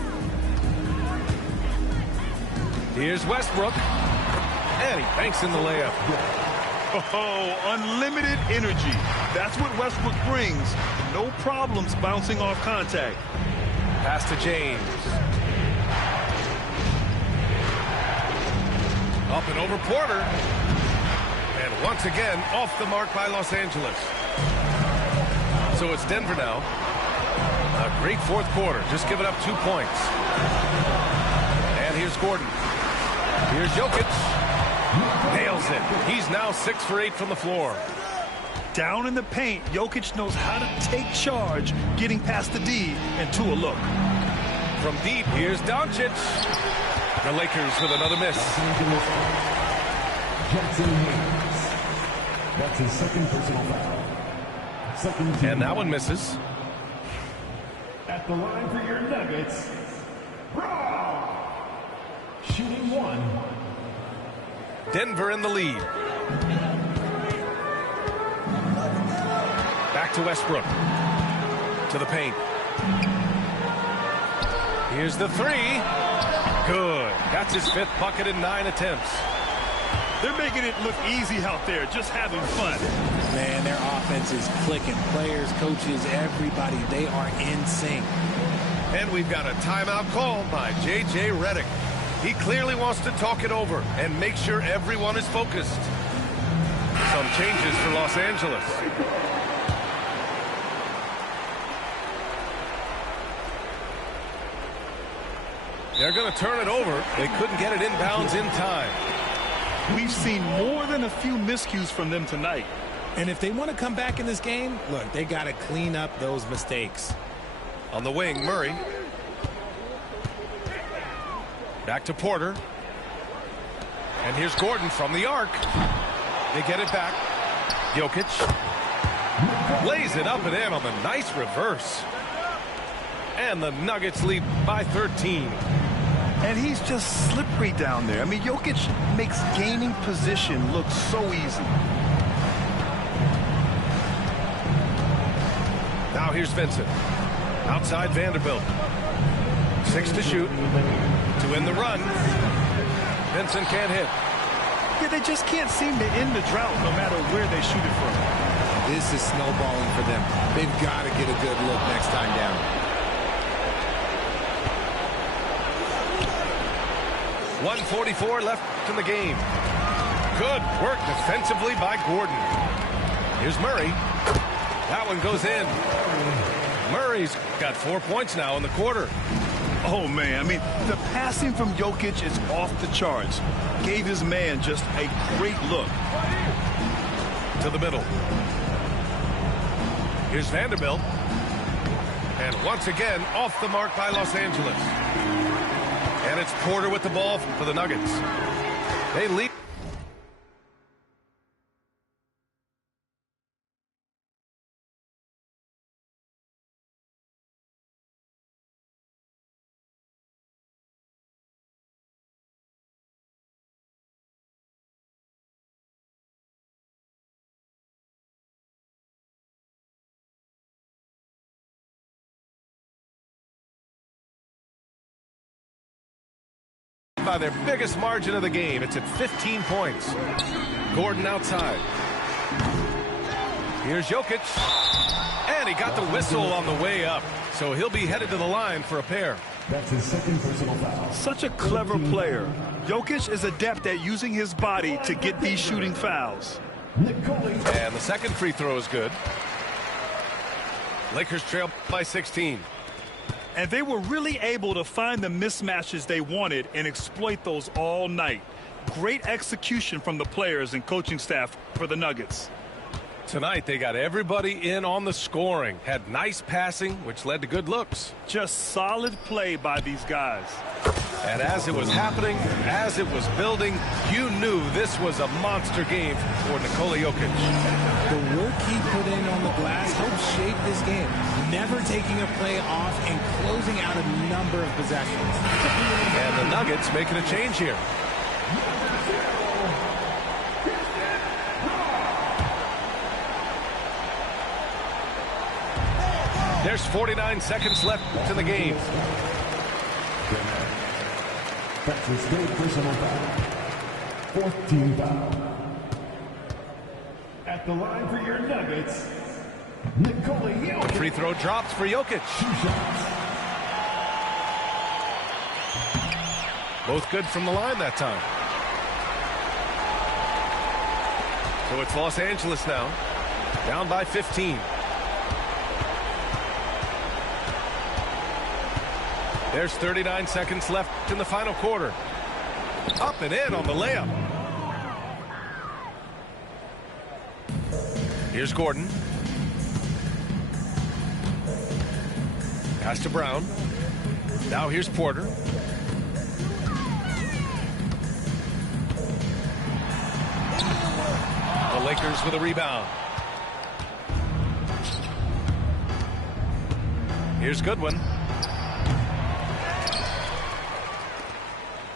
Here's Westbrook. And he banks in the layup. Oh, unlimited energy. That's what Westbrook brings. No problems bouncing off contact. Pass to James. Up and over Porter. And once again, off the mark by Los Angeles. So it's Denver now. A great fourth quarter, just giving up 2 points. And here's Gordon. Here's Jokic. Nails it. He's now 6 for 8 from the floor. Down in the paint, Jokic knows how to take charge, getting past the D and to a look. From deep, here's Doncic. The Lakers with another miss. Jackson Hayes. That's his second personal foul. And that one misses. At the line for your Nuggets, Brown. Shooting 1. Denver in the lead. Back to Westbrook. To the paint. Here's the 3. Good. That's his 5th bucket in 9 attempts. They're making it look easy out there, just having fun. Man, their offense is clicking. Players, coaches, everybody, they are in sync. And we've got a timeout called by J.J. Redick. He clearly wants to talk it over and make sure everyone is focused. Some changes for Los Angeles. They're going to turn it over. They couldn't get it inbounds in time. We've seen more than a few miscues from them tonight. And if they want to come back in this game, look, they got to clean up those mistakes. On the wing, Murray. Back to Porter. And here's Gordon from the arc. They get it back. Jokic lays it up and in on the nice reverse. And the Nuggets lead by 13. And he's just slippery down there. I mean, Jokic makes gaining position look so easy. Now here's Vincent. Outside Vanderbilt. 6 to shoot. To win the run. Vincent can't hit. Yeah, they just can't seem to end the drought no matter where they shoot it from. This is snowballing for them. They've got to get a good look next time down. .144 left in the game. Good work defensively by Gordon. Here's Murray. That one goes in. Murray's got 4 points now in the quarter. Oh, man, I mean, the passing from Jokic is off the charts. Gave his man just a great look. To the middle. Here's Vanderbilt. And once again, off the mark by Los Angeles. And it's Porter with the ball for the Nuggets. They lead. By their biggest margin of the game. It's at 15 points. Gordon outside. Here's Jokic. And he got the whistle on the way up. So he'll be headed to the line for a pair. That's his second personal foul. Such a clever player. Jokic is adept at using his body to get these shooting fouls. And the second free throw is good. Lakers trail by 16. And they were really able to find the mismatches they wanted and exploit those all night. Great execution from the players and coaching staff for the Nuggets. Tonight, they got everybody in on the scoring. Had nice passing, which led to good looks. Just solid play by these guys. And as it was happening, as it was building, you knew this was a monster game for Nikola Jokic. The work he put in on the glass helped shape this game, never taking a play off and closing out a number of possessions. And the Nuggets making a change here. There's 49 seconds left in the game. That's his third personal foul. 14 foul. At the line for your Nuggets, Nikola Jokic. Free throw drops for Jokic. 2 shots. Both good from the line that time. So it's Los Angeles now. Down by 15. There's 39 seconds left in the final quarter. Up and in on the layup. Here's Gordon. Pass to Brown. Now here's Porter. The Lakers with a rebound. Here's Goodwin.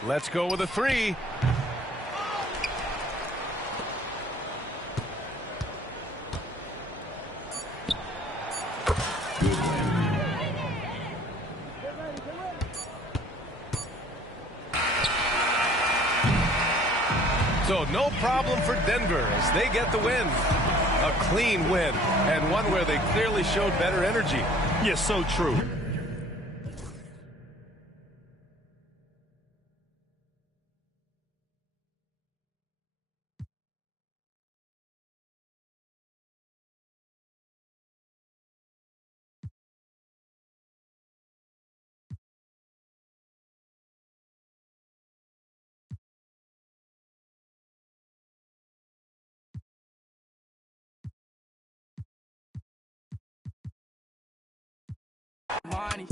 Let's go with a three. So no problem for Denver as they get the win. A clean win, and one where they clearly showed better energy. Yes, so true. Money,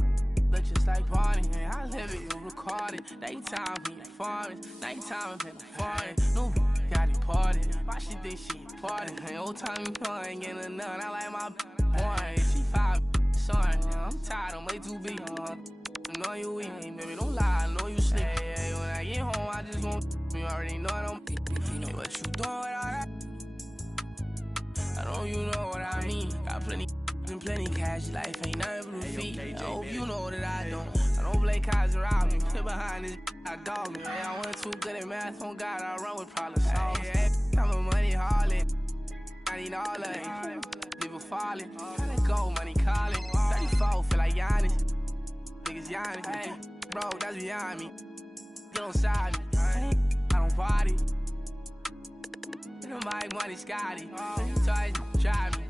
look just like Barney. And I live it, you record it. Daytime when you farming, nighttime when you farming. No got it parted. Why she think she important? And old time you know I ain't getting none. I like my boy. She 5, son. I'm tired, I'm way too big. I know you weak, hey, baby, don't lie, I know you sleep. Hey, when I get home, I just want you already know I don't. Hey, what you doing with all that? I know you know what I mean. Got plenty and plenty cash, life ain't nothing but a feet. I hope you know that I don't play cards around me. Sit behind this, I dog me. I went too good at math, on God, I run with problem solvers. Hey, I'm a money harlot, I need all of it. People falling, tryna go, money calling. 34, feel like Giannis. Niggas Giannis, hey, bro, that's beyond me. Get on side me, I don't party. My money Scotty, so I drive me.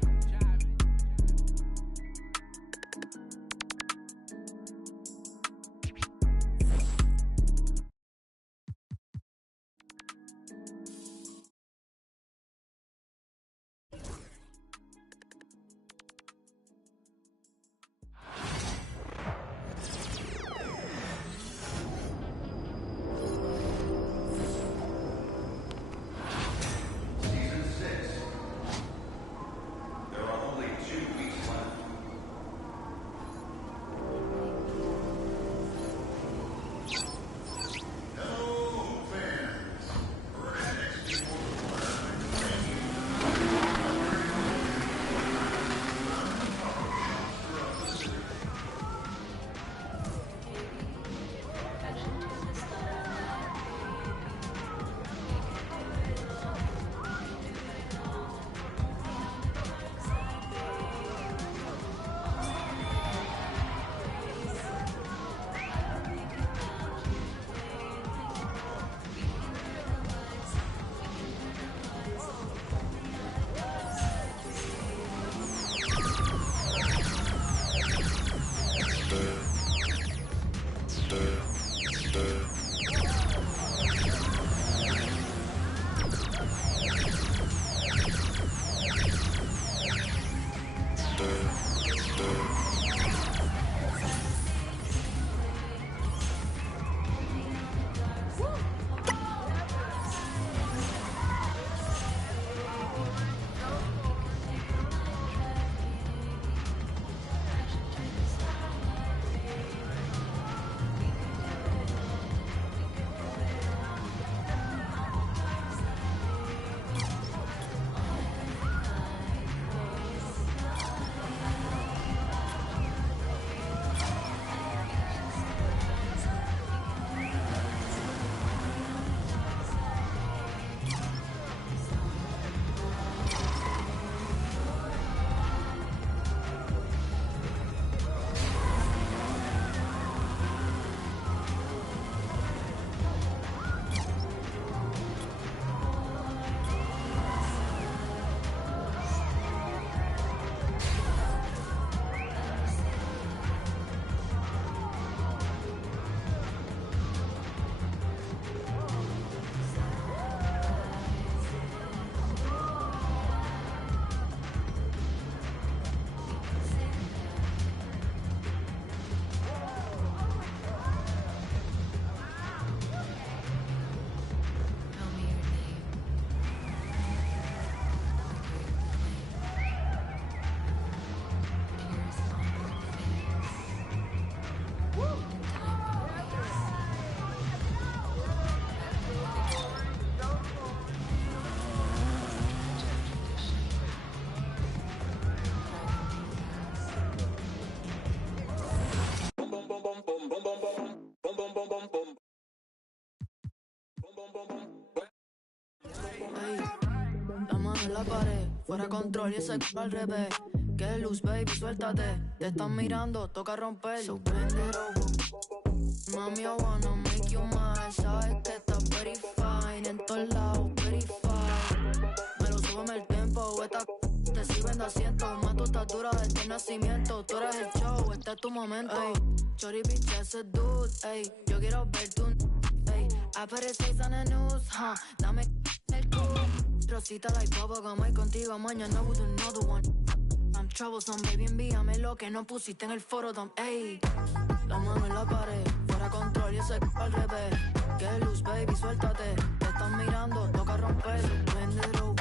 La pared, fuera control y ese al revés. Que luz, baby, suéltate. Te están mirando, toca romper. So bend it over. Mami, I wanna make you mine. Sabes que estás very fine. En todos lados, very fine. Me lo súbeme el tempo. Esta te sirven de asiento. Más tu estatura desde el nacimiento. Tú eres el show, este es tu momento. Chori, bitch, ese dude. Ey, yo quiero ver tu. Ey, I put his face on the news. Dame el culo. Rosita like bubblegum, y contigo mañana with another one. I'm troublesome, baby, envíame lo que no pusiste en el foro, ey. La mano en la pared, fuera control y ese al revés. Que luz, baby, suéltate. Te están mirando, toca romper. Vendero,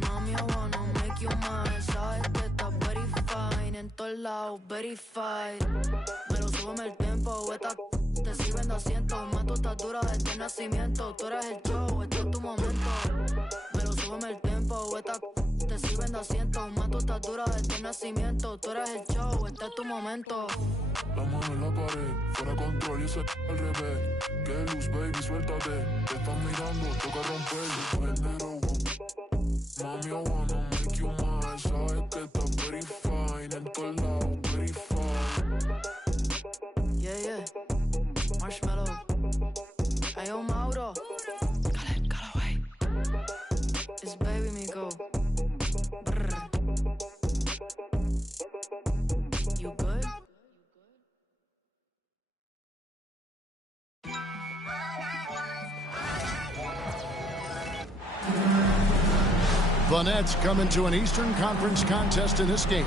mami, I wanna make you mine. Sabes que estás very fine, en todos lados, verified. Me lo súbeme el tiempo, esta te sirven de asiento. Más tu estatura desde el nacimiento. Tú eres el show, este es tu momento. Me lo súbeme el tiempo, esta te sirven de asiento. Más tu estatura desde el nacimiento. Tú eres el show, este es tu momento. La mano en la pared, fuera control y ese al revés. Que luz, baby, suéltate. Te están mirando, toca romper. Vendero, mami, I wanna make you mine. Sabes que estás very fine, en todos lados, very fine. Yeah, yeah. Marshmallow. Ayo, Mauro. Callaway. It's baby Miko. Brr. You good? The Nets come into an Eastern Conference contest in this game.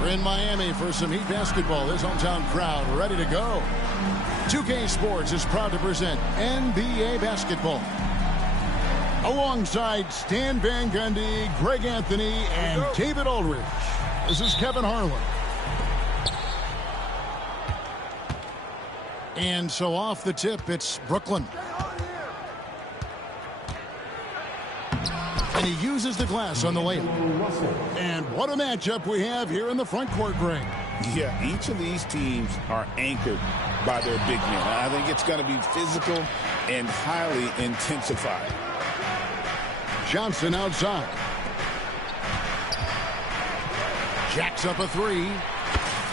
We're in Miami for some Heat basketball. His hometown crowd ready to go. 2K Sports is proud to present NBA basketball. Alongside Stan Van Gundy, Greg Anthony, and David Aldridge. This is Kevin Harlan. And so off the tip, it's Brooklyn. And he uses the glass on the layup. And what a matchup we have here in the front court, Greg. Yeah, each of these teams are anchored by their big men. I think it's going to be physical and highly intensified. Johnson outside. Jacks up a three.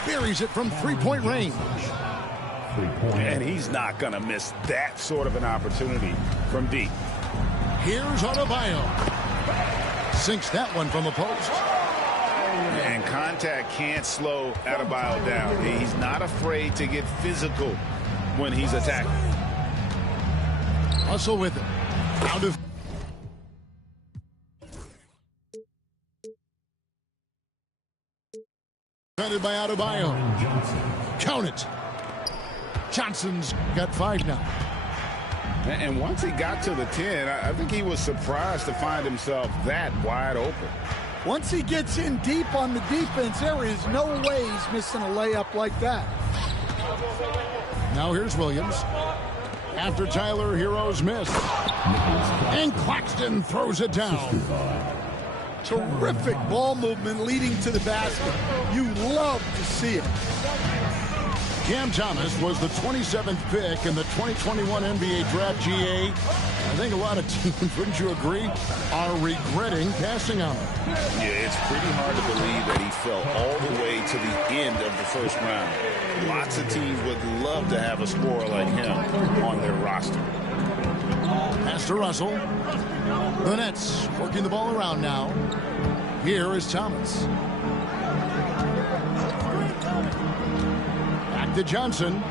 Buries it from three-point range. And he's not going to miss that sort of an opportunity from deep. Here's Adebayo. Sinks that one from the post. And contact can't slow Adebayo down. He's not afraid to get physical when he's attacking. Russell with it. Out of... Defended by Adebayo. Count it. Johnson's got 5 now. And once he got to the 10, I think he was surprised to find himself that wide open. Once he gets in deep on the defense, there is no way he's missing a layup like that. Now here's Williams. After Tyler Hero's miss. And Claxton throws it down. Terrific ball movement leading to the basket. You love to see it. Cam Thomas was the 27th pick in the 2021 NBA Draft. GA. I think a lot of teams, wouldn't you agree, are regretting passing on him. Yeah, it's pretty hard to believe that he fell all the way to the end of the first round. Lots of teams would love to have a scorer like him on their roster. Pass to Russell. The Nets working the ball around now. Here is Thomas. Back to Johnson.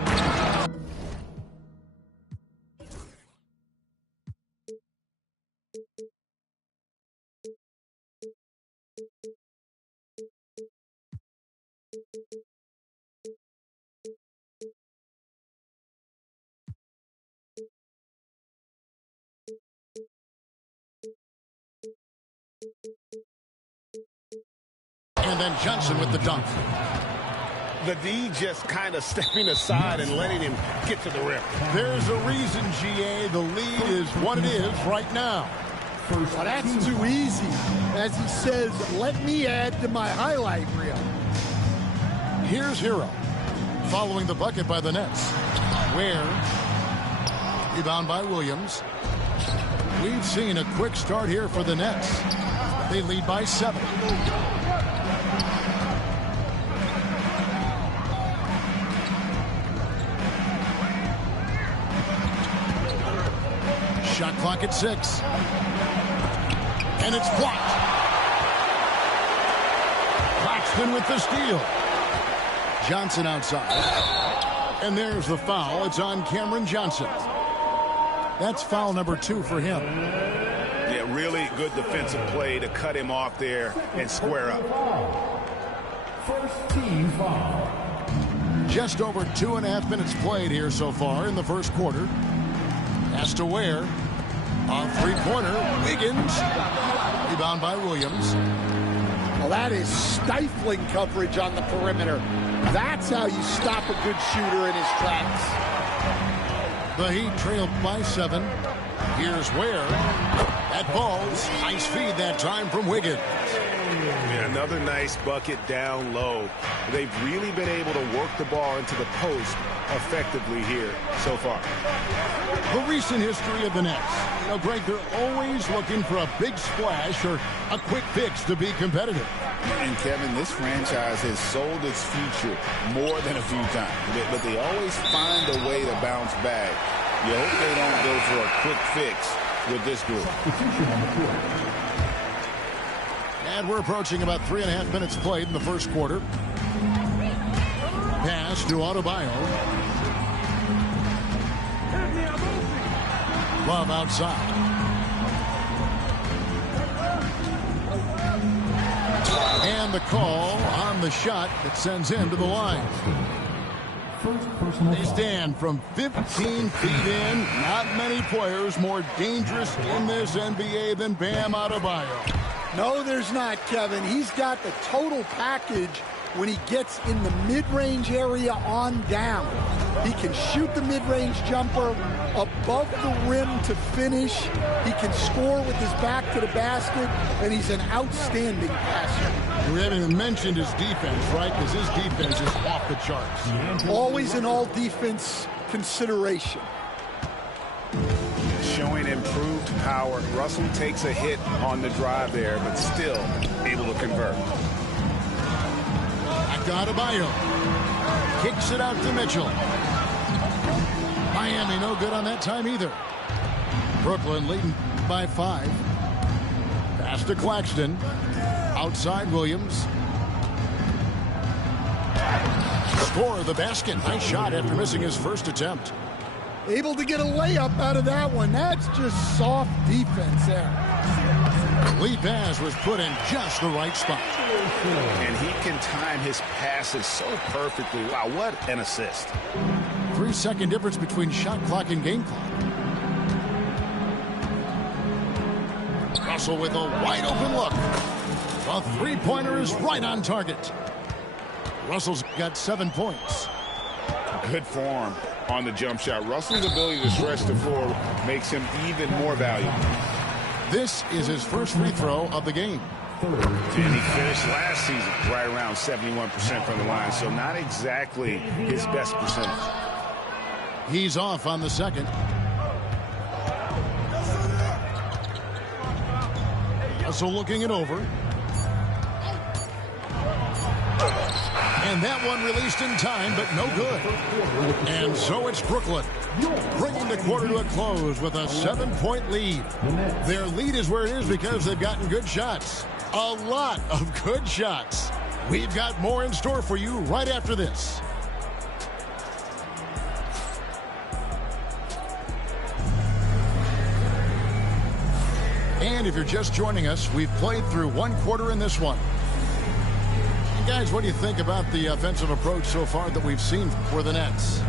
And then Johnson with the dunk. The D just kind of stepping aside and letting him get to the rim. There's a reason, GA, the lead is what it is right now. Well, that's too easy. As he says, let me add to my highlight reel. Here's Hero, following the bucket by the Nets. Where, rebound by Williams. We've seen a quick start here for the Nets. They lead by 7. Shot clock at 6. And it's blocked. Claxton with the steal. Johnson outside. And there's the foul. It's on Cameron Johnson. That's foul number 2 for him. Yeah, really good defensive play to cut him off there and square up. First team foul. Just over 2.5 minutes played here so far in the first quarter. Has to wear a three-pointer. Wiggins. Rebound by Williams. Well, that is stifling coverage on the perimeter. That's how you stop a good shooter in his tracks. The Heat trailed by 7. Here's Ware. That ball's nice feed that time from Wiggins. Yeah, another nice bucket down low. They've really been able to work the ball into the post effectively here so far. The recent history of the Nets. You know, Greg, they're always looking for a big splash or a quick fix to be competitive. And Kevin, this franchise has sold its future more than a few times, but they always find a way to bounce back. You hope they don't go for a quick fix with this group. And we're approaching about 3.5 minutes played in the first quarter. Pass to Adebayo. Love outside. And the call on the shot that sends him to the line. They stand from 15 feet in. Not many players more dangerous in this NBA than Bam Adebayo. No, there's not, Kevin. He's got the total package when he gets in the mid-range area on down. He can shoot the mid-range jumper above the rim to finish. He can score with his back to the basket, and he's an outstanding passer. We haven't even mentioned his defense, right? Because his defense is off the charts. Always an all-defense consideration. Showing improved power. Russell takes a hit on the drive there, but still able to convert. Back to Adebayo. Kicks it out to Mitchell. Miami no good on that time either. Brooklyn leading by 5. Pass to Claxton. Outside Williams. Score the basket. Nice shot after missing his first attempt. Able to get a layup out of that one. That's just soft defense there. Lead pass was put in just the right spot. And he can time his passes so perfectly. Wow, what an assist. 3-second difference between shot clock and game clock. Russell with a wide open look. The three-pointer is right on target. Russell's got 7 points. Good form on the jump shot. Russell's ability to stretch the floor makes him even more valuable. This is his first free throw of the game. And he finished last season right around 71% from the line, so not exactly his best percentage. He's off on the second. Russell looking it over. And that one released in time, but no good. And so it's Brooklyn, bringing the quarter to a close with a 7-point lead. Their lead is where it is because they've gotten good shots. A lot of good shots. We've got more in store for you right after this. And if you're just joining us, we've played through 1 quarter in this one. Guys, what do you think about the offensive approach so far that we've seen for the Nets?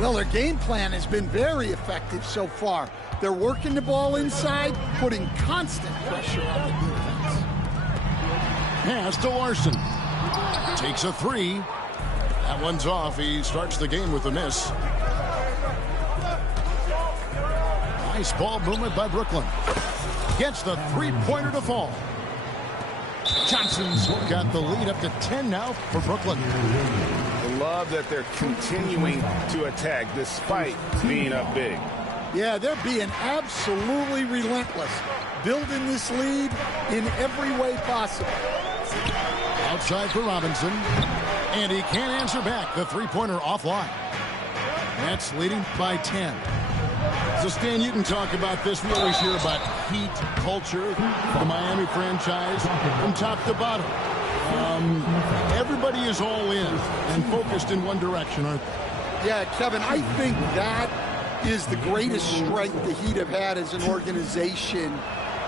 Well, their game plan has been very effective so far. They're working the ball inside, putting constant pressure on the defense. Pass to Larson. Takes a 3. That one's off. He starts the game with a miss. Nice ball movement by Brooklyn. Gets the three-pointer to fall. Johnson's got the lead up to 10 now for Brooklyn. I love that they're continuing to attack despite being up big. Yeah, they're being absolutely relentless, building this lead in every way possible. Outside for Robinson, and he can't answer back. The three-pointer offline. Nets leading by 10. So, Stan, you can talk about this. We always hear about Heat culture, the Miami franchise, from top to bottom. Everybody is all in and focused in one direction, aren't they? Yeah, Kevin, I think that is the greatest strength the Heat have had as an organization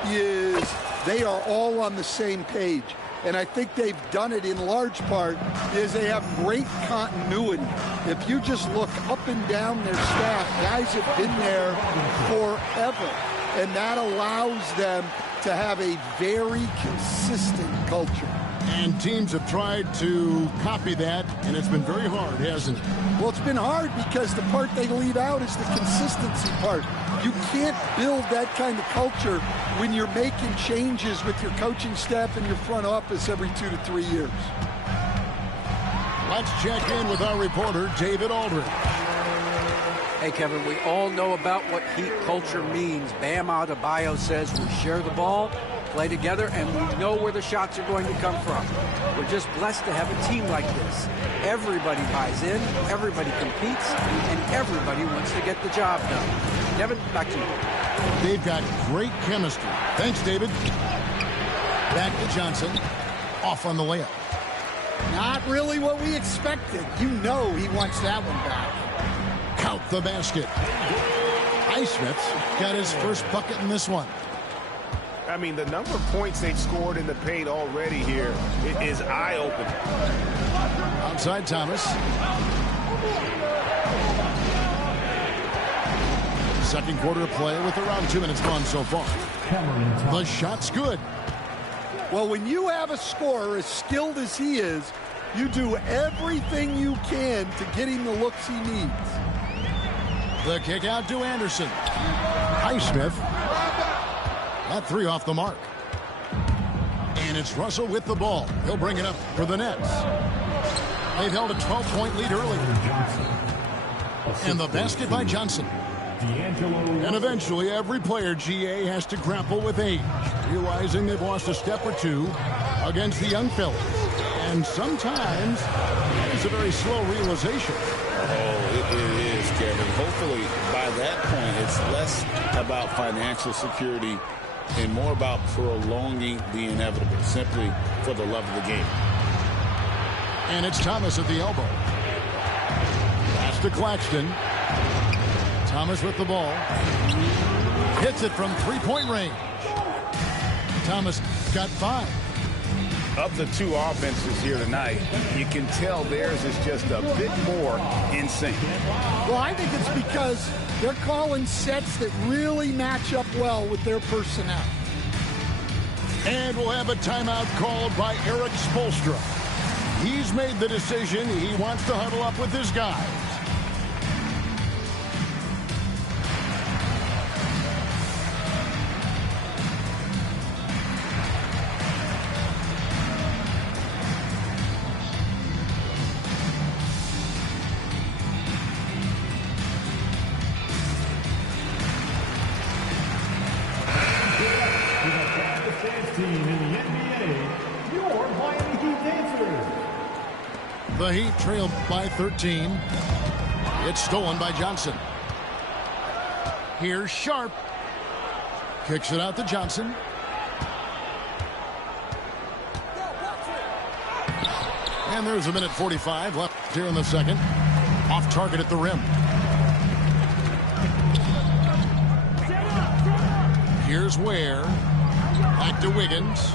is they are all on the same page. And I think they've done it in large part because they have great continuity. If you just look up and down their staff, guys have been there forever. And that allows them to have a very consistent culture. And teams have tried to copy that, and it's been very hard, hasn't it? Well, it's been hard because the part they leave out is the consistency part. You can't build that kind of culture when you're making changes with your coaching staff and your front office every 2 to 3 years. Let's check in with our reporter, David Aldridge. Hey, Kevin, we all know about what Heat culture means. Bam Adebayo says we share the ball, play together, and we know where the shots are going to come from. We're just blessed to have a team like this. Everybody buys in, everybody competes, and everybody wants to get the job done. Kevin, back to you. They've got great chemistry. Thanks, David. Back to Johnson. Off on the layup. Not really what we expected. You know he wants that one back. Count the basket. Highsmith's got his first bucket in this one. I mean, the number of points they've scored in the paint already here is eye-opening. Outside Thomas. Second quarter of play with around 2 minutes gone so far. The shot's good. Well, when you have a scorer as skilled as he is, you do everything you can to get him the looks he needs. The kick out to Anderson. Highsmith. That three off the mark. And it's Russell with the ball. He'll bring it up for the Nets. They've held a 12-point lead earlier. And the basket by Johnson. And eventually, every player, GA, has to grapple with age, realizing they've lost a step or two against the young fellas. And sometimes, it's a very slow realization. Oh, it is, Kevin. Hopefully, by that point, it's less about financial security and more about prolonging the inevitable, simply for the love of the game. And it's Thomas at the elbow. Pass to Claxton. Thomas with the ball. Hits it from three-point range. Thomas got 5. Of the two offenses here tonight, you can tell theirs is just a bit more in sync. Well, I think it's because they're calling sets that really match up well with their personnel. And we'll have a timeout called by Eric Spoelstra. He's made the decision. He wants to huddle up with his guys. The Heat trailed by 13. It's stolen by Johnson. Here's Sharp. Kicks it out to Johnson. And there's a minute 45 left here in the second. Off target at the rim. Here's Ware. Back to Wiggins.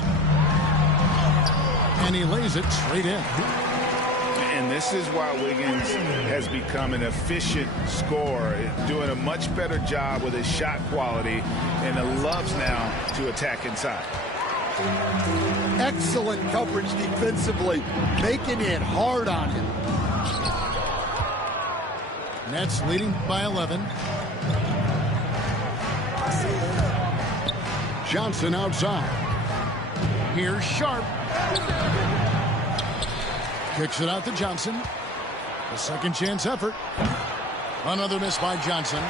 And he lays it straight in. And this is why Wiggins has become an efficient scorer, doing a much better job with his shot quality, and loves now to attack inside. Excellent coverage defensively, making it hard on him. Nets leading by 11. Johnson outside. Here's Sharp. Kicks it out to Johnson. A second chance effort. Another miss by Johnson.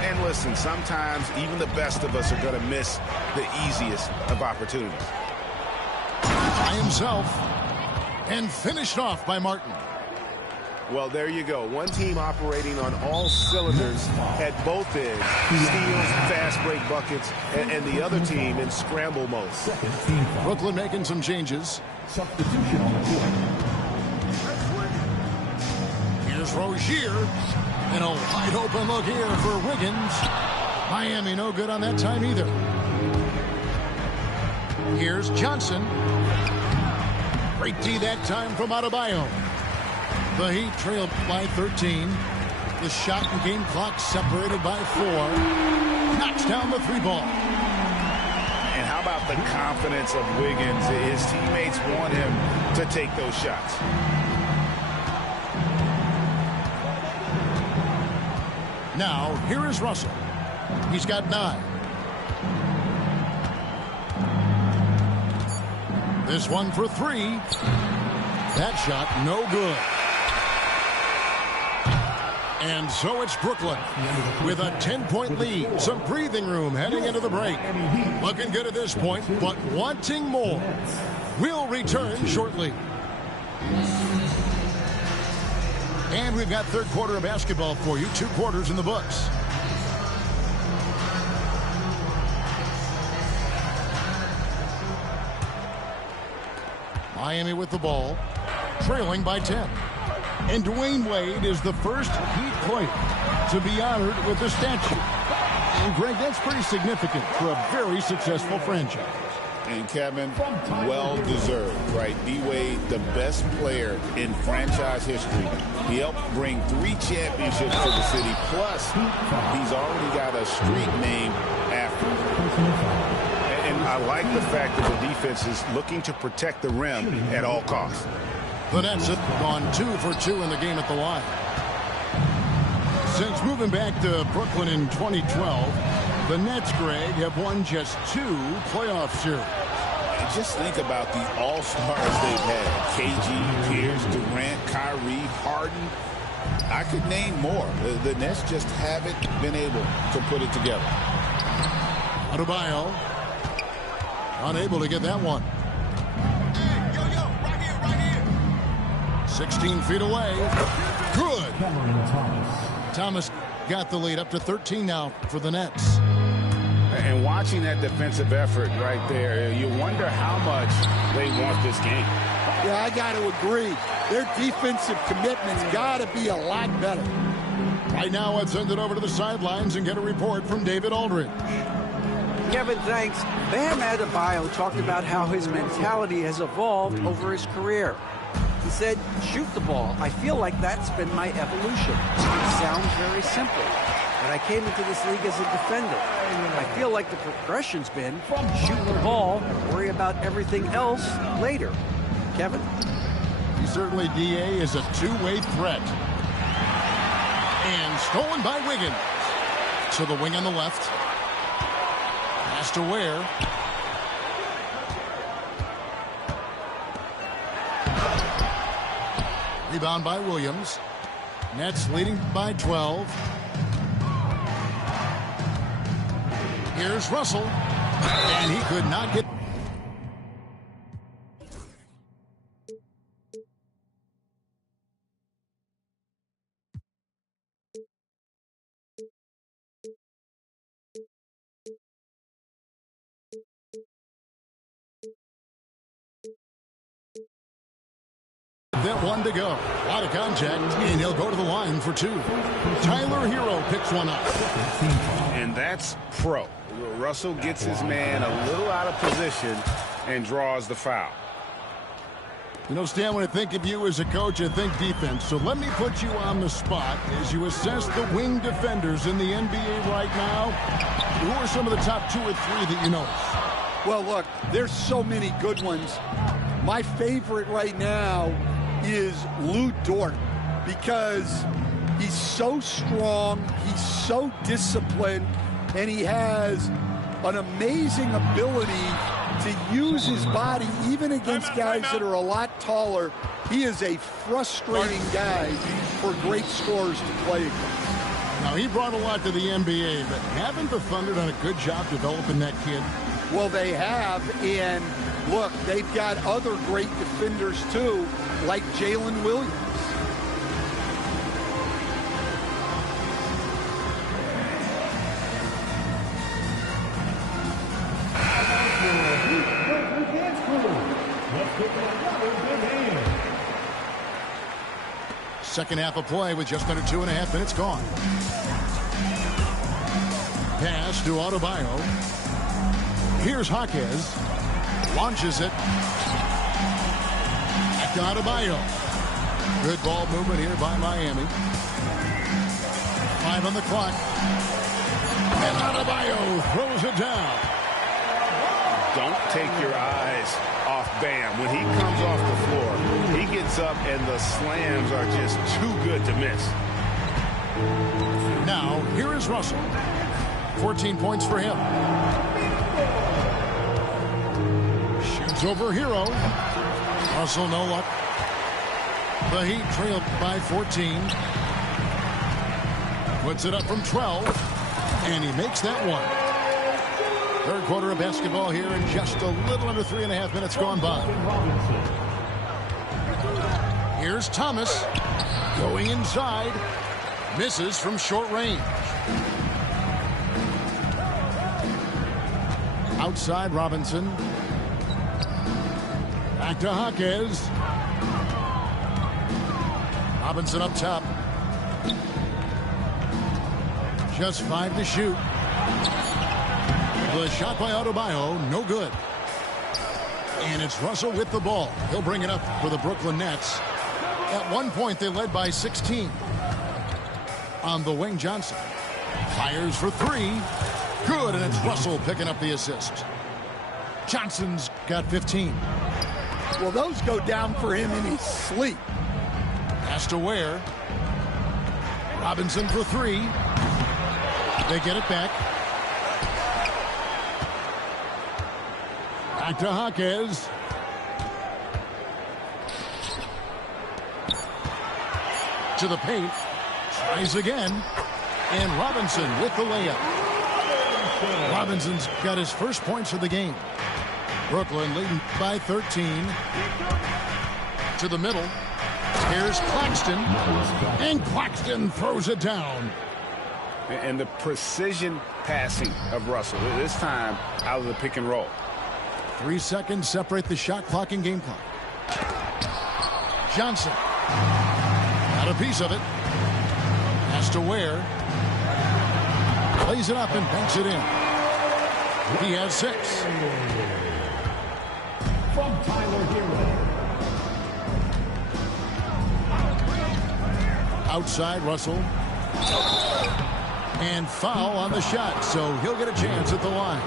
And listen, sometimes even the best of us are going to miss the easiest of opportunities. By himself. And finished off by Martin. Well, there you go. One team operating on all cylinders at both ends. Steals, fast break buckets, and the other team in scramble mode. Brooklyn making some changes. Substitution on the court. Here's Rozier. And a wide open look here for Wiggins. Miami no good on that time either. Here's Johnson. Great D that time from Adebayo. The Heat trailed by 13. The shot and game clock separated by 4. Knocks down the 3 ball. And how about the confidence of Wiggins? His teammates want him to take those shots. Now, here is Russell. He's got 9. This one for 3. That shot, no good. And so it's Brooklyn with a 10-point lead. Some breathing room heading into the break. Looking good at this point, but wanting more. We'll return shortly. And we've got third quarter of basketball for you. 2 quarters in the books. Miami with the ball, trailing by 10. And Dwayne Wade is the first Heat player to be honored with a statue. And Greg, that's pretty significant for a very successful franchise. And Kevin, well deserved, right? D-Wade, the best player in franchise history. He helped bring 3 championships to the city. Plus, he's already got a street named after him. And I like the fact that the defense is looking to protect the rim at all costs. The Nets have gone 2 for 2 in the game at the line. Since moving back to Brooklyn in 2012, the Nets, Greg, have won just 2 playoff series. And just think about the all-stars they've had. KG, Pierce, Durant, Kyrie, Harden. I could name more. The Nets just haven't been able to put it together. Adebayo unable to get that one. 16 feet away. Good. Thomas got the lead up to 13 now for the Nets. And watching that defensive effort right there, you wonder how much they want this game. Yeah, I got to agree. Their defensive commitment's got to be a lot better. Right now, let's send it over to the sidelines and get a report from David Aldridge. Kevin, thanks. Bam Adebayo talked about how his mentality has evolved over his career. He said, shoot the ball. I feel like that's been my evolution. It sounds very simple, but I came into this league as a defender. I feel like the progression's been shoot the ball, worry about everything else later. Kevin? He certainly, D.A., is a two-way threat. And stolen by Wiggins. To the wing on the left. Pass to Ware. Rebound by Williams. Nets leading by 12. Here's Russell. And he could not get... That one to go. Out of contact, and he'll go to the line for 2. Tyler Hero picks one up. And that's pro. Russell gets his man a little out of position and draws the foul. You know, Stan, when I think of you as a coach, I think defense. So let me put you on the spot as you assess the wing defenders in the NBA right now. Who are some of the top 2 or 3 that you notice? Well, look, there's so many good ones. My favorite right now is Lou Dort, because he's so strong, he's so disciplined, and he has an amazing ability to use his body even against guys that are a lot taller. He is a frustrating guy for great scorers to play against. Now, he brought a lot to the NBA, but haven't the Thunder done a good job developing that kid? Well, they have, and look, they've got other great defenders too, like Jalen Williams. Second half of play with just under 2.5 minutes gone. Pass to Adebayo. Here's Jaquez. Launches it. Back to Adebayo. Good ball movement here by Miami. 5 on the clock. And Adebayo throws it down. Don't take your eyes off Bam. When he comes off the floor, he gets up and the slams are just too good to miss. Now, here is Russell. 14 points for him. Shoots over Hero. Russell, no luck. The Heat trailed by 14. Puts it up from 12. And he makes that one. Third quarter of basketball here in just a little under 3.5 minutes gone by. Here's Thomas going inside. Misses from short range. Outside Robinson. Back to Jaquez. Robinson up top. Just 5 to shoot. The shot by Adebayo, no good. And it's Russell with the ball. He'll bring it up for the Brooklyn Nets. At one point, they led by 16. On the wing, Johnson. Fires for 3. Good, and it's Russell picking up the assist. Johnson's got 15. Well, those go down for him in his sleep. Pass to Ware. Robinson for 3. They get it back. Back to Jaquez. To the paint. Tries again. And Robinson with the layup. Robinson's got his first points of the game. Brooklyn leading by 13. To the middle. Here's Claxton. And Claxton throws it down. And the precision passing of Russell, this time out of the pick and roll. 3 seconds separate the shot clock and game clock. Johnson. Got a piece of it. Has to Ware. Plays it up and banks it in. He has 6. From Tyler Hero. Outside Russell. And foul on the shot, so he'll get a chance at the line.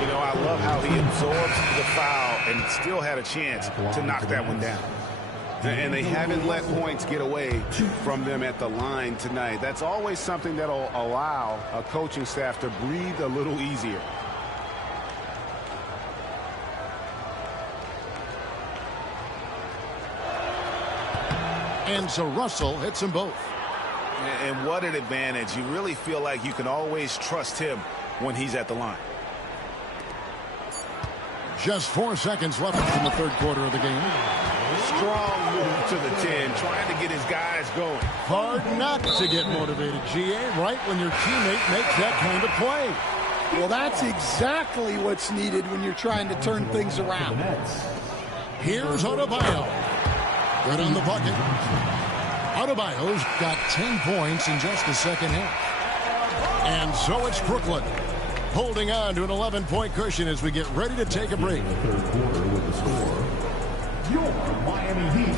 You know, I love how he absorbs the foul and still had a chance to knock that one down. And they haven't let points get away from them at the line tonight. That's always something that'll allow a coaching staff to breathe a little easier. And so Russell hits them both. And what an advantage. You really feel like you can always trust him when he's at the line. Just 4 seconds left in the third quarter of the game. Strong move to the 10, trying to get his guys going. Hard not to get motivated, GA, right when your teammate makes that kind of play. Well, that's exactly what's needed when you're trying to turn things around. Here's Adebayo. Good on the bucket. Adebayo's got 10 points in just the second half. And so it's Brooklyn holding on to an 11-point cushion as we get ready to take a break. In the third quarter with the score, your Miami Heat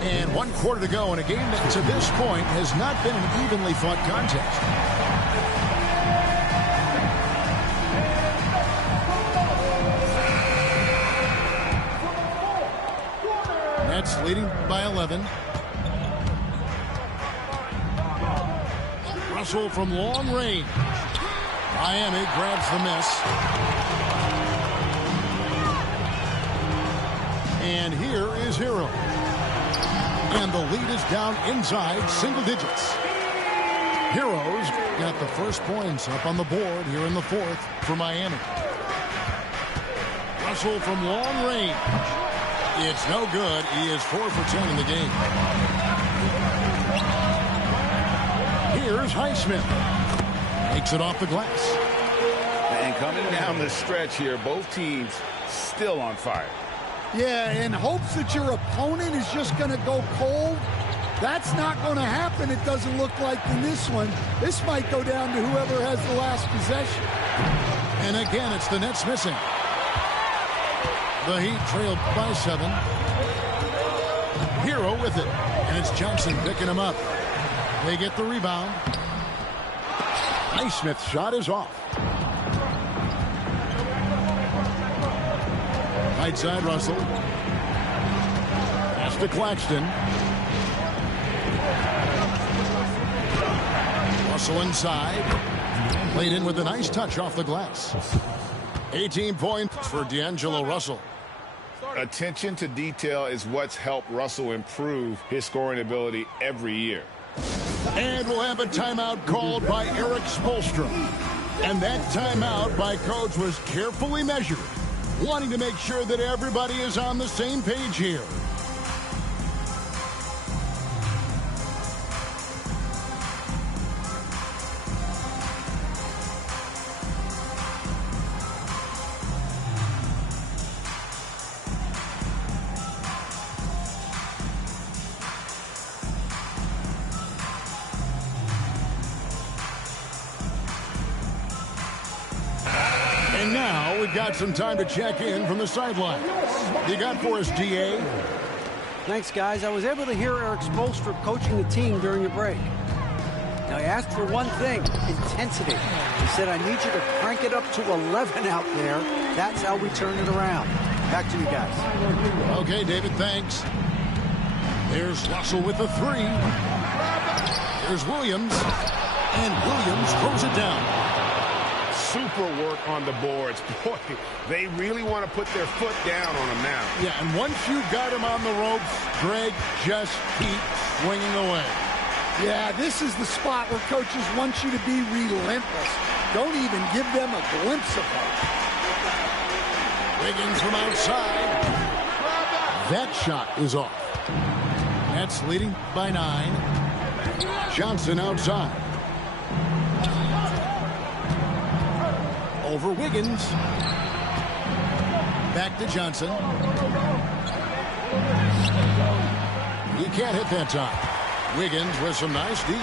40. And 1 quarter to go in a game that to this point has not been an evenly fought contest. Nets leading by 11. Russell from long range. Miami grabs the miss. And here is Hero. And the lead is down inside single digits. Hero's got the first points up on the board here in the fourth for Miami. Russell from long range. It's no good. He is 4 for 10 in the game. Here's Highsmith. Makes it off the glass. And coming down the stretch here, both teams still on fire. Yeah, in hopes that your opponent is just going to go cold, That's not going to happen, it doesn't look like, in this one. This might go down to whoever has the last possession. And again, it's the Nets missing. The Heat trailed by 7. Hero with it. And it's Johnson picking him up. They get the rebound. Highsmith's shot is off. Right side, Russell. Pass to Claxton. Russell inside. Played in with a nice touch off the glass. 18 points for D'Angelo Russell. Attention to detail is what's helped Russell improve his scoring ability every year. And we'll have a timeout called by Eric Spoelstra. And that timeout by Coach was carefully measured, wanting to make sure that everybody is on the same page here. And now we've got some time to check in from the sidelines. You got for us, DA? Thanks, guys. I was able to hear Eric Spoelstra coaching the team during the break. Now, he asked for one thing, intensity. He said, I need you to crank it up to 11 out there. That's how we turn it around. Back to you guys. Okay, David, thanks. There's Russell with the 3. There's Williams. And Williams throws it down. Super work on the boards. Boy, they really want to put their foot down on him now. Yeah, and once you've got him on the ropes, Greg, just keep swinging away. Yeah, this is the spot where coaches want you to be relentless. Don't even give them a glimpse of hope. Wiggins from outside. That shot is off. Nets leading by 9. Johnson outside. Over Wiggins. Back to Johnson. He can't hit that time. Wiggins with some nice D.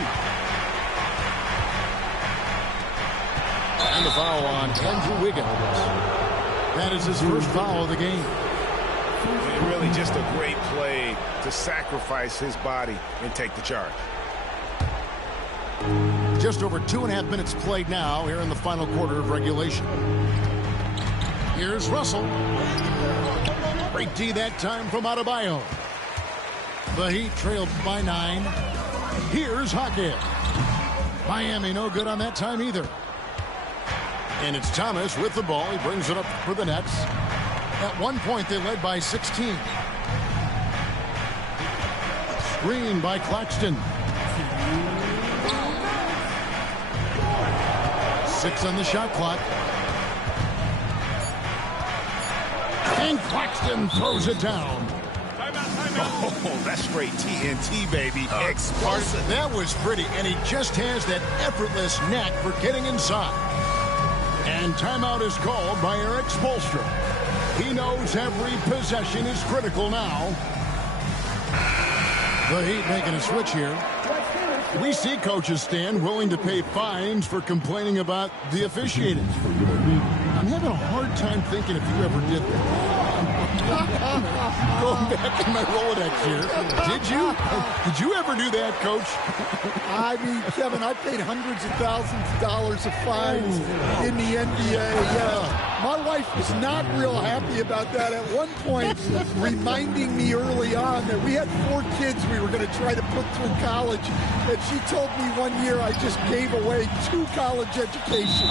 And the foul on Andrew Wiggins. That is his first foul of the game. Really just a great play to sacrifice his body and take the charge. Just over 2.5 minutes played now here in the final quarter of regulation. Here's Russell. Great D that time from Adebayo. The Heat trailed by 9. Here's Ahhhh. Miami no good on that time either. And it's Thomas with the ball. He brings it up for the Nets. At one point they led by 16. Screen by Claxton. 6 on the shot clock. And Claxton throws it down. Oh, that's straight TNT, baby. Explosive. That was pretty, and he just has that effortless knack for getting inside. And timeout is called by Eric Spoelstra. He knows every possession is critical now. The Heat making a switch here. We see coaches stand willing to pay fines for complaining about the officiating. I'm having a hard time thinking if you ever did that. Going back in my Rolodex here. Did you ever do that, Coach? I mean, Kevin, I paid hundreds of thousands of dollars of fines in the NBA. Yeah. My wife was not real happy about that at one point, reminding me early on that we had 4 kids we were going to try to put through college. And she told me one year I just gave away 2 college educations.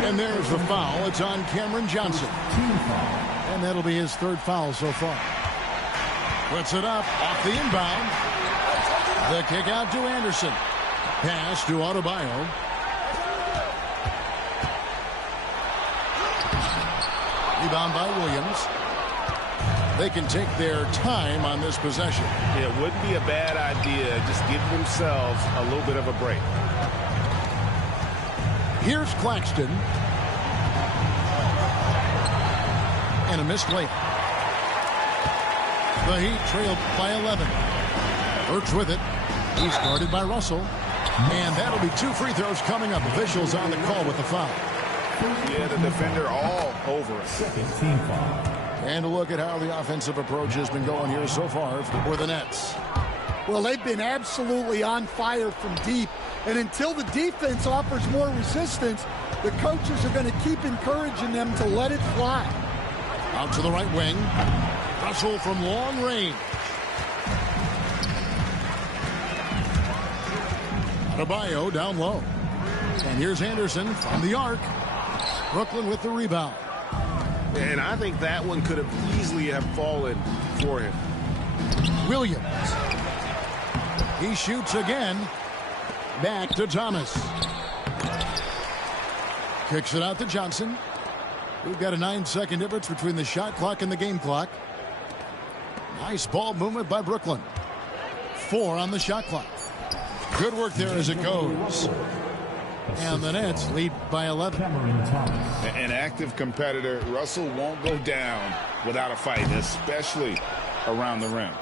And there's the foul. It's on Cameron Johnson. And that'll be his 3rd foul so far. Puts it up off the inbound. The kick out to Anderson. Pass to Adebayo. Rebound by Williams. They can take their time on this possession. It wouldn't be a bad idea. Just give themselves a little bit of a break. Here's Claxton. And a missed layup. The Heat trailed by 11. Burks with it. He's guarded by Russell. And that'll be 2 free throws coming up. Officials on the call with the foul. Yeah, the defender all over it. Second team foul. And a look at how the offensive approach has been going here so far for the Nets. Well, they've been absolutely on fire from deep. And until the defense offers more resistance, the coaches are going to keep encouraging them to let it fly. Out to the right wing. Russell from long range. Adebayo down low. And here's Anderson from the arc. Brooklyn with the rebound. And I think that one could have easily have fallen for him. Williams. He shoots again. Back to Thomas. Kicks it out to Johnson. We've got a 9-second difference between the shot clock and the game clock. Nice ball movement by Brooklyn. 4 on the shot clock. Good work there as it goes. And the Nets lead by 11. An active competitor. Russell won't go down without a fight, especially around the rim.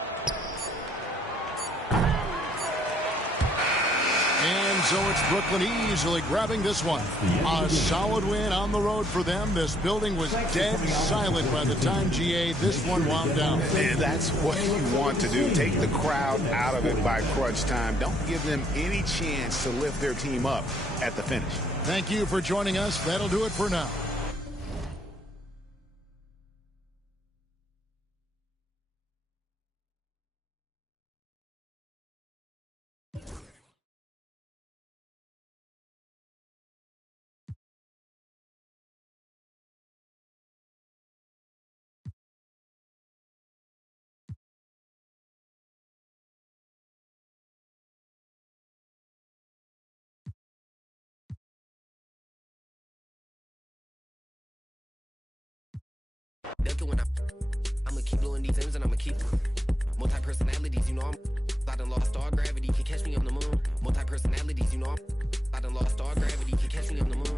And so it's Brooklyn easily grabbing this one. A solid win on the road for them. This building was dead silent by the time, GA, this one wound down. And that's what you want to do. Take the crowd out of it by crunch time. Don't give them any chance to lift their team up at the finish. Thank you for joining us. That'll do it for now. I'ma keep blowing these M's and I'ma keep multi-personalities, you know I done lost all gravity, can catch me on the moon. Multi-personalities, you know I done lost all gravity, can catch me on the moon.